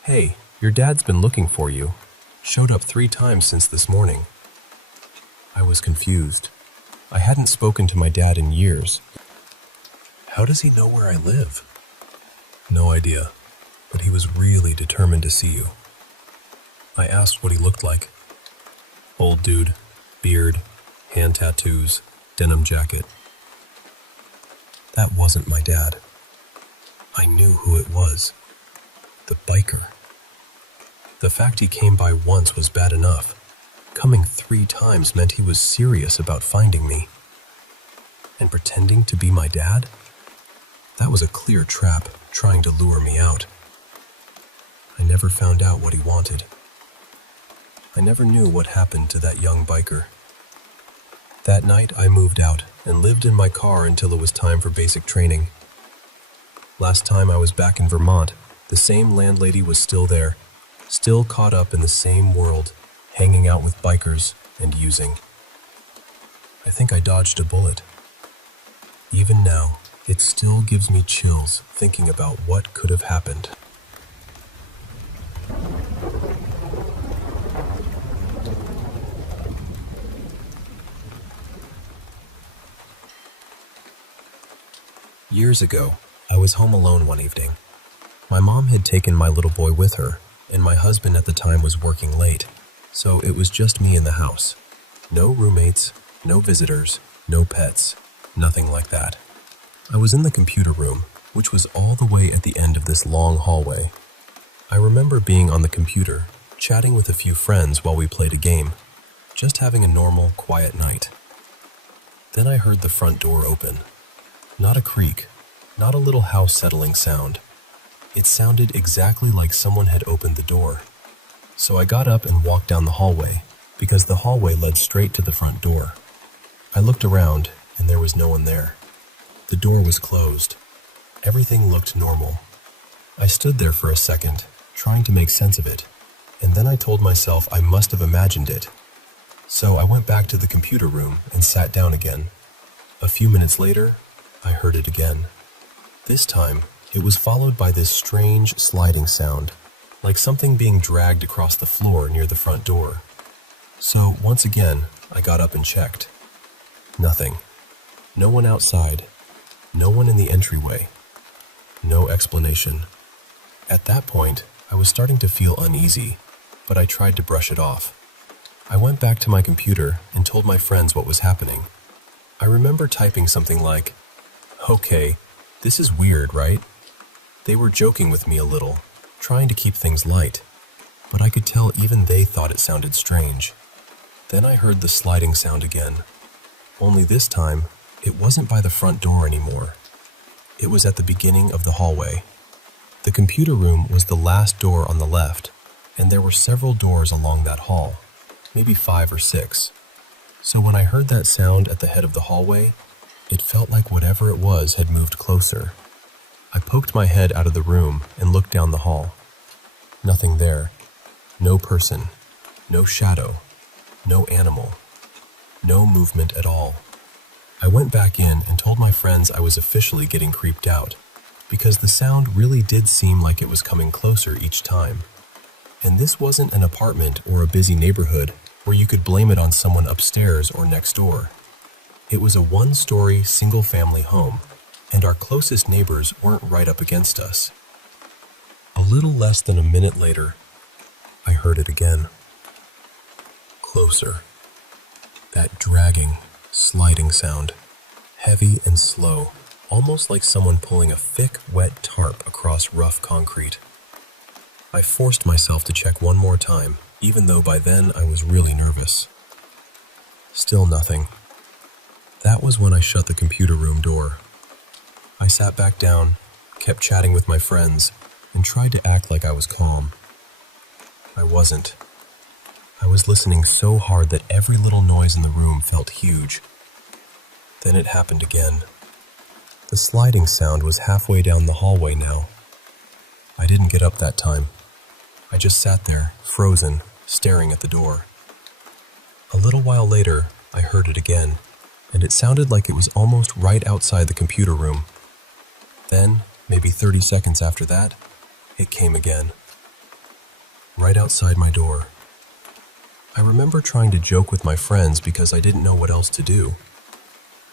"Hey, your dad's been looking for you. Showed up 3 times since this morning." I was confused. I hadn't spoken to my dad in years. How does he know where I live? No idea, but he was really determined to see you. I asked what he looked like. Old dude, beard, hand tattoos, denim jacket. That wasn't my dad. I knew who it was. The biker. The fact he came by once was bad enough. Coming 3 times meant he was serious about finding me. And pretending to be my dad? That was a clear trap trying to lure me out. I never found out what he wanted. I never knew what happened to that young biker. That night I moved out and lived in my car until it was time for basic training. Last time I was back in Vermont, the same landlady was still there, still caught up in the same world, hanging out with bikers and using. I think I dodged a bullet. Even now, it still gives me chills thinking about what could have happened. Years ago, I was home alone one evening. My mom had taken my little boy with her, and my husband at the time was working late, so it was just me in the house. No roommates, no visitors, no pets, nothing like that. I was in the computer room, which was all the way at the end of this long hallway. I remember being on the computer, chatting with a few friends while we played a game, just having a normal, quiet night. Then I heard the front door open. Not a creak, not a little house-settling sound. It sounded exactly like someone had opened the door. So I got up and walked down the hallway, because the hallway led straight to the front door. I looked around, and there was no one there. The door was closed. Everything looked normal. I stood there for a second, trying to make sense of it, and then I told myself I must have imagined it. So I went back to the computer room and sat down again. A few minutes later, I heard it again. This time, it was followed by this strange sliding sound, like something being dragged across the floor near the front door. So once again, I got up and checked. Nothing. No one outside. No one in the entryway. No explanation. At that point, I was starting to feel uneasy, but I tried to brush it off. I went back to my computer and told my friends what was happening. I remember typing something like, "Okay, this is weird, right?" They were joking with me a little, trying to keep things light, but I could tell even they thought it sounded strange. Then I heard the sliding sound again. Only this time, it wasn't by the front door anymore. It was at the beginning of the hallway. The computer room was the last door on the left, and there were several doors along that hall, maybe 5 or 6. So when I heard that sound at the head of the hallway, it felt like whatever it was had moved closer. I poked my head out of the room and looked down the hall. Nothing there. No person. No shadow. No animal. No movement at all. I went back in and told my friends I was officially getting creeped out, because the sound really did seem like it was coming closer each time. And this wasn't an apartment or a busy neighborhood where you could blame it on someone upstairs or next door. It was a 1-story, single-family home, and our closest neighbors weren't right up against us. A little less than a minute later, I heard it again. Closer. That dragging, sliding sound, heavy and slow, almost like someone pulling a thick, wet tarp across rough concrete. I forced myself to check one more time, even though by then I was really nervous. Still nothing. That was when I shut the computer room door. I sat back down, kept chatting with my friends, and tried to act like I was calm. I wasn't. I was listening so hard that every little noise in the room felt huge. Then it happened again. The sliding sound was halfway down the hallway now. I didn't get up that time. I just sat there, frozen, staring at the door. A little while later, I heard it again, and it sounded like it was almost right outside the computer room. Then, maybe 30 seconds after that, it came again. Right outside my door. I remember trying to joke with my friends because I didn't know what else to do.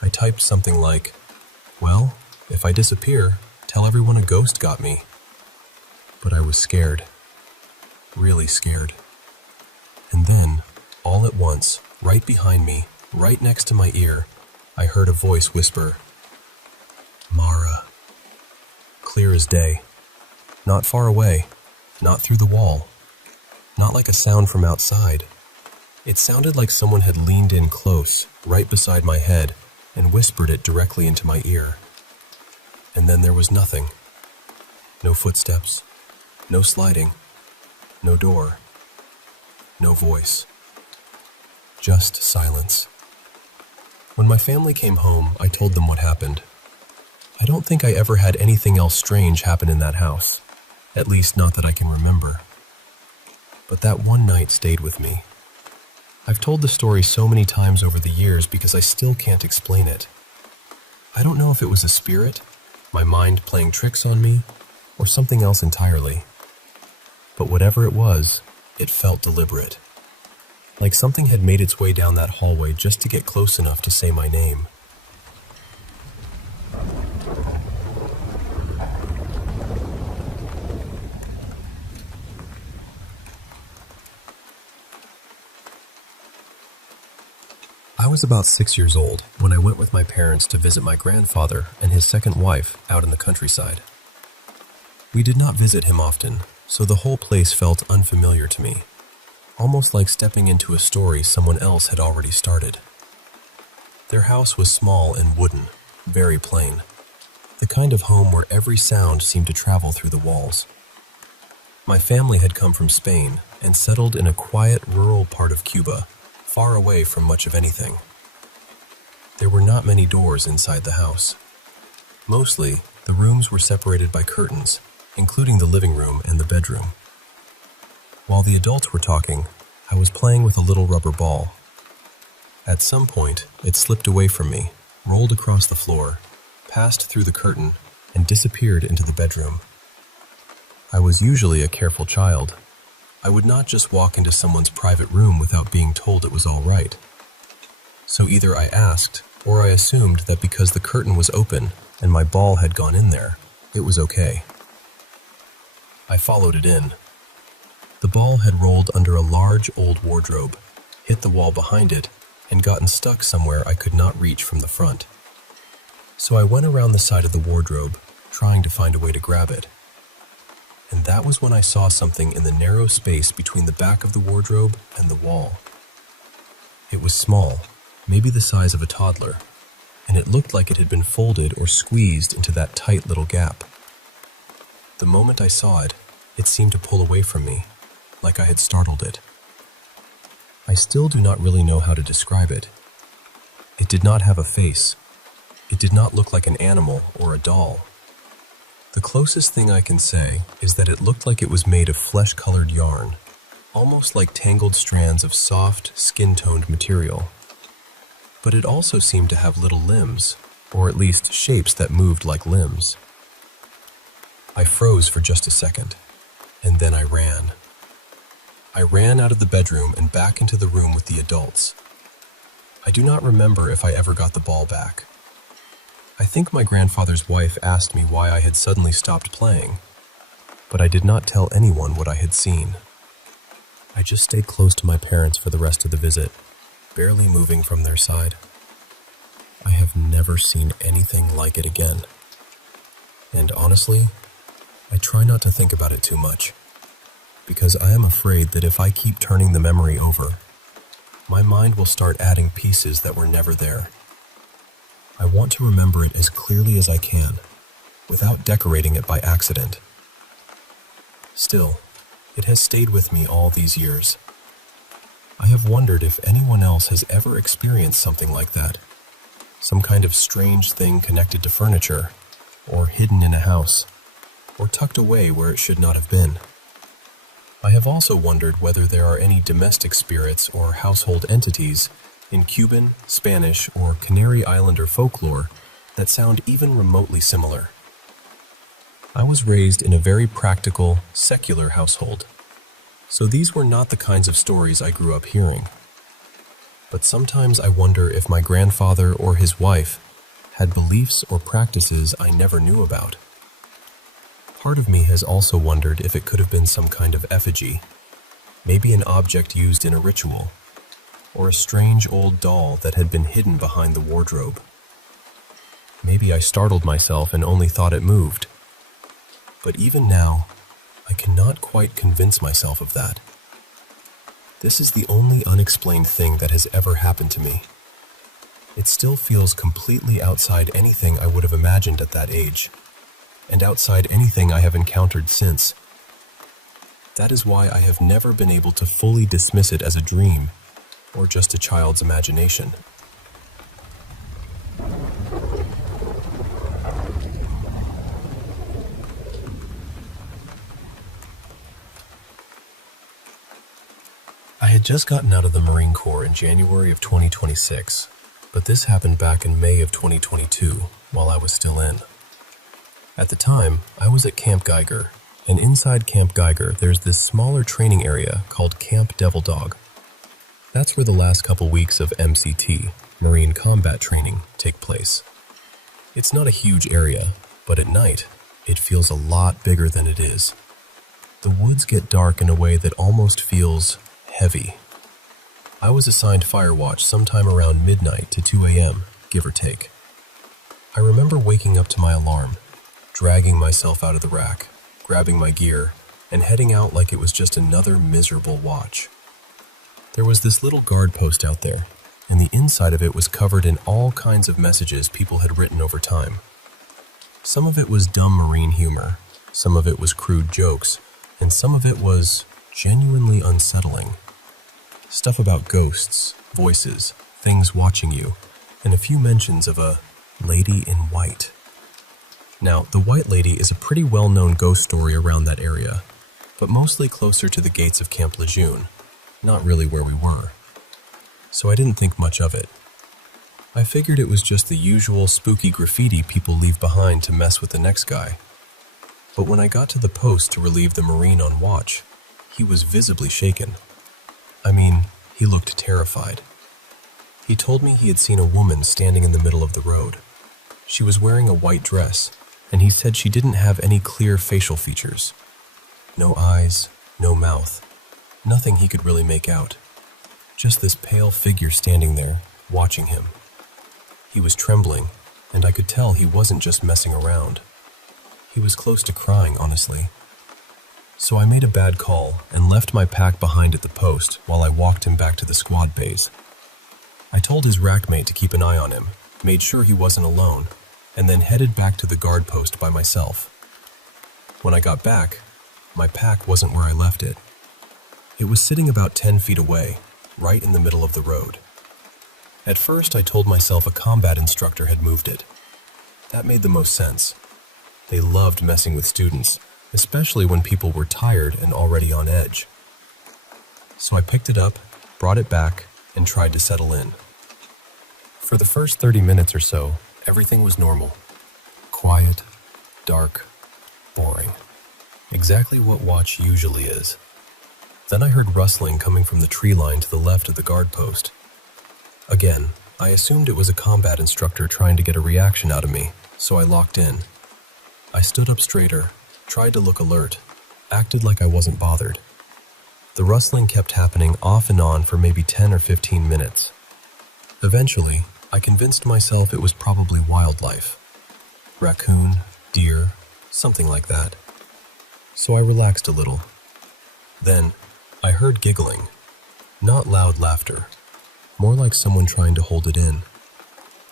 I typed something like, "Well, if I disappear, tell everyone a ghost got me." But I was scared. Really scared. And then, all at once, right behind me, right next to my ear, I heard a voice whisper, "Mara." Clear as day. Not far away, not through the wall, not like a sound from outside. It sounded like someone had leaned in close, right beside my head, and whispered it directly into my ear. And then there was nothing. No footsteps, no sliding, no door, no voice. Just silence. When my family came home, I told them what happened. I don't think I ever had anything else strange happen in that house, at least not that I can remember. But that one night stayed with me. I've told the story so many times over the years because I still can't explain it. I don't know if it was a spirit, my mind playing tricks on me, or something else entirely. But whatever it was, it felt deliberate. Like something had made its way down that hallway just to get close enough to say my name. I was about 6 years old when I went with my parents to visit my grandfather and his second wife out in the countryside. We did not visit him often, so the whole place felt unfamiliar to me, almost like stepping into a story someone else had already started. Their house was small and wooden, very plain, the kind of home where every sound seemed to travel through the walls. My family had come from Spain and settled in a quiet rural part of Cuba, far away from much of anything. There were not many doors inside the house. Mostly, the rooms were separated by curtains, including the living room and the bedroom. While the adults were talking, I was playing with a little rubber ball. At some point, it slipped away from me, rolled across the floor, passed through the curtain, and disappeared into the bedroom. I was usually a careful child. I would not just walk into someone's private room without being told it was all right. So either I asked, or I assumed that because the curtain was open and my ball had gone in there, it was okay. I followed it in. The ball had rolled under a large old wardrobe, hit the wall behind it, and gotten stuck somewhere I could not reach from the front. So I went around the side of the wardrobe, trying to find a way to grab it. And that was when I saw something in the narrow space between the back of the wardrobe and the wall. It was small, maybe the size of a toddler, and it looked like it had been folded or squeezed into that tight little gap. The moment I saw it, it seemed to pull away from me, like I had startled it. I still do not really know how to describe it. It did not have a face. It did not look like an animal or a doll. The closest thing I can say is that it looked like it was made of flesh-colored yarn, almost like tangled strands of soft, skin-toned material. But it also seemed to have little limbs, or at least shapes that moved like limbs. I froze for just a second, and then I ran. I ran out of the bedroom and back into the room with the adults. I do not remember if I ever got the ball back. I think my grandfather's wife asked me why I had suddenly stopped playing, but I did not tell anyone what I had seen. I just stayed close to my parents for the rest of the visit, barely moving from their side. I have never seen anything like it again. And honestly, I try not to think about it too much, because I am afraid that if I keep turning the memory over, my mind will start adding pieces that were never there. I want to remember it as clearly as I can, without decorating it by accident. Still, it has stayed with me all these years. I have wondered if anyone else has ever experienced something like that. some kind of strange thing connected to furniture, or hidden in a house, or tucked away where it should not have been. I have also wondered whether there are any domestic spirits or household entities in Cuban, Spanish, or Canary Islander folklore that sound even remotely similar. I was raised in a very practical, secular household, so these were not the kinds of stories I grew up hearing. But sometimes I wonder if my grandfather or his wife had beliefs or practices I never knew about. Part of me has also wondered if it could have been some kind of effigy, maybe an object used in a ritual, or a strange old doll that had been hidden behind the wardrobe. Maybe I startled myself and only thought it moved. But even now, I cannot quite convince myself of that. This is the only unexplained thing that has ever happened to me. It still feels completely outside anything I would have imagined at that age, and outside anything I have encountered since. That is why I have never been able to fully dismiss it as a dream, or just a child's imagination. I had just gotten out of the Marine Corps in January of 2026, but this happened back in May of 2022, while I was still in. At the time, I was at Camp Geiger, and inside Camp Geiger there's this smaller training area called Camp Devil Dog. That's where the last couple weeks of MCT, Marine Combat Training, take place. It's not a huge area, but at night, it feels a lot bigger than it is. The woods get dark in a way that almost feels heavy. I was assigned fire watch sometime around midnight to 2 a.m., give or take. I remember waking up to my alarm, dragging myself out of the rack, grabbing my gear, and heading out like it was just another miserable watch. There was this little guard post out there, and the inside of it was covered in all kinds of messages people had written over time. Some of it was dumb marine humor, some of it was crude jokes, and some of it was genuinely unsettling. Stuff about ghosts, voices, things watching you, and a few mentions of a lady in white. Now, the White Lady is a pretty well-known ghost story around that area, but mostly closer to the gates of Camp Lejeune, not really where we were. So I didn't think much of it. I figured it was just the usual spooky graffiti people leave behind to mess with the next guy. But when I got to the post to relieve the Marine on watch, he was visibly shaken. I mean, he looked terrified. He told me he had seen a woman standing in the middle of the road. She was wearing a white dress, and he said she didn't have any clear facial features. No eyes, no mouth, nothing he could really make out. Just this pale figure standing there, watching him. He was trembling, and I could tell he wasn't just messing around. He was close to crying, honestly. So I made a bad call and left my pack behind at the post while I walked him back to the squad base. I told his rackmate to keep an eye on him, made sure he wasn't alone, and then headed back to the guard post by myself. When I got back, my pack wasn't where I left it. It was sitting about 10 feet away, right in the middle of the road. At first, I told myself a combat instructor had moved it. That made the most sense. They loved messing with students, especially when people were tired and already on edge. So I picked it up, brought it back, and tried to settle in. For the first 30 minutes or so, everything was normal. Quiet, dark, boring. Exactly what watch usually is. Then I heard rustling coming from the tree line to the left of the guard post. Again, I assumed it was a combat instructor trying to get a reaction out of me, so I locked in. I stood up straighter, tried to look alert, acted like I wasn't bothered. The rustling kept happening off and on for maybe 10 or 15 minutes. Eventually, I convinced myself it was probably wildlife. Raccoon, deer, something like that. So I relaxed a little. Then, I heard giggling. Not loud laughter. More like someone trying to hold it in.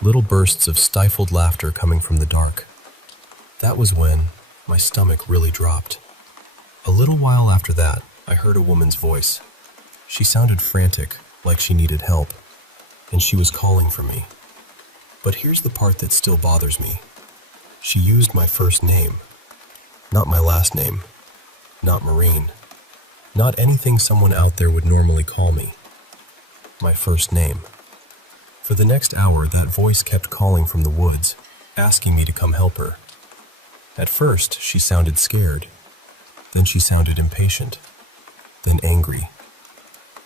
Little bursts of stifled laughter coming from the dark. That was when my stomach really dropped. A little while after that, I heard a woman's voice. She sounded frantic, like she needed help, and she was calling for me. But here's the part that still bothers me. She used my first name, not my last name, not Marine, not anything someone out there would normally call me. My first name. For the next hour, that voice kept calling from the woods, asking me to come help her. At first, she sounded scared. Then she sounded impatient. Then angry.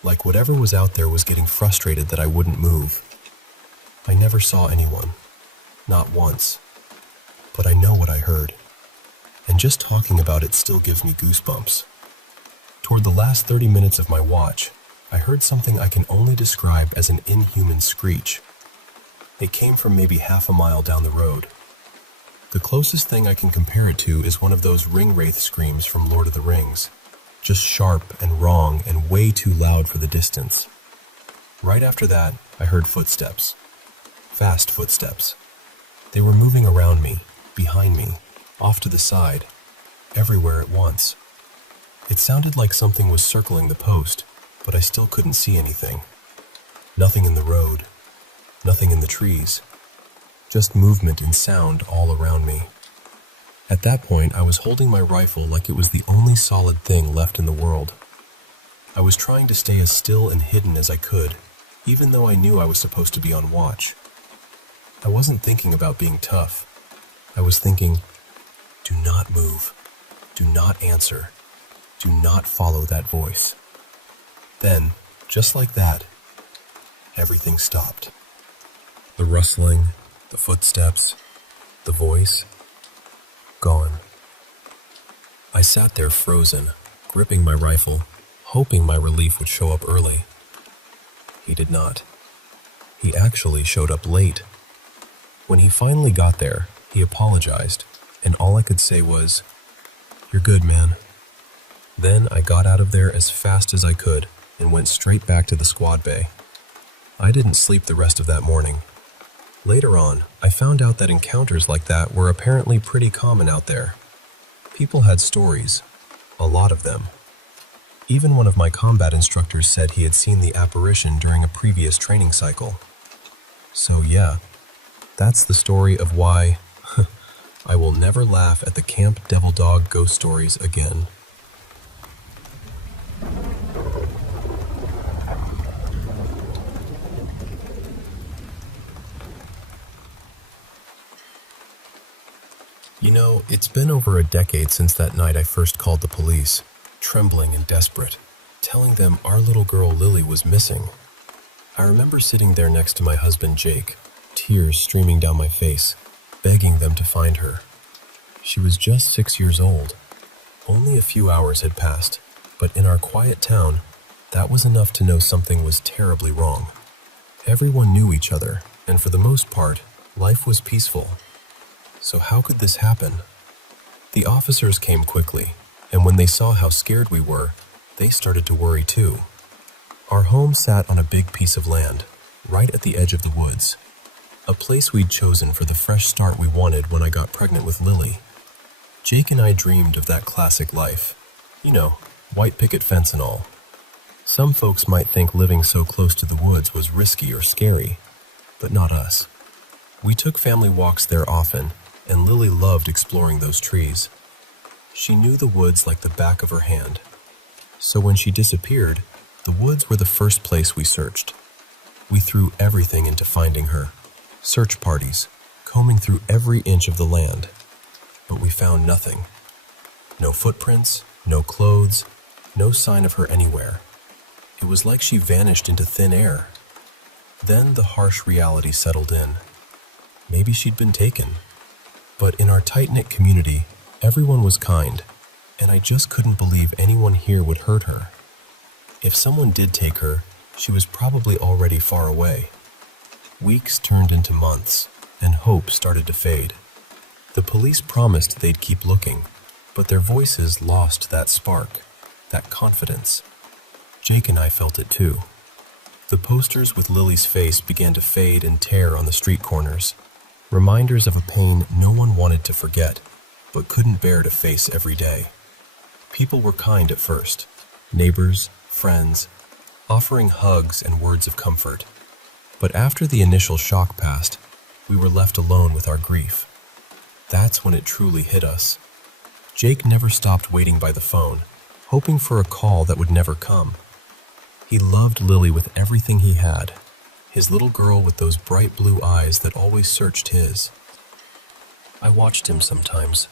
Like whatever was out there was getting frustrated that I wouldn't move. I never saw anyone. Not once. But I know what I heard. And just talking about it still gives me goosebumps. Toward the last 30 minutes of my watch, I heard something I can only describe as an inhuman screech. It came from maybe half a mile down the road. The closest thing I can compare it to is one of those ring wraith screams from Lord of the Rings. Just sharp and wrong and way too loud for the distance. Right after that, I heard footsteps. Fast footsteps. They were moving around me, behind me, off to the side, everywhere at once. It sounded like something was circling the post, but I still couldn't see anything. Nothing in the road, nothing in the trees. Just movement and sound all around me. At that point, I was holding my rifle like it was the only solid thing left in the world. I was trying to stay as still and hidden as I could, even though I knew I was supposed to be on watch. I wasn't thinking about being tough. I was thinking, do not move, do not answer, do not follow that voice. Then, just like that, everything stopped. The rustling, the footsteps, the voice, gone. I sat there frozen, gripping my rifle, hoping my relief would show up early. He did not. He actually showed up late. When he finally got there, he apologized, and all I could say was, "You're good, man." Then I got out of there as fast as I could and went straight back to the squad bay. I didn't sleep the rest of that morning. Later on, I found out that encounters like that were apparently pretty common out there. People had stories, a lot of them. Even one of my combat instructors said he had seen the apparition during a previous training cycle. So yeah, that's the story of why I will never laugh at the Camp Devil Dog ghost stories again. You know, it's been over a decade since that night I first called the police, trembling and desperate, telling them our little girl Lily was missing. I remember sitting there next to my husband Jake, tears streaming down my face, begging them to find her. She was just 6 years old. Only a few hours had passed, but in our quiet town, that was enough to know something was terribly wrong. Everyone knew each other, and for the most part, life was peaceful. So how could this happen? The officers came quickly, and when they saw how scared we were, they started to worry too. Our home sat on a big piece of land, right at the edge of the woods. A place we'd chosen for the fresh start we wanted when I got pregnant with Lily. Jake and I dreamed of that classic life. You know, white picket fence and all. Some folks might think living so close to the woods was risky or scary, but not us. We took family walks there often, and Lily loved exploring those trees. She knew the woods like the back of her hand. So when she disappeared, the woods were the first place we searched. We threw everything into finding her. Search parties, combing through every inch of the land. But we found nothing. No footprints, no clothes, no sign of her anywhere. It was like she vanished into thin air. Then the harsh reality settled in. Maybe she'd been taken. But in our tight-knit community, everyone was kind, and I just couldn't believe anyone here would hurt her. If someone did take her, she was probably already far away. Weeks turned into months, and hope started to fade. The police promised they'd keep looking, but their voices lost that spark, that confidence. Jake and I felt it too. The posters with Lily's face began to fade and tear on the street corners. Reminders of a pain no one wanted to forget, but couldn't bear to face every day. People were kind at first, neighbors, friends, offering hugs and words of comfort. But after the initial shock passed, we were left alone with our grief. That's when it truly hit us. Jake never stopped waiting by the phone, hoping for a call that would never come. He loved Lily with everything he had, his little girl with those bright blue eyes that always searched his. I watched him sometimes,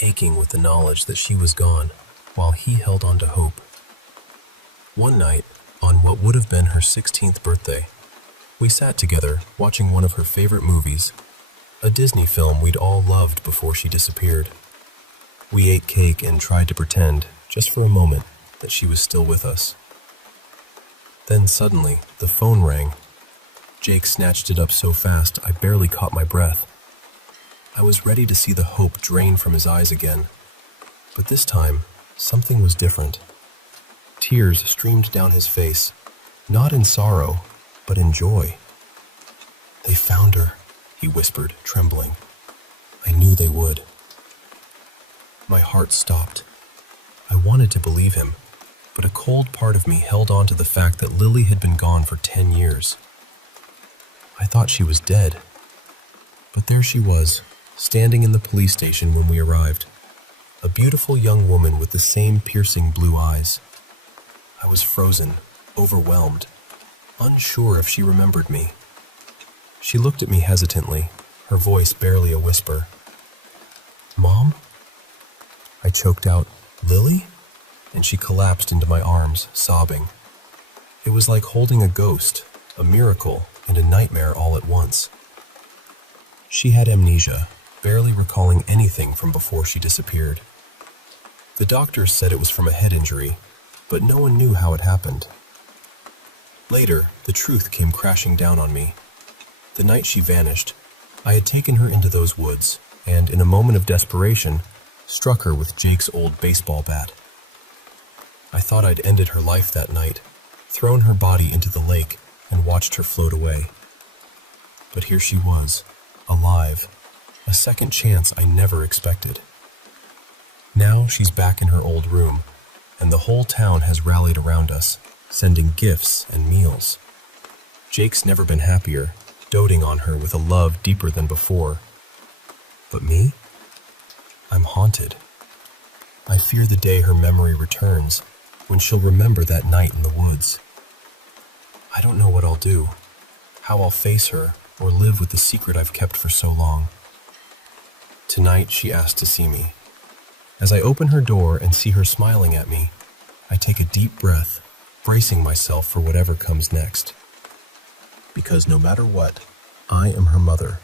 aching with the knowledge that she was gone, while he held on to hope. One night, on what would have been her 16th birthday, we sat together watching one of her favorite movies, a Disney film we'd all loved before she disappeared. We ate cake and tried to pretend, just for a moment, that she was still with us. Then suddenly, the phone rang. Jake snatched it up so fast I barely caught my breath. I was ready to see the hope drain from his eyes again, but this time, something was different. Tears streamed down his face, not in sorrow, but in joy. "They found her," he whispered, trembling. "I knew they would." My heart stopped. I wanted to believe him, but a cold part of me held on to the fact that Lily had been gone for 10 years. I thought she was dead, but there she was, standing in the police station when we arrived, a beautiful young woman with the same piercing blue eyes. I was frozen, overwhelmed, unsure if she remembered me. She looked at me hesitantly, her voice barely a whisper. "Mom?" I choked out, "Lily?" And she collapsed into my arms, sobbing. It was like holding a ghost, a miracle, and a nightmare all at once. She had amnesia, barely recalling anything from before she disappeared. The doctors said it was from a head injury, but no one knew how it happened. Later, the truth came crashing down on me. The night she vanished, I had taken her into those woods, and in a moment of desperation, struck her with Jake's old baseball bat. I thought I'd ended her life that night, thrown her body into the lake, and watched her float away. But here she was, alive, a second chance I never expected. Now she's back in her old room, and the whole town has rallied around us, sending gifts and meals. Jake's never been happier, doting on her with a love deeper than before. But me? I'm haunted. I fear the day her memory returns, when she'll remember that night in the woods. I don't know what I'll do, how I'll face her, or live with the secret I've kept for so long. Tonight she asked to see me. As I open her door and see her smiling at me, I take a deep breath, bracing myself for whatever comes next. Because no matter what, I am her mother,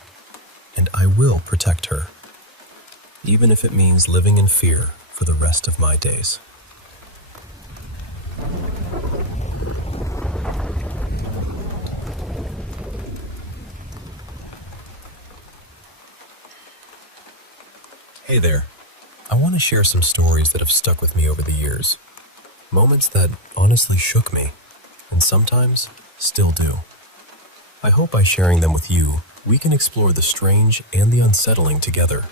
and I will protect her, even if it means living in fear for the rest of my days. Hey there. I want to share some stories that have stuck with me over the years. Moments that honestly shook me, and sometimes still do. I hope by sharing them with you, we can explore the strange and the unsettling together.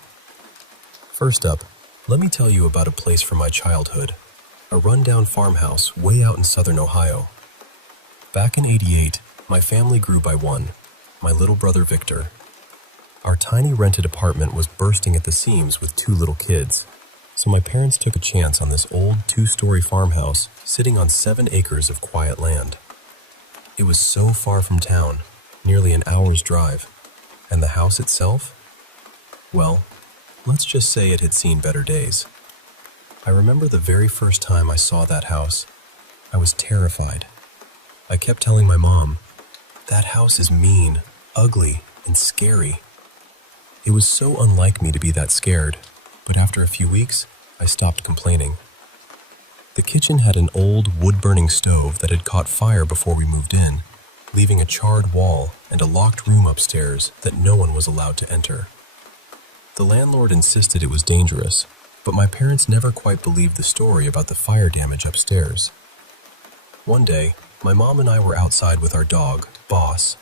First up, let me tell you about a place from my childhood, a rundown farmhouse way out in southern Ohio. Back in '88, my family grew by one, my little brother Victor. Our tiny rented apartment was bursting at the seams with 2 little kids, so my parents took a chance on this old 2-story farmhouse sitting on 7 acres of quiet land. It was so far from town, nearly an hour's drive, and the house itself? Well, let's just say it had seen better days. I remember the very first time I saw that house. I was terrified. I kept telling my mom, "That house is mean, ugly, and scary." It was so unlike me to be that scared, but after a few weeks, I stopped complaining. The kitchen had an old wood-burning stove that had caught fire before we moved in, leaving a charred wall and a locked room upstairs that no one was allowed to enter. The landlord insisted it was dangerous, but my parents never quite believed the story about the fire damage upstairs. One day, my mom and I were outside with our dog, Boss,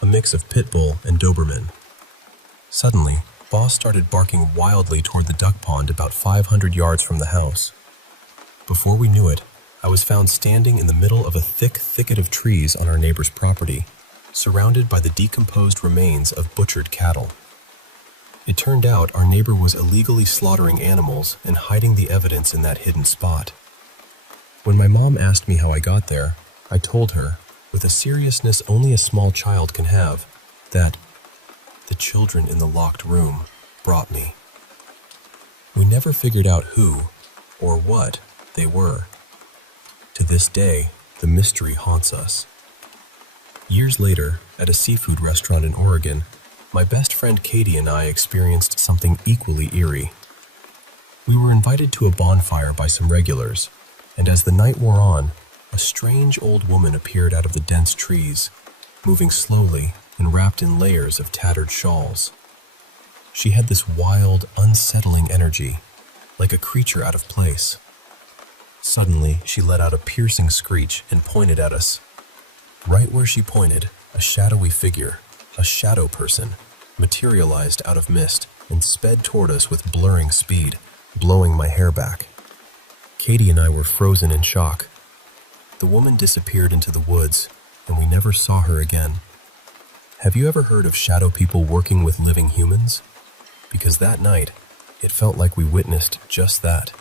a mix of pit bull and Doberman. Suddenly, Boss started barking wildly toward the duck pond about 500 yards from the house. Before we knew it, I was found standing in the middle of a thick thicket of trees on our neighbor's property, surrounded by the decomposed remains of butchered cattle. It turned out our neighbor was illegally slaughtering animals and hiding the evidence in that hidden spot. When my mom asked me how I got there, I told her, with a seriousness only a small child can have, that the children in the locked room brought me. We never figured out who or what they were. To this day, the mystery haunts us. Years later, at a seafood restaurant in Oregon, my best friend Katie and I experienced something equally eerie. We were invited to a bonfire by some regulars, and as the night wore on, a strange old woman appeared out of the dense trees, moving slowly and wrapped in layers of tattered shawls. She had this wild, unsettling energy, like a creature out of place. Suddenly, she let out a piercing screech and pointed at us. Right where she pointed, a shadowy figure, a shadow person, materialized out of mist and sped toward us with blurring speed, blowing my hair back. Katie and I were frozen in shock. The woman disappeared into the woods, and we never saw her again. Have you ever heard of shadow people working with living humans? Because that night, it felt like we witnessed just that.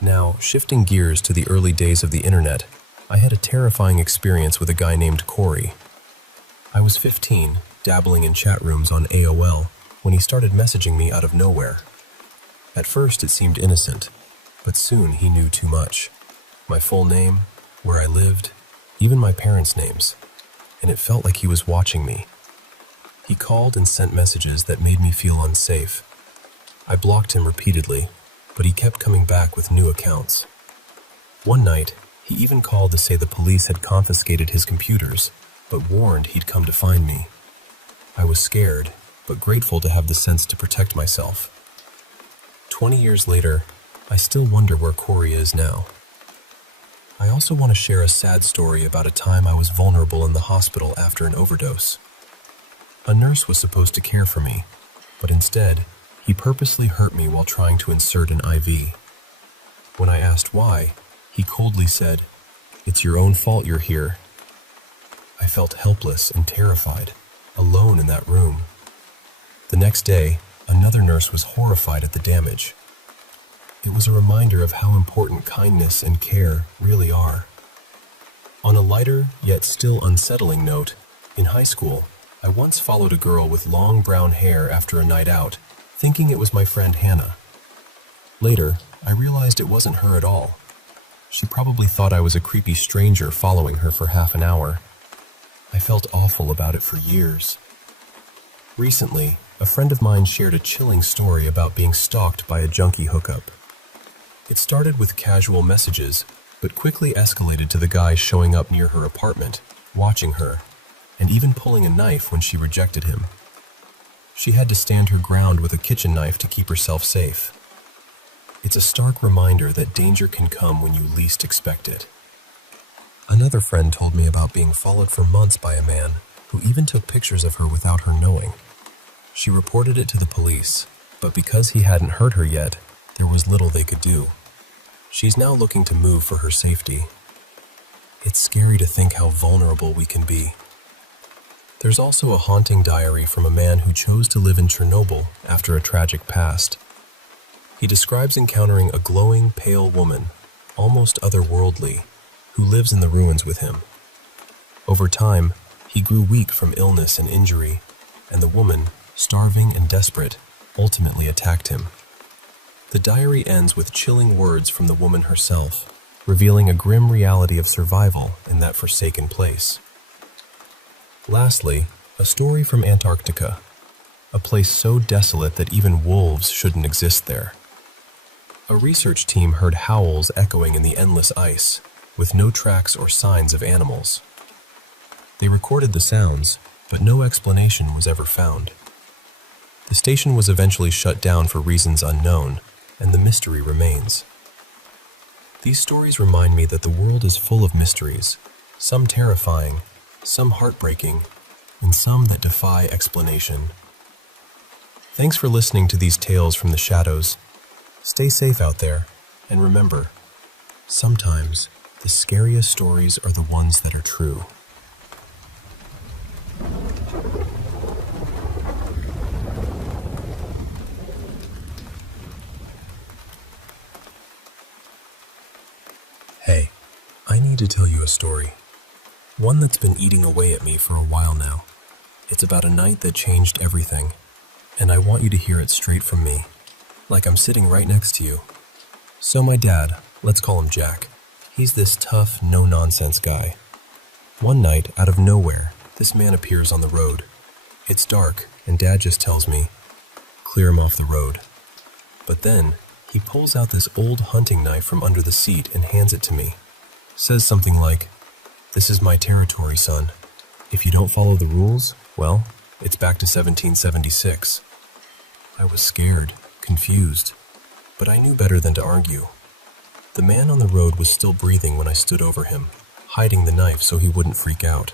Now, shifting gears to the early days of the internet, I had a terrifying experience with a guy named Corey. I was 15, dabbling in chat rooms on AOL, when he started messaging me out of nowhere. At first it seemed innocent, but soon he knew too much. My full name, where I lived, even my parents' names, and it felt like he was watching me. He called and sent messages that made me feel unsafe. I blocked him repeatedly, but he kept coming back with new accounts. One night, he even called to say the police had confiscated his computers, but warned he'd come to find me. I was scared, but grateful to have the sense to protect myself. 20 years later, I still wonder where Corey is now. I also want to share a sad story about a time I was vulnerable in the hospital after an overdose. A nurse was supposed to care for me, but instead, he purposely hurt me while trying to insert an IV. When I asked why, he coldly said, "It's your own fault you're here." I felt helpless and terrified, alone in that room. The next day, another nurse was horrified at the damage. It was a reminder of how important kindness and care really are. On a lighter, yet still unsettling note, in high school, I once followed a girl with long brown hair after a night out, thinking it was my friend Hannah. Later, I realized it wasn't her at all. She probably thought I was a creepy stranger following her for half an hour. I felt awful about it for years. Recently, a friend of mine shared a chilling story about being stalked by a junkie hookup. It started with casual messages, but quickly escalated to the guy showing up near her apartment, watching her, and even pulling a knife when she rejected him. She had to stand her ground with a kitchen knife to keep herself safe. It's a stark reminder that danger can come when you least expect it. Another friend told me about being followed for months by a man who even took pictures of her without her knowing. She reported it to the police, but because he hadn't hurt her yet, there was little they could do. She's now looking to move for her safety. It's scary to think how vulnerable we can be. There's also a haunting diary from a man who chose to live in Chernobyl after a tragic past. He describes encountering a glowing, pale woman, almost otherworldly, who lives in the ruins with him. Over time, he grew weak from illness and injury, and the woman, starving and desperate, ultimately attacked him. The diary ends with chilling words from the woman herself, revealing a grim reality of survival in that forsaken place. Lastly, a story from Antarctica, a place so desolate that even wolves shouldn't exist there. A research team heard howls echoing in the endless ice, with no tracks or signs of animals. They recorded the sounds, but no explanation was ever found. The station was eventually shut down for reasons unknown, and the mystery remains. These stories remind me that the world is full of mysteries, some terrifying, some heartbreaking, and some that defy explanation. Thanks for listening to these tales from the shadows. Stay safe out there, and remember, sometimes the scariest stories are the ones that are true. to tell you a story. One that's been eating away at me for a while now. It's about a night that changed everything, and I want you to hear it straight from me, like I'm sitting right next to you. So my dad, let's call him Jack, he's this tough, no-nonsense guy. One night, out of nowhere, this man appears on the road. It's dark, and Dad just tells me, clear him off the road. But then, he pulls out this old hunting knife from under the seat and hands it to me. Says something like, "This is my territory, son. If you don't follow the rules, well, it's back to 1776. I was scared, confused, but I knew better than to argue. The man on the road was still breathing when I stood over him, hiding the knife so he wouldn't freak out.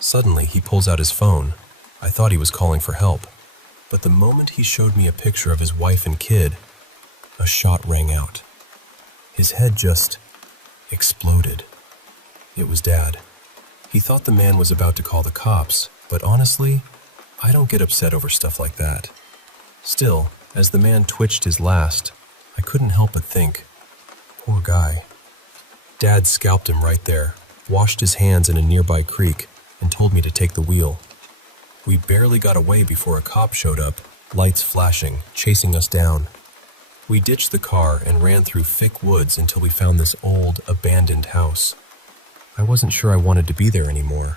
Suddenly, he pulls out his phone. I thought he was calling for help, but the moment he showed me a picture of his wife and kid, a shot rang out. His head just exploded. It was Dad. He thought the man was about to call the cops, but honestly, I don't get upset over stuff like that. Still, as the man twitched his last, I couldn't help but think, poor guy. Dad scalped him right there, washed his hands in a nearby creek, and told me to take the wheel. We barely got away before a cop showed up, lights flashing, chasing us down. We ditched the car and ran through thick woods until we found this old, abandoned house. I wasn't sure I wanted to be there anymore.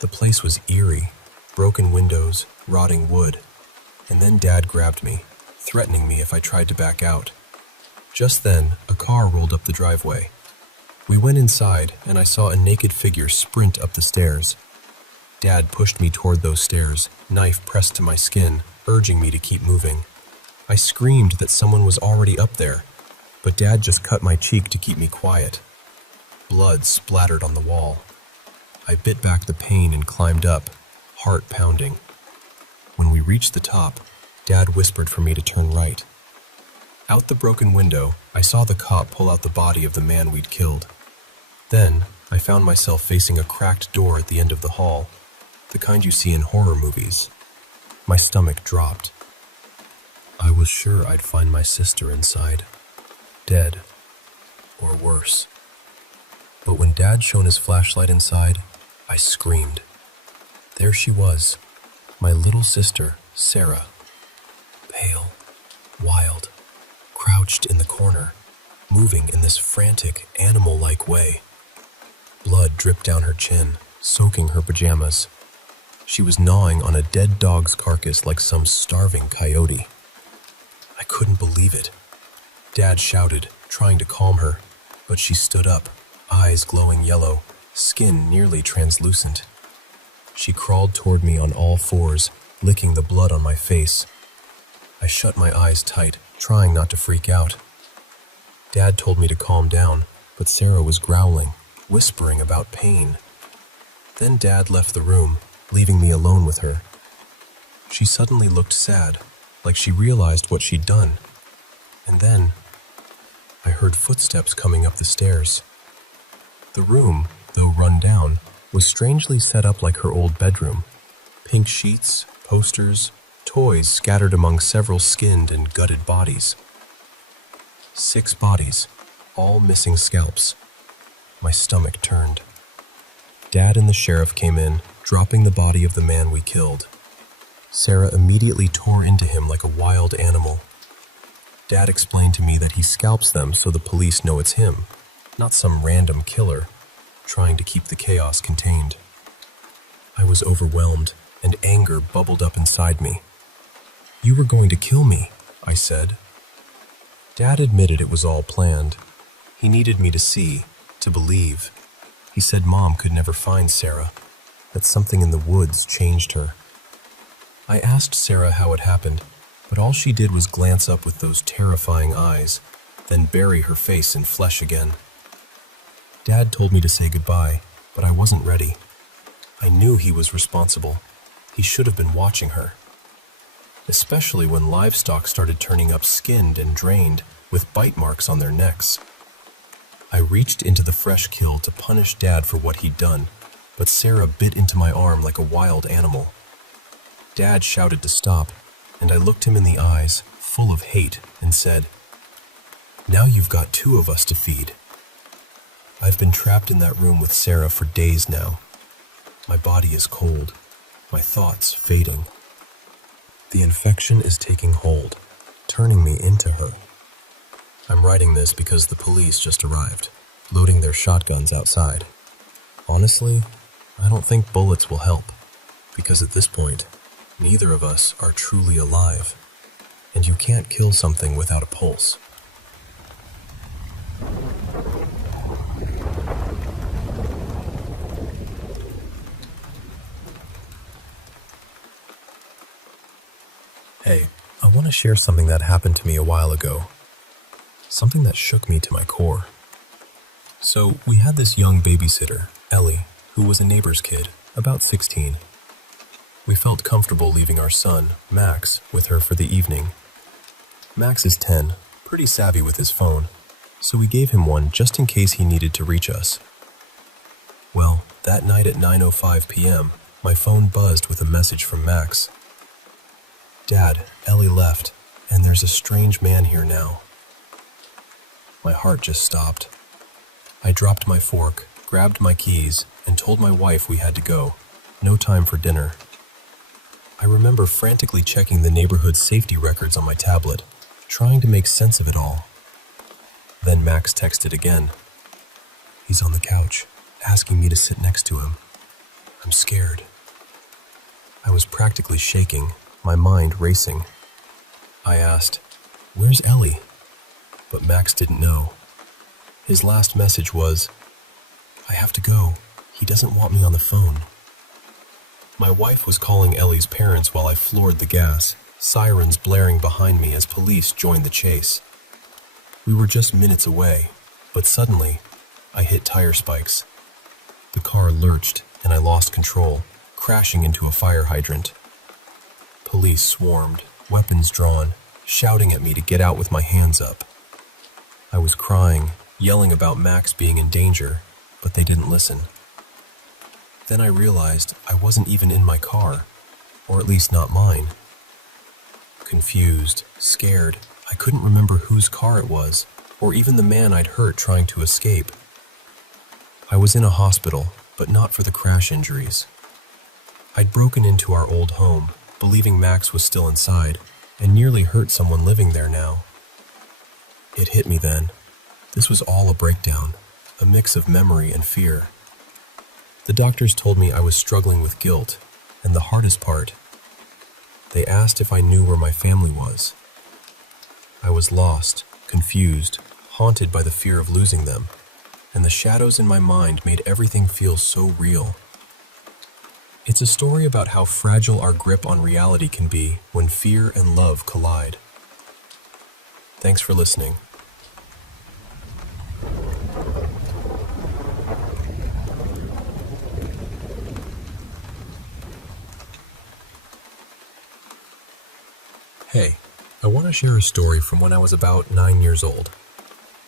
The place was eerie, broken windows, rotting wood. And then Dad grabbed me, threatening me if I tried to back out. Just then, a car rolled up the driveway. We went inside, and I saw a naked figure sprint up the stairs. Dad pushed me toward those stairs, knife pressed to my skin, urging me to keep moving. I screamed that someone was already up there, but Dad just cut my cheek to keep me quiet. Blood splattered on the wall. I bit back the pain and climbed up, heart pounding. When we reached the top, Dad whispered for me to turn right. Out the broken window, I saw the cop pull out the body of the man we'd killed. Then, I found myself facing a cracked door at the end of the hall, the kind you see in horror movies. My stomach dropped. I was sure I'd find my sister inside, dead, or worse. But when Dad shone his flashlight inside, I screamed. There she was, my little sister, Sarah. Pale, wild, crouched in the corner, moving in this frantic, animal-like way. Blood dripped down her chin, soaking her pajamas. She was gnawing on a dead dog's carcass like some starving coyote. I couldn't believe it. Dad shouted, trying to calm her, but she stood up, eyes glowing yellow, skin nearly translucent. She crawled toward me on all fours, licking the blood on my face. I shut my eyes tight, trying not to freak out. Dad told me to calm down, but Sarah was growling, whispering about pain. Then Dad left the room, leaving me alone with her. She suddenly looked sad, like she realized what she'd done. And then, I heard footsteps coming up the stairs. The room, though run down, was strangely set up like her old bedroom. Pink sheets, posters, toys scattered among several skinned and gutted bodies. 6 bodies, all missing scalps. My stomach turned. Dad and the sheriff came in, dropping the body of the man we killed. Sarah immediately tore into him like a wild animal. Dad explained to me that he scalps them so the police know it's him, not some random killer, trying to keep the chaos contained. I was overwhelmed, and anger bubbled up inside me. "You were going to kill me," I said. Dad admitted it was all planned. He needed me to see, to believe. He said Mom could never find Sarah, that something in the woods changed her. I asked Sarah how it happened, but all she did was glance up with those terrifying eyes, then bury her face in flesh again. Dad told me to say goodbye, but I wasn't ready. I knew he was responsible. He should have been watching her. Especially when livestock started turning up skinned and drained, with bite marks on their necks. I reached into the fresh kill to punish Dad for what he'd done, but Sarah bit into my arm like a wild animal. Dad shouted to stop, and I looked him in the eyes, full of hate, and said, "Now you've got 2 of us to feed." I've been trapped in that room with Sarah for days now. My body is cold, my thoughts fading. The infection is taking hold, turning me into her. I'm writing this because the police just arrived, loading their shotguns outside. Honestly, I don't think bullets will help, because at this point, neither of us are truly alive, and you can't kill something without a pulse. Hey, I want to share something that happened to me a while ago. Something that shook me to my core. So, we had this young babysitter, Ellie, who was a neighbor's kid, about 16. We felt comfortable leaving our son, Max, with her for the evening. Max is 10, pretty savvy with his phone, so we gave him one just in case he needed to reach us. Well, that night at 9:05 p.m., my phone buzzed with a message from Max. Dad, Ellie left, and there's a strange man here now. My heart just stopped. I dropped my fork, grabbed my keys, and told my wife we had to go. No time for dinner. I remember frantically checking the neighborhood's safety records on my tablet, trying to make sense of it all. Then Max texted again. He's on the couch, asking me to sit next to him. I'm scared. I was practically shaking, my mind racing. I asked, "Where's Ellie?" But Max didn't know. His last message was, "I have to go. He doesn't want me on the phone." My wife was calling Ellie's parents while I floored the gas, sirens blaring behind me as police joined the chase. We were just minutes away, but suddenly, I hit tire spikes. The car lurched and I lost control, crashing into a fire hydrant. Police swarmed, weapons drawn, shouting at me to get out with my hands up. I was crying, yelling about Max being in danger, but they didn't listen. Then I realized I wasn't even in my car, or at least not mine. Confused, scared, I couldn't remember whose car it was, or even the man I'd hurt trying to escape. I was in a hospital, but not for the crash injuries. I'd broken into our old home, believing Max was still inside, and nearly hurt someone living there now. It hit me then. This was all a breakdown, a mix of memory and fear. The doctors told me I was struggling with guilt, and the hardest part, they asked if I knew where my family was. I was lost, confused, haunted by the fear of losing them, and the shadows in my mind made everything feel so real. It's a story about how fragile our grip on reality can be when fear and love collide. Thanks for listening. Hey, I want to share a story from when I was about 9 years old.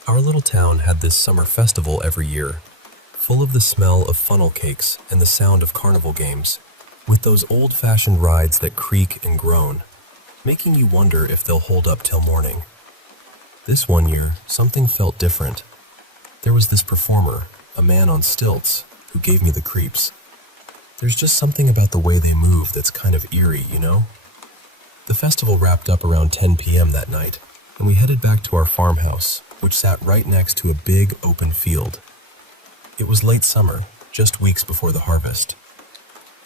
Our little town had this summer festival every year, full of the smell of funnel cakes and the sound of carnival games, with those old-fashioned rides that creak and groan, making you wonder if they'll hold up till morning. This one year, something felt different. There was this performer, a man on stilts, who gave me the creeps. There's just something about the way they move that's kind of eerie, you know? The festival wrapped up around 10 p.m. that night, and we headed back to our farmhouse, which sat right next to a big open field. It was late summer, just weeks before the harvest.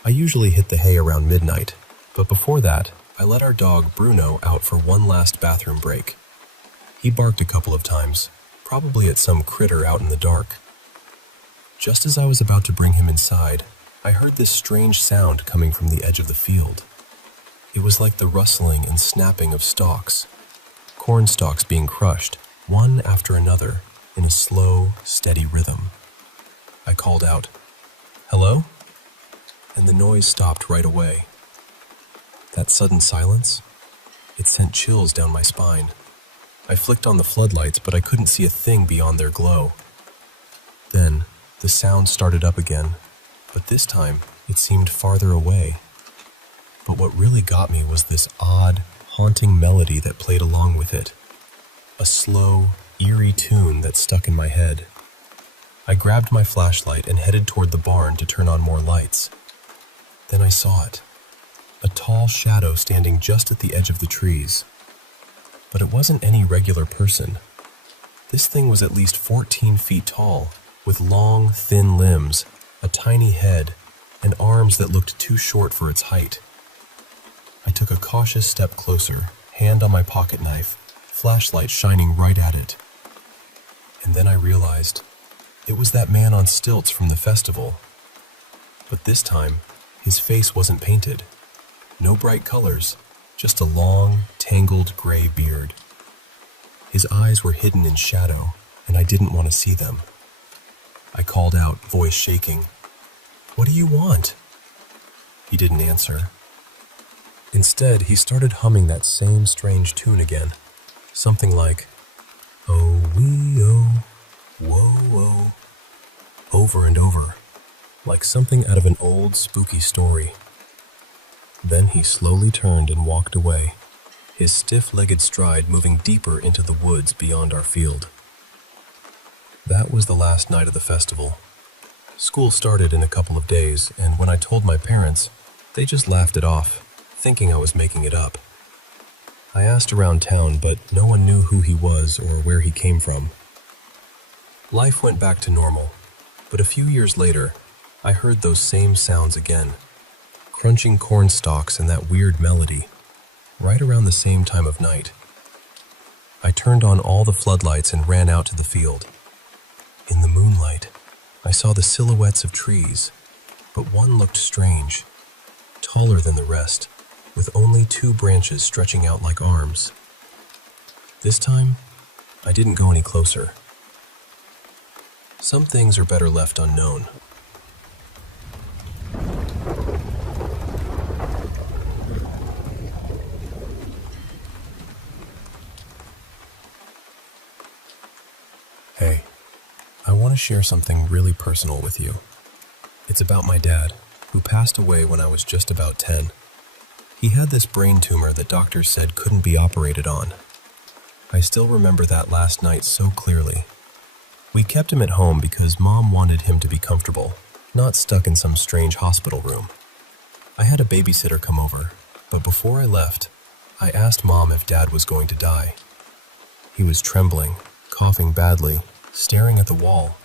I usually hit the hay around midnight, but before that, I let our dog Bruno out for one last bathroom break. He barked a couple of times, probably at some critter out in the dark. Just as I was about to bring him inside, I heard this strange sound coming from the edge of the field. It was like the rustling and snapping of stalks, corn stalks being crushed, one after another, in a slow, steady rhythm. I called out, "Hello?" And the noise stopped right away. That sudden silence, it sent chills down my spine. I flicked on the floodlights, but I couldn't see a thing beyond their glow. Then, the sound started up again, but this time, it seemed farther away. But what really got me was this odd, haunting melody that played along with it. A slow, eerie tune that stuck in my head. I grabbed my flashlight and headed toward the barn to turn on more lights. Then I saw it. A tall shadow standing just at the edge of the trees. But it wasn't any regular person. This thing was at least 14 feet tall, with long, thin limbs, a tiny head, and arms that looked too short for its height. I took a cautious step closer, hand on my pocket knife, flashlight shining right at it. And then I realized it was that man on stilts from the festival. But this time, his face wasn't painted. No bright colors, just a long, tangled gray beard. His eyes were hidden in shadow, and I didn't want to see them. I called out, voice shaking, "What do you want?" He didn't answer. Instead, he started humming that same strange tune again, something like, "Oh, wee, oh, whoa, whoa," over and over, like something out of an old, spooky story. Then he slowly turned and walked away, his stiff-legged stride moving deeper into the woods beyond our field. That was the last night of the festival. School started in a couple of days, and when I told my parents, they just laughed it off, thinking I was making it up. I asked around town, but no one knew who he was or where he came from. Life went back to normal, but a few years later, I heard those same sounds again, crunching corn stalks and that weird melody, right around the same time of night. I turned on all the floodlights and ran out to the field. In the moonlight, I saw the silhouettes of trees, but one looked strange, taller than the rest, with only 2 branches stretching out like arms. This time, I didn't go any closer. Some things are better left unknown. Hey, I want to share something really personal with you. It's about my dad, who passed away when I was just about 10. He had this brain tumor that doctors said couldn't be operated on. I still remember that last night so clearly. We kept him at home because Mom wanted him to be comfortable, not stuck in some strange hospital room. I had a babysitter come over, but before I left, I asked Mom if Dad was going to die. He was trembling, coughing badly, staring at the wall,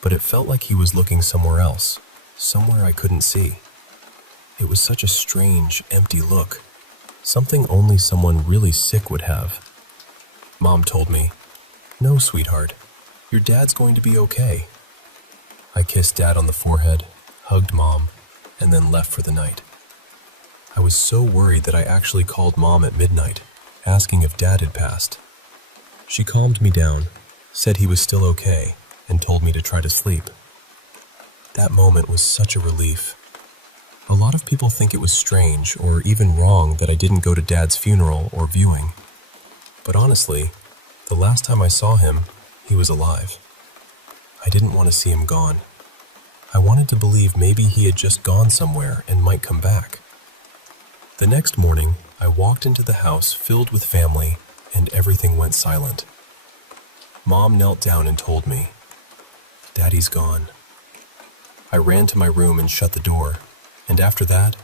but it felt like he was looking somewhere else, somewhere I couldn't see. It was such a strange, empty look, something only someone really sick would have. Mom told me, "No, sweetheart, your dad's going to be okay." I kissed Dad on the forehead, hugged Mom, and then left for the night. I was so worried that I actually called Mom at midnight, asking if Dad had passed. She calmed me down, said he was still okay, and told me to try to sleep. That moment was such a relief. A lot of people think it was strange or even wrong that I didn't go to Dad's funeral or viewing. But honestly, the last time I saw him, he was alive. I didn't want to see him gone. I wanted to believe maybe he had just gone somewhere and might come back. The next morning, I walked into the house filled with family, and everything went silent. Mom knelt down and told me, "Daddy's gone." I ran to my room and shut the door, and after that,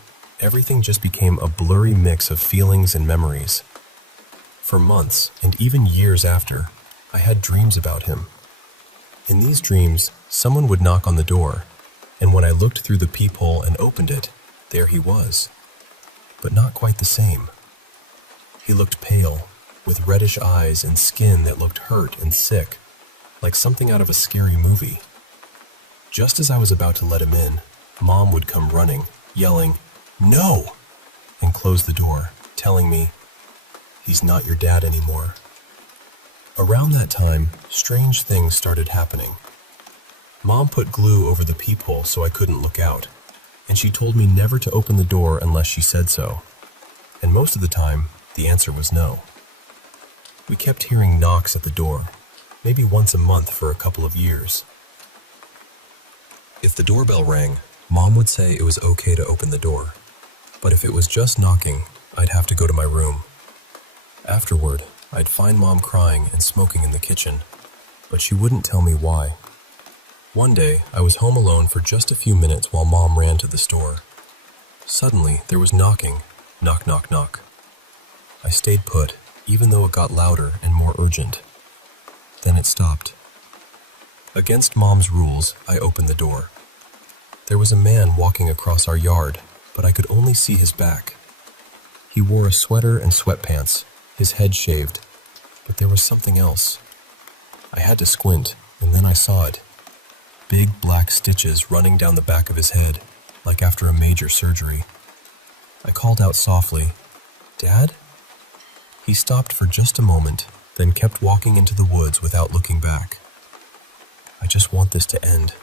everything just became a blurry mix of feelings and memories. For months, and even years after, I had dreams about him. In these dreams, someone would knock on the door, and when I looked through the peephole and opened it, there he was. But not quite the same. He looked pale, with reddish eyes and skin that looked hurt and sick, like something out of a scary movie. Just as I was about to let him in, Mom would come running, yelling, "No!" and close the door, telling me, "He's not your dad anymore." Around that time, strange things started happening. Mom put glue over the peephole so I couldn't look out, and she told me never to open the door unless she said so. And most of the time, the answer was no. We kept hearing knocks at the door, maybe once a month for a couple of years. If the doorbell rang, Mom would say it was okay to open the door, but if it was just knocking, I'd have to go to my room. Afterward, I'd find Mom crying and smoking in the kitchen, but she wouldn't tell me why. One day, I was home alone for just a few minutes while Mom ran to the store. Suddenly, there was knocking. Knock, knock, knock. I stayed put, even though it got louder and more urgent. Then it stopped. Against Mom's rules, I opened the door. There was a man walking across our yard, but I could only see his back. He wore a sweater and sweatpants, his head shaved, but there was something else. I had to squint, and then I saw it. Big black stitches running down the back of his head, like after a major surgery. I called out softly, "Dad?" He stopped for just a moment, then kept walking into the woods without looking back. I just want this to end.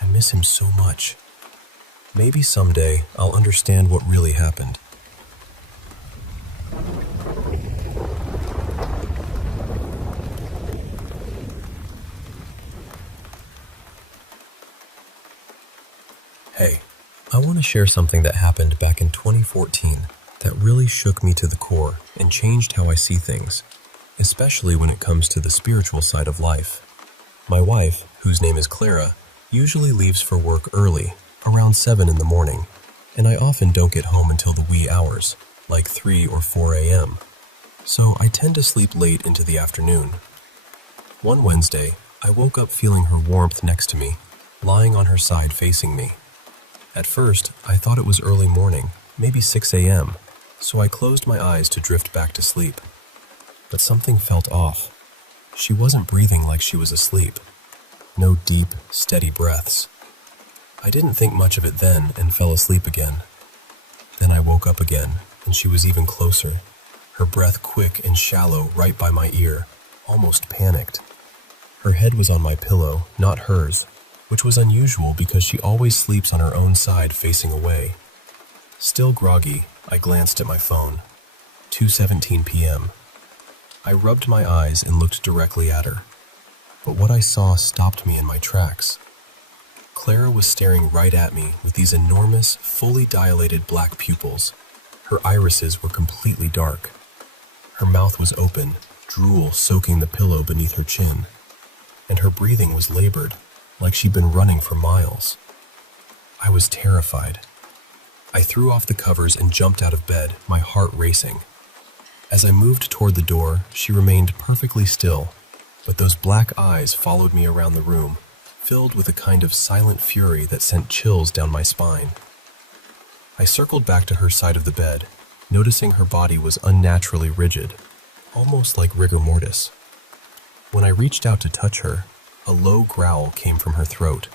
I miss him so much. Maybe someday I'll understand what really happened. Hey, I want to share something that happened back in 2014 that really shook me to the core and changed how I see things, especially when it comes to the spiritual side of life. My wife, whose name is Clara, usually leaves for work early, around 7 in the morning, and I often don't get home until the wee hours, like 3 or 4 a.m. So I tend to sleep late into the afternoon. One Wednesday, I woke up feeling her warmth next to me, lying on her side facing me. At first, I thought it was early morning, maybe 6 a.m., so I closed my eyes to drift back to sleep. But something felt off. She wasn't breathing like she was asleep. No deep, steady breaths. I didn't think much of it then and fell asleep again. Then I woke up again, and she was even closer, her breath quick and shallow right by my ear, almost panicked. Her head was on my pillow, not hers, which was unusual because she always sleeps on her own side facing away. Still groggy, I glanced at my phone. 2:17 p.m. I rubbed my eyes and looked directly at her. But what I saw stopped me in my tracks. Clara was staring right at me with these enormous, fully dilated black pupils. Her irises were completely dark. Her mouth was open, drool soaking the pillow beneath her chin. And her breathing was labored, like she'd been running for miles. I was terrified. I threw off the covers and jumped out of bed, my heart racing. As I moved toward the door, she remained perfectly still, but those black eyes followed me around the room, filled with a kind of silent fury that sent chills down my spine. I circled back to her side of the bed, noticing her body was unnaturally rigid, almost like rigor mortis. When I reached out to touch her, a low growl came from her throat.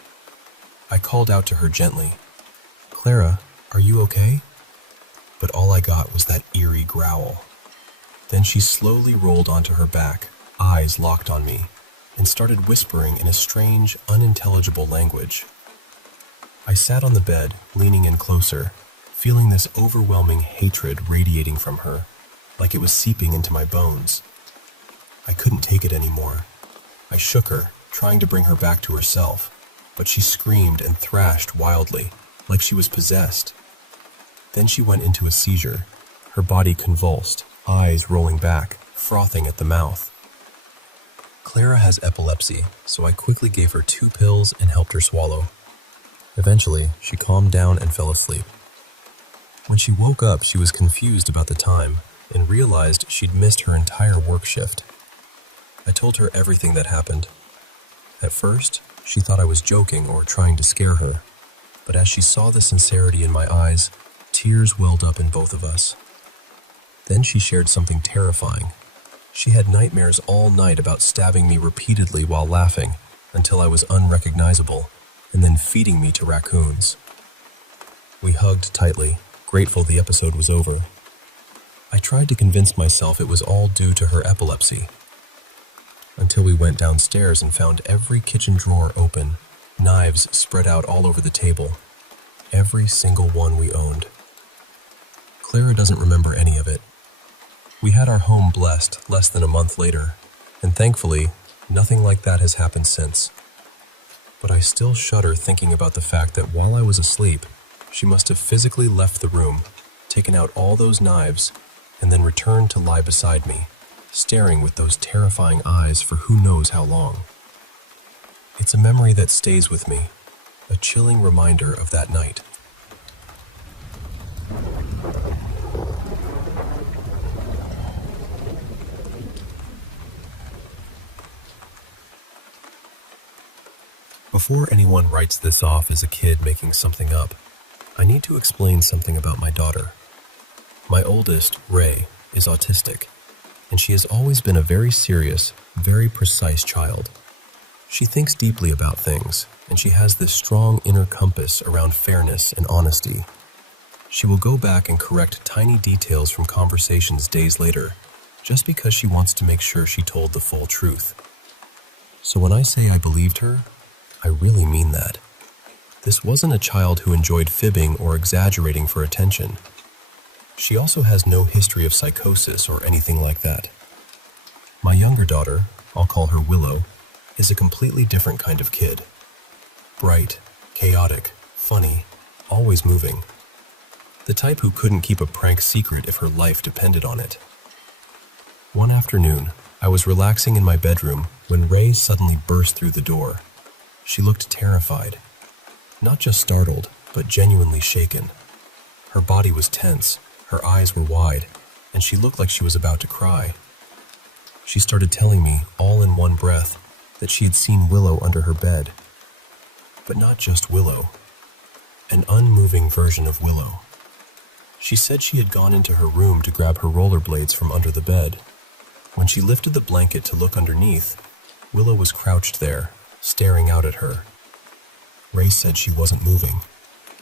I called out to her gently, "Clara, are you okay?" But all I got was that eerie growl. Then she slowly rolled onto her back, eyes locked on me, and started whispering in a strange, unintelligible language. I sat on the bed, leaning in closer, feeling this overwhelming hatred radiating from her, like it was seeping into my bones. I couldn't take it anymore. I shook her, trying to bring her back to herself, but she screamed and thrashed wildly, like she was possessed. Then she went into a seizure, her body convulsed, eyes rolling back, frothing at the mouth. Clara has epilepsy, so I quickly gave her 2 pills and helped her swallow. Eventually, she calmed down and fell asleep. When she woke up, she was confused about the time and realized she'd missed her entire work shift. I told her everything that happened. At first, she thought I was joking or trying to scare her, but as she saw the sincerity in my eyes, tears welled up in both of us. Then she shared something terrifying. She had nightmares all night about stabbing me repeatedly while laughing until I was unrecognizable, and then feeding me to raccoons. We hugged tightly, grateful the episode was over. I tried to convince myself it was all due to her epilepsy, until we went downstairs and found every kitchen drawer open, knives spread out all over the table, every single one we owned. Clara doesn't remember any of it. We had our home blessed less than a month later, and thankfully, nothing like that has happened since. But I still shudder thinking about the fact that while I was asleep, she must have physically left the room, taken out all those knives, and then returned to lie beside me, staring with those terrifying eyes for who knows how long. It's a memory that stays with me, a chilling reminder of that night. Before anyone writes this off as a kid making something up, I need to explain something about my daughter. My oldest, Ray, is autistic, and she has always been a very serious, very precise child. She thinks deeply about things, and she has this strong inner compass around fairness and honesty. She will go back and correct tiny details from conversations days later, just because she wants to make sure she told the full truth. So when I say I believed her, I really mean that. This wasn't a child who enjoyed fibbing or exaggerating for attention. She also has no history of psychosis or anything like that. My younger daughter, I'll call her Willow, is a completely different kind of kid. Bright, chaotic, funny, always moving. The type who couldn't keep a prank secret if her life depended on it. One afternoon, I was relaxing in my bedroom when Ray suddenly burst through the door. She looked terrified. Not just startled, but genuinely shaken. Her body was tense, her eyes were wide, and she looked like she was about to cry. She started telling me, all in one breath, that she had seen Willow under her bed. But not just Willow. An unmoving version of Willow. She said she had gone into her room to grab her rollerblades from under the bed. When she lifted the blanket to look underneath, Willow was crouched there, staring out at her. Ray said she wasn't moving.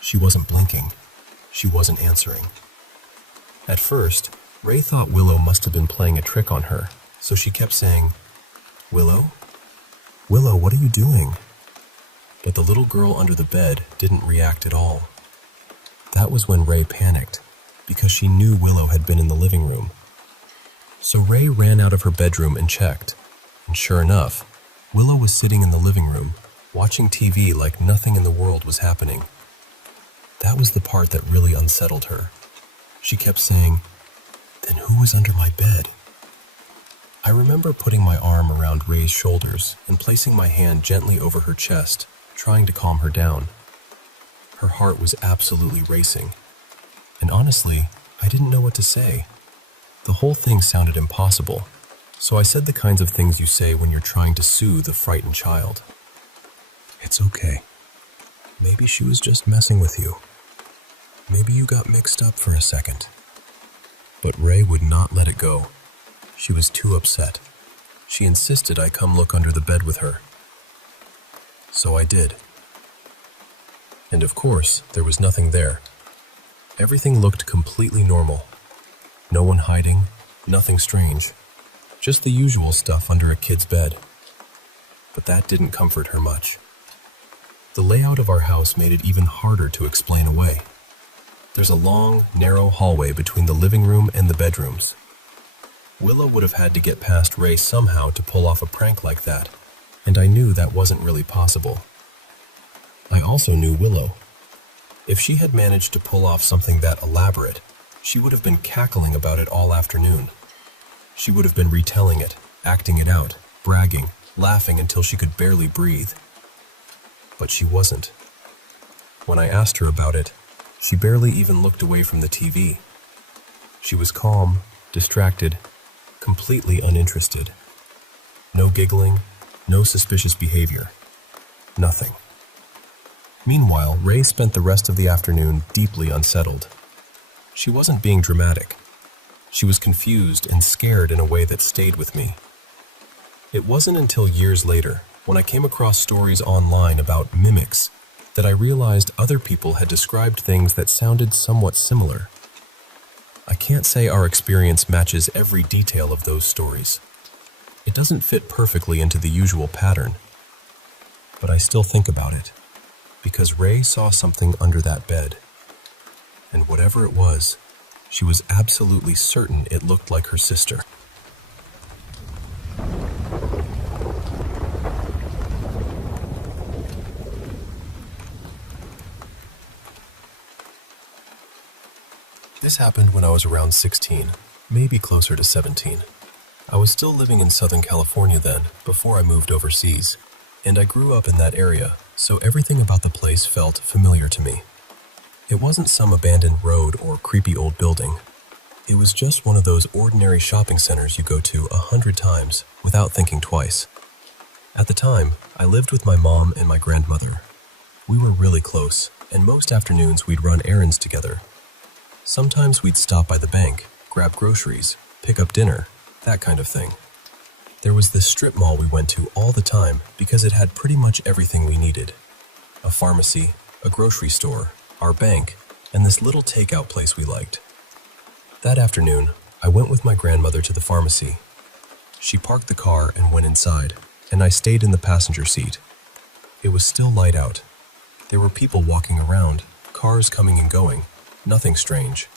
She wasn't blinking. She wasn't answering. At first, Ray thought Willow must have been playing a trick on her, so she kept saying, "Willow? Willow, what are you doing?" But the little girl under the bed didn't react at all. That was when Ray panicked, because she knew Willow had been in the living room. So Ray ran out of her bedroom and checked, and sure enough, Willow was sitting in the living room, watching TV like nothing in the world was happening. That was the part that really unsettled her. She kept saying, "Then who was under my bed?" I remember putting my arm around Ray's shoulders and placing my hand gently over her chest, trying to calm her down. Her heart was absolutely racing. And honestly, I didn't know what to say. The whole thing sounded impossible, so I said the kinds of things you say when you're trying to soothe a frightened child. "It's okay. Maybe she was just messing with you. Maybe you got mixed up for a second." But Ray would not let it go. She was too upset. She insisted I come look under the bed with her. So I did. And of course, there was nothing there. Everything looked completely normal. No one hiding, nothing strange. Just the usual stuff under a kid's bed. But that didn't comfort her much. The layout of our house made it even harder to explain away. There's a long, narrow hallway between the living room and the bedrooms. Willow would have had to get past Ray somehow to pull off a prank like that, and I knew that wasn't really possible. I also knew Willow. If she had managed to pull off something that elaborate, she would have been cackling about it all afternoon. She would have been retelling it, acting it out, bragging, laughing until she could barely breathe. But she wasn't. When I asked her about it, she barely even looked away from the TV. She was calm, distracted, completely uninterested. No giggling, no suspicious behavior. Nothing. Meanwhile, Ray spent the rest of the afternoon deeply unsettled. She wasn't being dramatic. She was confused and scared in a way that stayed with me. It wasn't until years later, when I came across stories online about mimics, that I realized other people had described things that sounded somewhat similar. I can't say our experience matches every detail of those stories. It doesn't fit perfectly into the usual pattern. But I still think about it, because Ray saw something under that bed. And whatever it was, she was absolutely certain it looked like her sister. This happened when I was around 16, maybe closer to 17. I was still living in Southern California then, before I moved overseas, and I grew up in that area, so everything about the place felt familiar to me. It wasn't some abandoned road or creepy old building. It was just one of those ordinary shopping centers you go to 100 times without thinking twice. At the time, I lived with my mom and my grandmother. We were really close, and most afternoons we'd run errands together. Sometimes we'd stop by the bank, grab groceries, pick up dinner, that kind of thing. There was this strip mall we went to all the time because it had pretty much everything we needed. A pharmacy, a grocery store, our bank, and this little takeout place we liked. That afternoon, I went with my grandmother to the pharmacy. She parked the car and went inside, and I stayed in the passenger seat. It was still light out. There were people walking around, cars coming and going, nothing strange.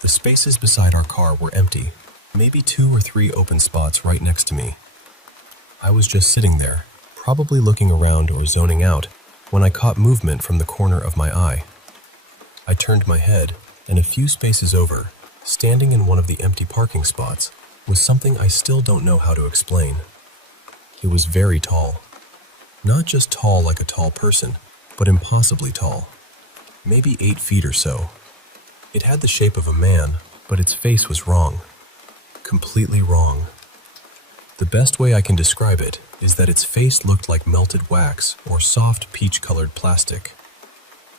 The spaces beside our car were empty, maybe 2 or 3 open spots right next to me. I was just sitting there, probably looking around or zoning out, when I caught movement from the corner of my eye. I turned my head, and a few spaces over, standing in one of the empty parking spots, was something I still don't know how to explain. It was very tall. Not just tall like a tall person, but impossibly tall. Maybe 8 feet or so. It had the shape of a man, but its face was wrong. Completely wrong. The best way I can describe it is that its face looked like melted wax or soft peach-colored plastic.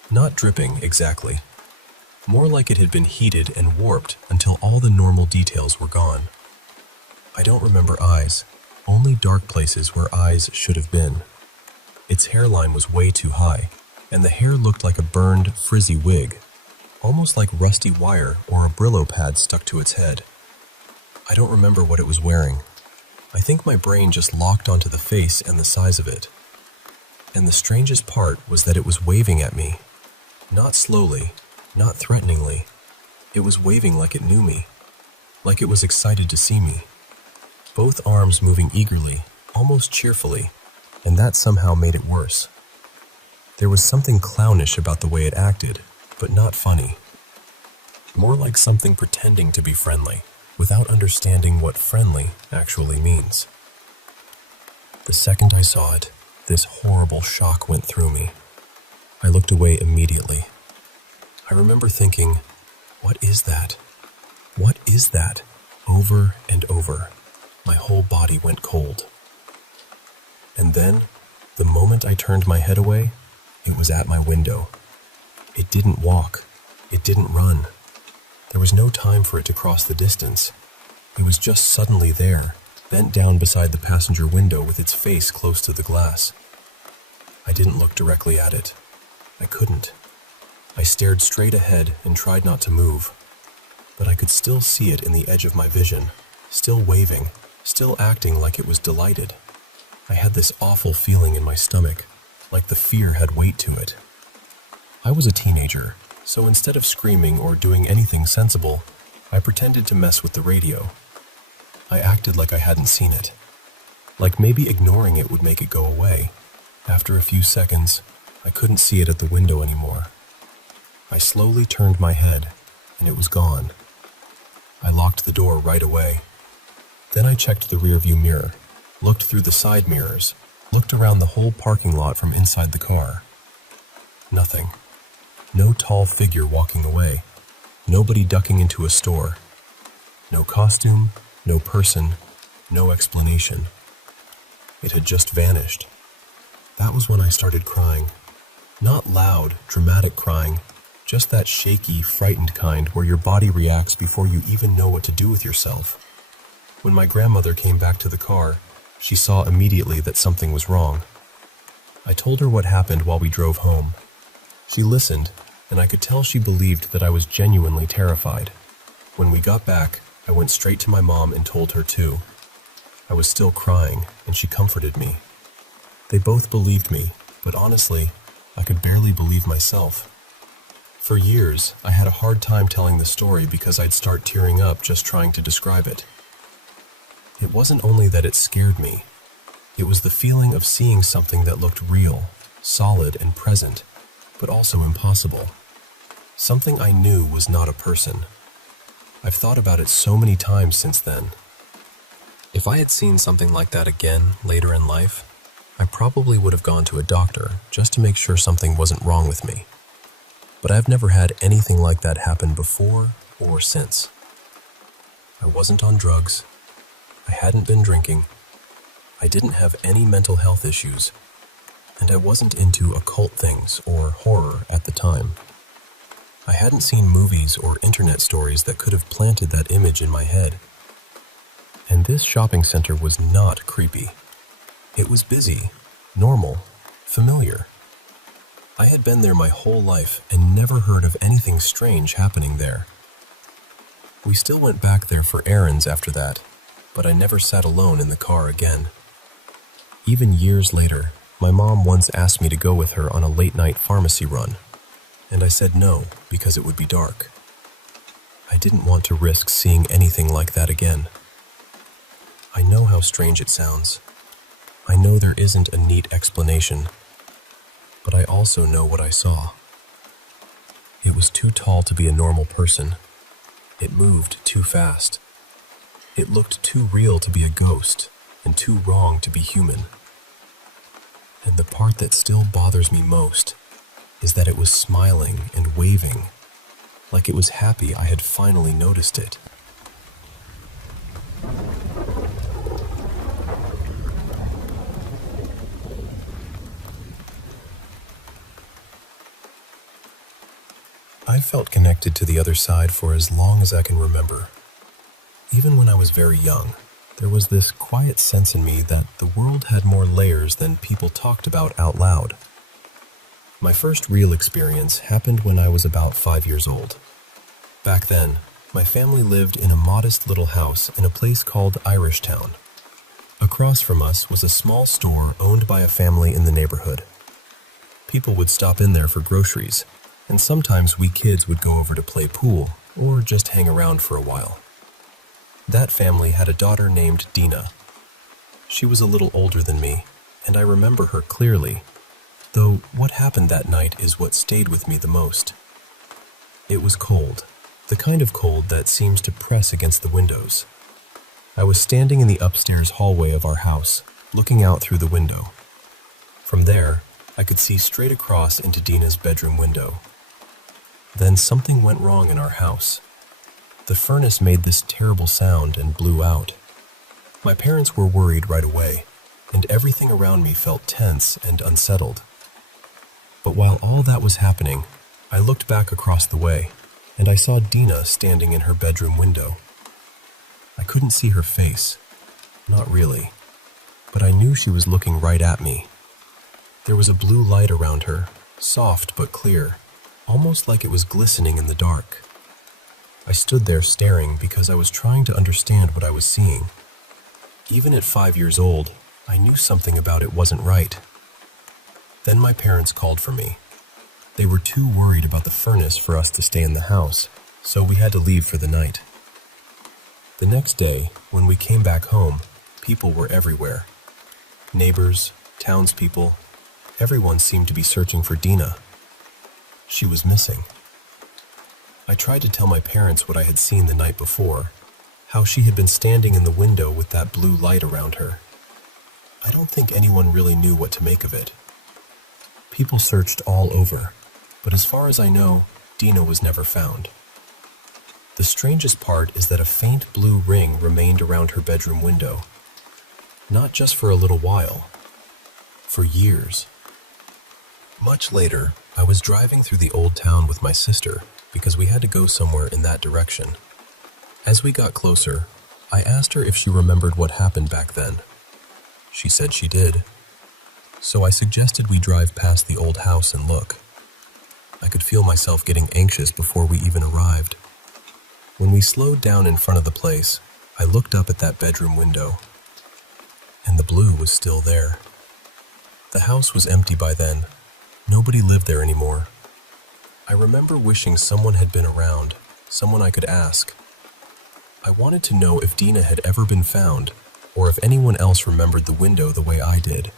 Not dripping, exactly. More like it had been heated and warped until all the normal details were gone. I don't remember eyes, only dark places where eyes should have been. Its hairline was way too high, and the hair looked like a burned, frizzy wig, almost like rusty wire or a Brillo pad stuck to its head. I don't remember what it was wearing. I think my brain just locked onto the face and the size of it. And the strangest part was that it was waving at me. Not slowly, not threateningly. It was waving like it knew me, like it was excited to see me. Both arms moving eagerly, almost cheerfully, and that somehow made it worse. There was something clownish about the way it acted, but not funny. More like something pretending to be friendly, without understanding what friendly actually means. The second I saw it, this horrible shock went through me. I looked away immediately. I remember thinking, what is that? What is that? Over and over. My whole body went cold. And then, the moment I turned my head away, it was at my window. It didn't walk. It didn't run. There was no time for it to cross the distance. It was just suddenly there, bent down beside the passenger window with its face close to the glass. I didn't look directly at it. I couldn't. I stared straight ahead and tried not to move. But I could still see it in the edge of my vision, still waving, still acting like it was delighted. I had this awful feeling in my stomach, like the fear had weight to it. I was a teenager, so instead of screaming or doing anything sensible, I pretended to mess with the radio. I acted like I hadn't seen it, like maybe ignoring it would make it go away. After a few seconds, I couldn't see it at the window anymore. I slowly turned my head, and it was gone. I locked the door right away. Then I checked the rearview mirror, looked through the side mirrors, looked around the whole parking lot from inside the car. Nothing. No tall figure walking away. Nobody ducking into a store. No costume, no person, no explanation. It had just vanished. That was when I started crying. Not loud, dramatic crying, just that shaky, frightened kind where your body reacts before you even know what to do with yourself. When my grandmother came back to the car, she saw immediately that something was wrong. I told her what happened while we drove home. She listened, and I could tell she believed that I was genuinely terrified. When we got back, I went straight to my mom and told her too. I was still crying, and she comforted me. They both believed me, but honestly, I could barely believe myself. For years, I had a hard time telling the story because I'd start tearing up just trying to describe it. It wasn't only that it scared me. It was the feeling of seeing something that looked real, solid and present, but also impossible. Something I knew was not a person. I've thought about it so many times since then. If I had seen something like that again later in life, I probably would have gone to a doctor just to make sure something wasn't wrong with me. But I've never had anything like that happen before or since. I wasn't on drugs. I hadn't been drinking. I didn't have any mental health issues. And I wasn't into occult things or horror at the time. I hadn't seen movies or internet stories that could have planted that image in my head. And this shopping center was not creepy. It was busy, normal, familiar. I had been there my whole life and never heard of anything strange happening there. We still went back there for errands after that, but I never sat alone in the car again. Even years later, my mom once asked me to go with her on a late-night pharmacy run, and I said no because it would be dark. I didn't want to risk seeing anything like that again. I know how strange it sounds. I know there isn't a neat explanation, but I also know what I saw. It was too tall to be a normal person. It moved too fast. It looked too real to be a ghost and too wrong to be human. And the part that still bothers me most is that it was smiling and waving, like it was happy I had finally noticed it. I felt connected to the other side for as long as I can remember. Even when I was very young, there was this quiet sense in me that the world had more layers than people talked about out loud. My first real experience happened when I was about 5 years old. Back then, my family lived in a modest little house in a place called Irishtown. Across from us was a small store owned by a family in the neighborhood. People would stop in there for groceries, and sometimes we kids would go over to play pool or just hang around for a while. That family had a daughter named Dina. She was a little older than me, and I remember her clearly, though what happened that night is what stayed with me the most. It was cold, the kind of cold that seems to press against the windows. I was standing in the upstairs hallway of our house, looking out through the window. From there, I could see straight across into Dina's bedroom window. Then something went wrong in our house. The furnace made this terrible sound and blew out. My parents were worried right away, and everything around me felt tense and unsettled. But while all that was happening, I looked back across the way, and I saw Dina standing in her bedroom window. I couldn't see her face, not really, but I knew she was looking right at me. There was a blue light around her, soft but clear, almost like it was glistening in the dark. I stood there staring because I was trying to understand what I was seeing. Even at 5 years old, I knew something about it wasn't right. Then my parents called for me. They were too worried about the furnace for us to stay in the house, so we had to leave for the night. The next day, when we came back home, people were everywhere. Neighbors, townspeople, everyone seemed to be searching for Dina. She was missing. I tried to tell my parents what I had seen the night before, how she had been standing in the window with that blue light around her. I don't think anyone really knew what to make of it. People searched all over, but as far as I know, Dina was never found. The strangest part is that a faint blue ring remained around her bedroom window. Not just for a little while, for years. Much later, I was driving through the old town with my sister because we had to go somewhere in that direction. As we got closer, I asked her if she remembered what happened back then. She said she did. So I suggested we drive past the old house and look. I could feel myself getting anxious before we even arrived. When we slowed down in front of the place, I looked up at that bedroom window, and the blue was still there. The house was empty by then. Nobody lived there anymore. I remember wishing someone had been around, someone I could ask. I wanted to know if Dina had ever been found, or if anyone else remembered the window the way I did.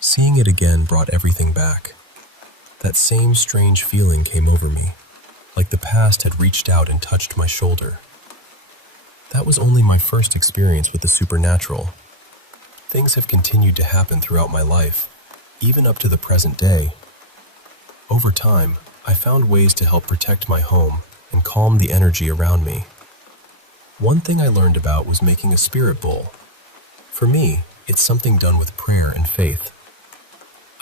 Seeing it again brought everything back. That same strange feeling came over me, like the past had reached out and touched my shoulder. That was only my first experience with the supernatural. things have continued to happen throughout my life, even up to the present day. Over time, I found ways to help protect my home and calm the energy around me. One thing I learned about was making a spirit bowl. For me, it's something done with prayer and faith.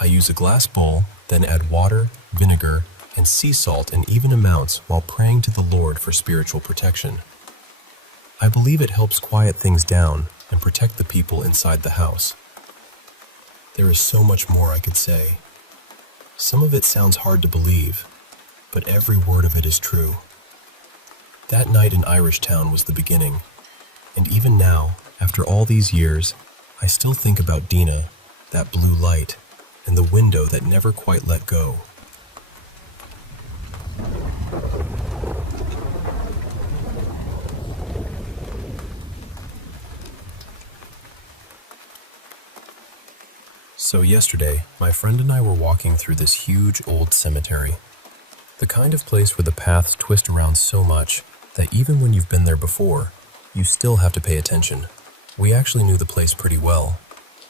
I use a glass bowl, then add water, vinegar, and sea salt in even amounts while praying to the Lord for spiritual protection. I believe it helps quiet things down and protect the people inside the house. There is so much more I could say. Some of it sounds hard to believe, but every word of it is true. That night in Irish Town was the beginning, and even now, after all these years, I still think about Dina, that blue light, and the window that never quite let go. So yesterday, my friend and I were walking through this huge old cemetery. The kind of place where the paths twist around so much that even when you've been there before, you still have to pay attention. We actually knew the place pretty well.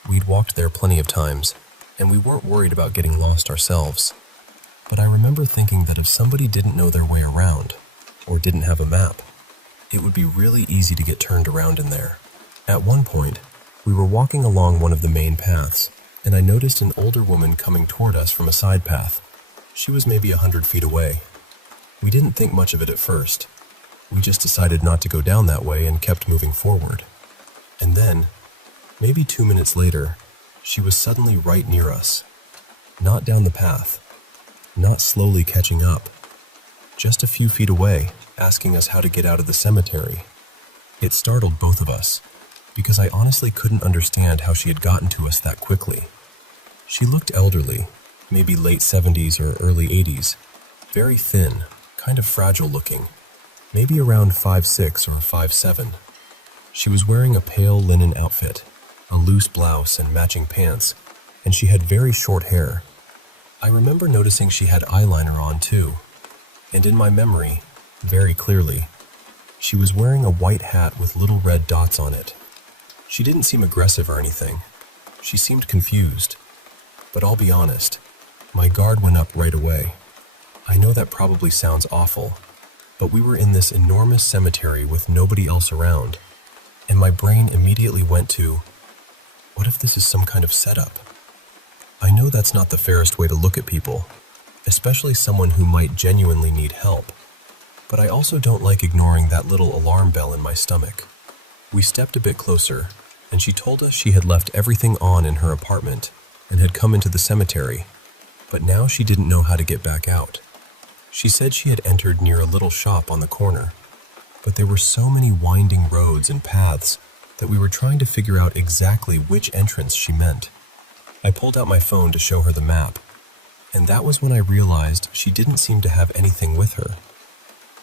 We'd walked there plenty of times, and we weren't worried about getting lost ourselves. But I remember thinking that if somebody didn't know their way around, or didn't have a map, it would be really easy to get turned around in there. At one point, we were walking along one of the main paths, and I noticed an older woman coming toward us from a side path. She was maybe 100 feet away. We didn't think much of it at first. We just decided not to go down that way and kept moving forward. And then, maybe 2 minutes later, she was suddenly right near us. Not down the path, not slowly catching up, just a few feet away, asking us how to get out of the cemetery. It startled both of us, because I honestly couldn't understand how she had gotten to us that quickly. She looked elderly, maybe late 70s or early 80s, very thin, kind of fragile looking, maybe around 5'6" or 5'7". She was wearing a pale linen outfit, a loose blouse and matching pants, and she had very short hair. I remember noticing she had eyeliner on too, and in my memory, very clearly, she was wearing a white hat with little red dots on it. She didn't seem aggressive or anything. She seemed confused. But I'll be honest, my guard went up right away. I know that probably sounds awful, but we were in this enormous cemetery with nobody else around, and my brain immediately went to, what if this is some kind of setup? I know that's not the fairest way to look at people, especially someone who might genuinely need help, but I also don't like ignoring that little alarm bell in my stomach. We stepped a bit closer, and she told us she had left everything on in her apartment and had come into the cemetery, but now she didn't know how to get back out. She said she had entered near a little shop on the corner, but there were so many winding roads and paths that we were trying to figure out exactly which entrance she meant. I pulled out my phone to show her the map, and that was when I realized she didn't seem to have anything with her.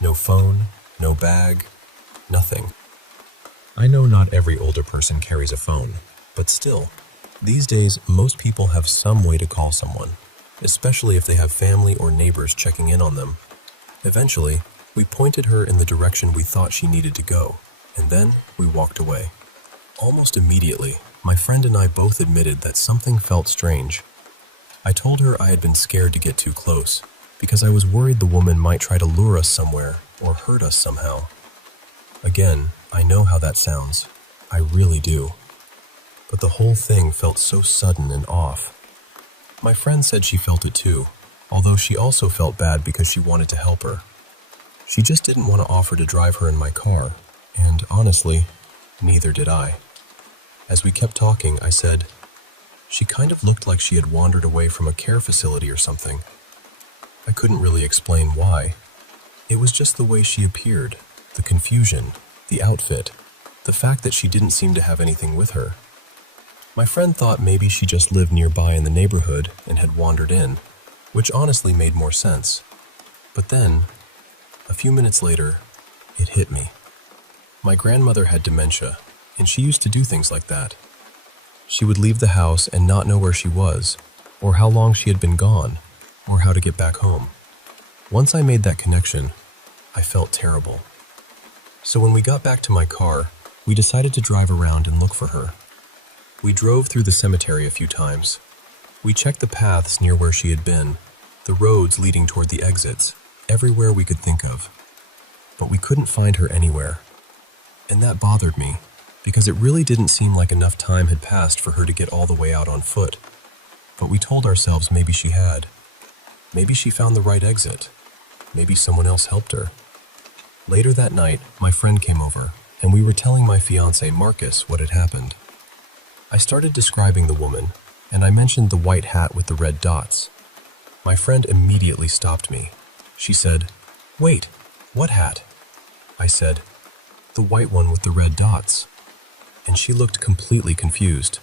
No phone, no bag, nothing. I know not every older person carries a phone, but still, these days most people have some way to call someone, especially if they have family or neighbors checking in on them. Eventually, we pointed her in the direction we thought she needed to go, and then we walked away. Almost immediately, my friend and I both admitted that something felt strange. I told her I had been scared to get too close, because I was worried the woman might try to lure us somewhere or hurt us somehow. Again, I know how that sounds. I really do. But the whole thing felt so sudden and off. My friend said she felt it too, although she also felt bad because she wanted to help her. She just didn't want to offer to drive her in my car, and honestly, neither did I. As we kept talking, I said, she kind of looked like she had wandered away from a care facility or something. I couldn't really explain why. It was just the way she appeared, the confusion, the outfit, the fact that she didn't seem to have anything with her. My friend thought maybe she just lived nearby in the neighborhood and had wandered in, which honestly made more sense. But then, a few minutes later, it hit me. My grandmother had dementia, and she used to do things like that. She would leave the house and not know where she was, or how long she had been gone, or how to get back home. Once I made that connection, I felt terrible. So when we got back to my car, we decided to drive around and look for her. We drove through the cemetery a few times. We checked the paths near where she had been, the roads leading toward the exits, everywhere we could think of. But we couldn't find her anywhere. And that bothered me, because it really didn't seem like enough time had passed for her to get all the way out on foot. But we told ourselves maybe she had. Maybe she found the right exit. Maybe someone else helped her. Later that night, my friend came over, and we were telling my fiancé Marcus what had happened. I started describing the woman, and I mentioned the white hat with the red dots. My friend immediately stopped me. She said, "Wait, what hat?" I said, "The white one with the red dots." And she looked completely confused.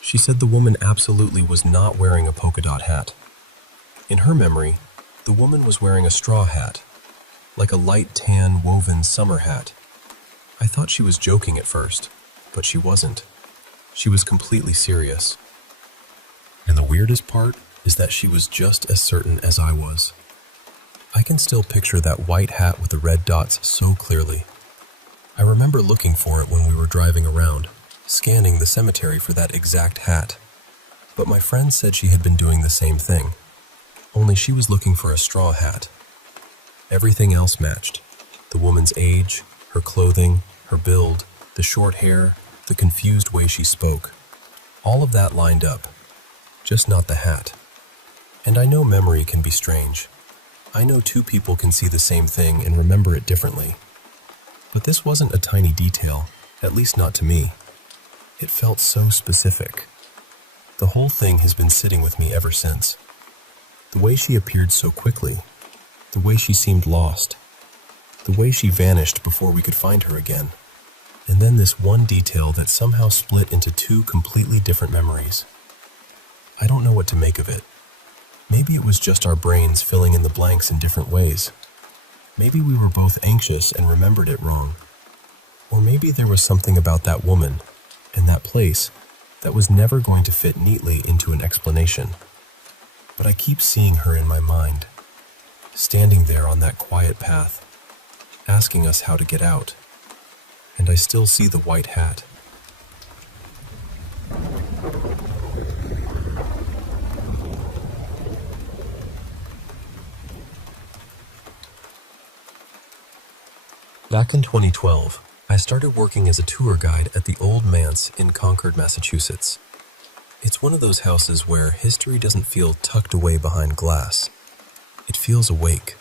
She said the woman absolutely was not wearing a polka dot hat. In her memory, the woman was wearing a straw hat, like a light tan woven summer hat. I thought she was joking at first, but she wasn't. She was completely serious. And the weirdest part is that she was just as certain as I was. I can still picture that white hat with the red dots so clearly. I remember looking for it when we were driving around, scanning the cemetery for that exact hat. But my friend said she had been doing the same thing, only she was looking for a straw hat. Everything else matched. The woman's age, her clothing, her build, the short hair, the confused way she spoke. All of that lined up, just not the hat. And I know memory can be strange. I know two people can see the same thing and remember it differently. But this wasn't a tiny detail, at least not to me. It felt so specific. The whole thing has been sitting with me ever since. The way she appeared so quickly, the way she seemed lost, the way she vanished before we could find her again, and then this one detail that somehow split into two completely different memories. I don't know what to make of it. Maybe it was just our brains filling in the blanks in different ways. Maybe we were both anxious and remembered it wrong. Or maybe there was something about that woman and that place that was never going to fit neatly into an explanation. But I keep seeing her in my mind, standing there on that quiet path, asking us how to get out. And I still see the white hat. Back in 2012, I started working as a tour guide at the Old Manse in Concord, Massachusetts. It's one of those houses where history doesn't feel tucked away behind glass. It feels awake.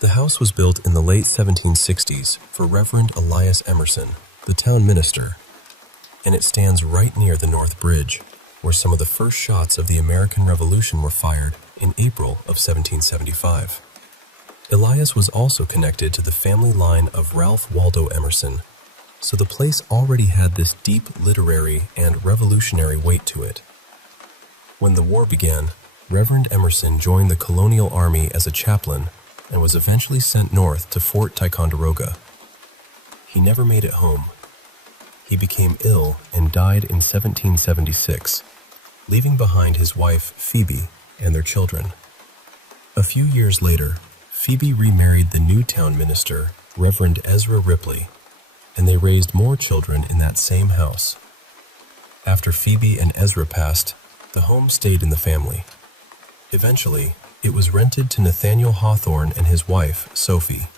The house was built in the late 1760s for Reverend Elias Emerson, the town minister, and it stands right near the North Bridge, where some of the first shots of the American Revolution were fired in April of 1775. Elias was also connected to the family line of Ralph Waldo Emerson, so the place already had this deep literary and revolutionary weight to it. When the war began, Reverend Emerson joined the colonial army as a chaplain and was eventually sent north to Fort Ticonderoga. He never made it home. He became ill and died in 1776, leaving behind his wife Phoebe and their children. A few years later, Phoebe remarried the new town minister, Reverend Ezra Ripley, and they raised more children in that same house. After Phoebe and Ezra passed, the home stayed in the family. Eventually, it was rented to Nathaniel Hawthorne and his wife, Sophie.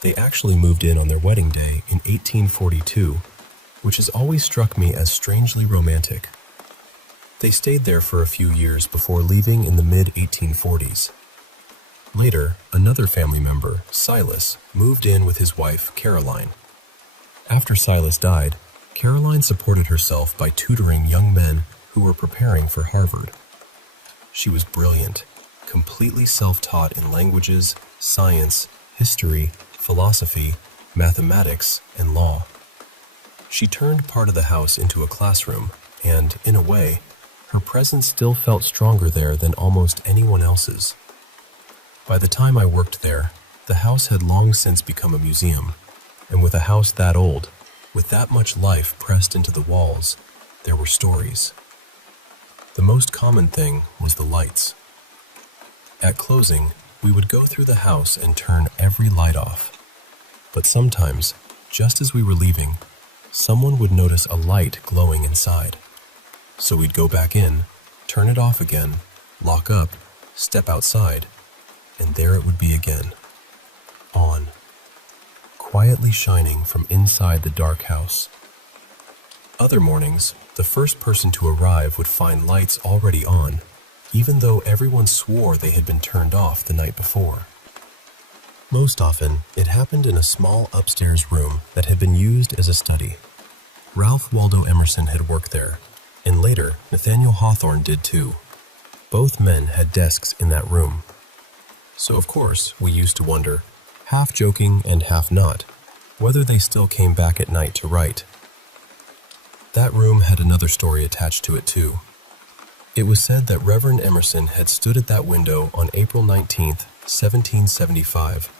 They actually moved in on their wedding day in 1842, which has always struck me as strangely romantic. They stayed there for a few years before leaving in the mid-1840s. Later, another family member, Silas, moved in with his wife, Caroline. After Silas died, Caroline supported herself by tutoring young men who were preparing for Harvard. She was brilliant, completely self-taught in languages, science, history, philosophy, mathematics, and law. She turned part of the house into a classroom, and, in a way, her presence still felt stronger there than almost anyone else's. By the time I worked there, the house had long since become a museum, and with a house that old, with that much life pressed into the walls, there were stories. The most common thing was the lights. At closing, we would go through the house and turn every light off. But sometimes, just as we were leaving, someone would notice a light glowing inside. So we'd go back in, turn it off again, lock up, step outside, and there it would be again. On. Quietly shining from inside the dark house. Other mornings, the first person to arrive would find lights already on, even though everyone swore they had been turned off the night before. Most often, it happened in a small upstairs room that had been used as a study. Ralph Waldo Emerson had worked there, and later, Nathaniel Hawthorne did too. Both men had desks in that room. So of course, we used to wonder, half joking and half not, whether they still came back at night to write. That room had another story attached to it too. It was said that Reverend Emerson had stood at that window on April 19th, 1775,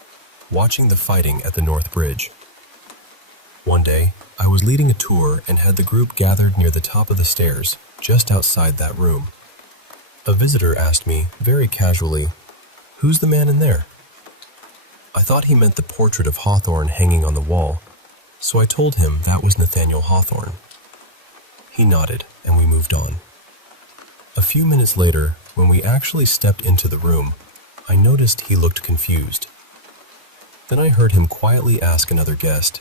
watching the fighting at the North Bridge. One day, I was leading a tour and had the group gathered near the top of the stairs, just outside that room. A visitor asked me, very casually, "Who's the man in there?" I thought he meant the portrait of Hawthorne hanging on the wall, so I told him that was Nathaniel Hawthorne. He nodded, and we moved on. A few minutes later, when we actually stepped into the room, I noticed he looked confused. Then I heard him quietly ask another guest,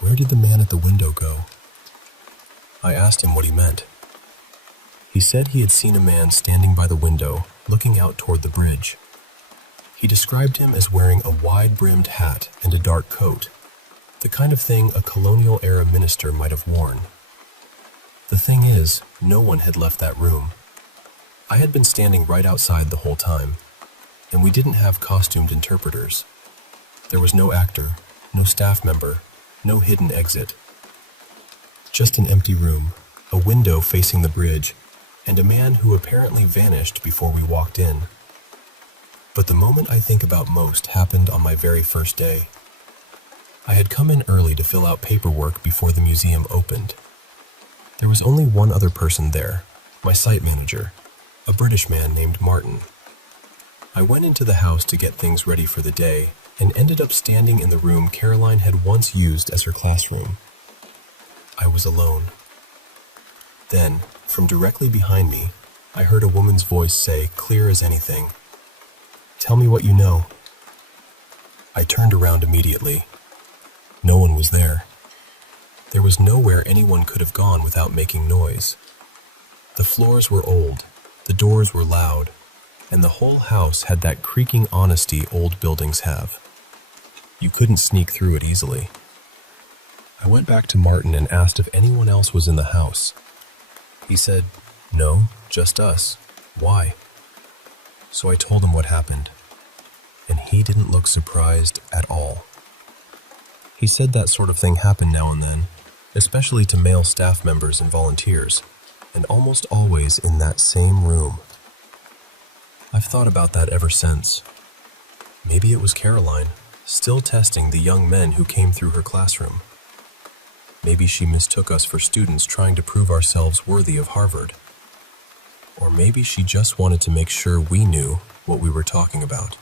"Where did the man at the window go?" I asked him what he meant. He said he had seen a man standing by the window, looking out toward the bridge. He described him as wearing a wide-brimmed hat and a dark coat, the kind of thing a colonial-era minister might have worn. The thing is, no one had left that room. I had been standing right outside the whole time, and we didn't have costumed interpreters. There was no actor, no staff member, no hidden exit. Just an empty room, a window facing the bridge, and a man who apparently vanished before we walked in. But the moment I think about most happened on my very first day. I had come in early to fill out paperwork before the museum opened. There was only one other person there, my site manager, a British man named Martin. I went into the house to get things ready for the day and ended up standing in the room Caroline had once used as her classroom. I was alone. Then, from directly behind me, I heard a woman's voice say, clear as anything, "Tell me what you know." I turned around immediately. No one was there. There was nowhere anyone could have gone without making noise. The floors were old, the doors were loud, and the whole house had that creaking honesty old buildings have. You couldn't sneak through it easily. I went back to Martin and asked if anyone else was in the house. He said, "No, just us. Why?" So I told him what happened, and he didn't look surprised at all. He said that sort of thing happened now and then, especially to male staff members and volunteers, and almost always in that same room. I've thought about that ever since. Maybe it was Caroline, still testing the young men who came through her classroom. Maybe she mistook us for students trying to prove ourselves worthy of Harvard. Or maybe she just wanted to make sure we knew what we were talking about.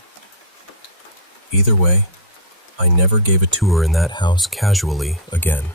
Either way, I never gave a tour in that house casually again.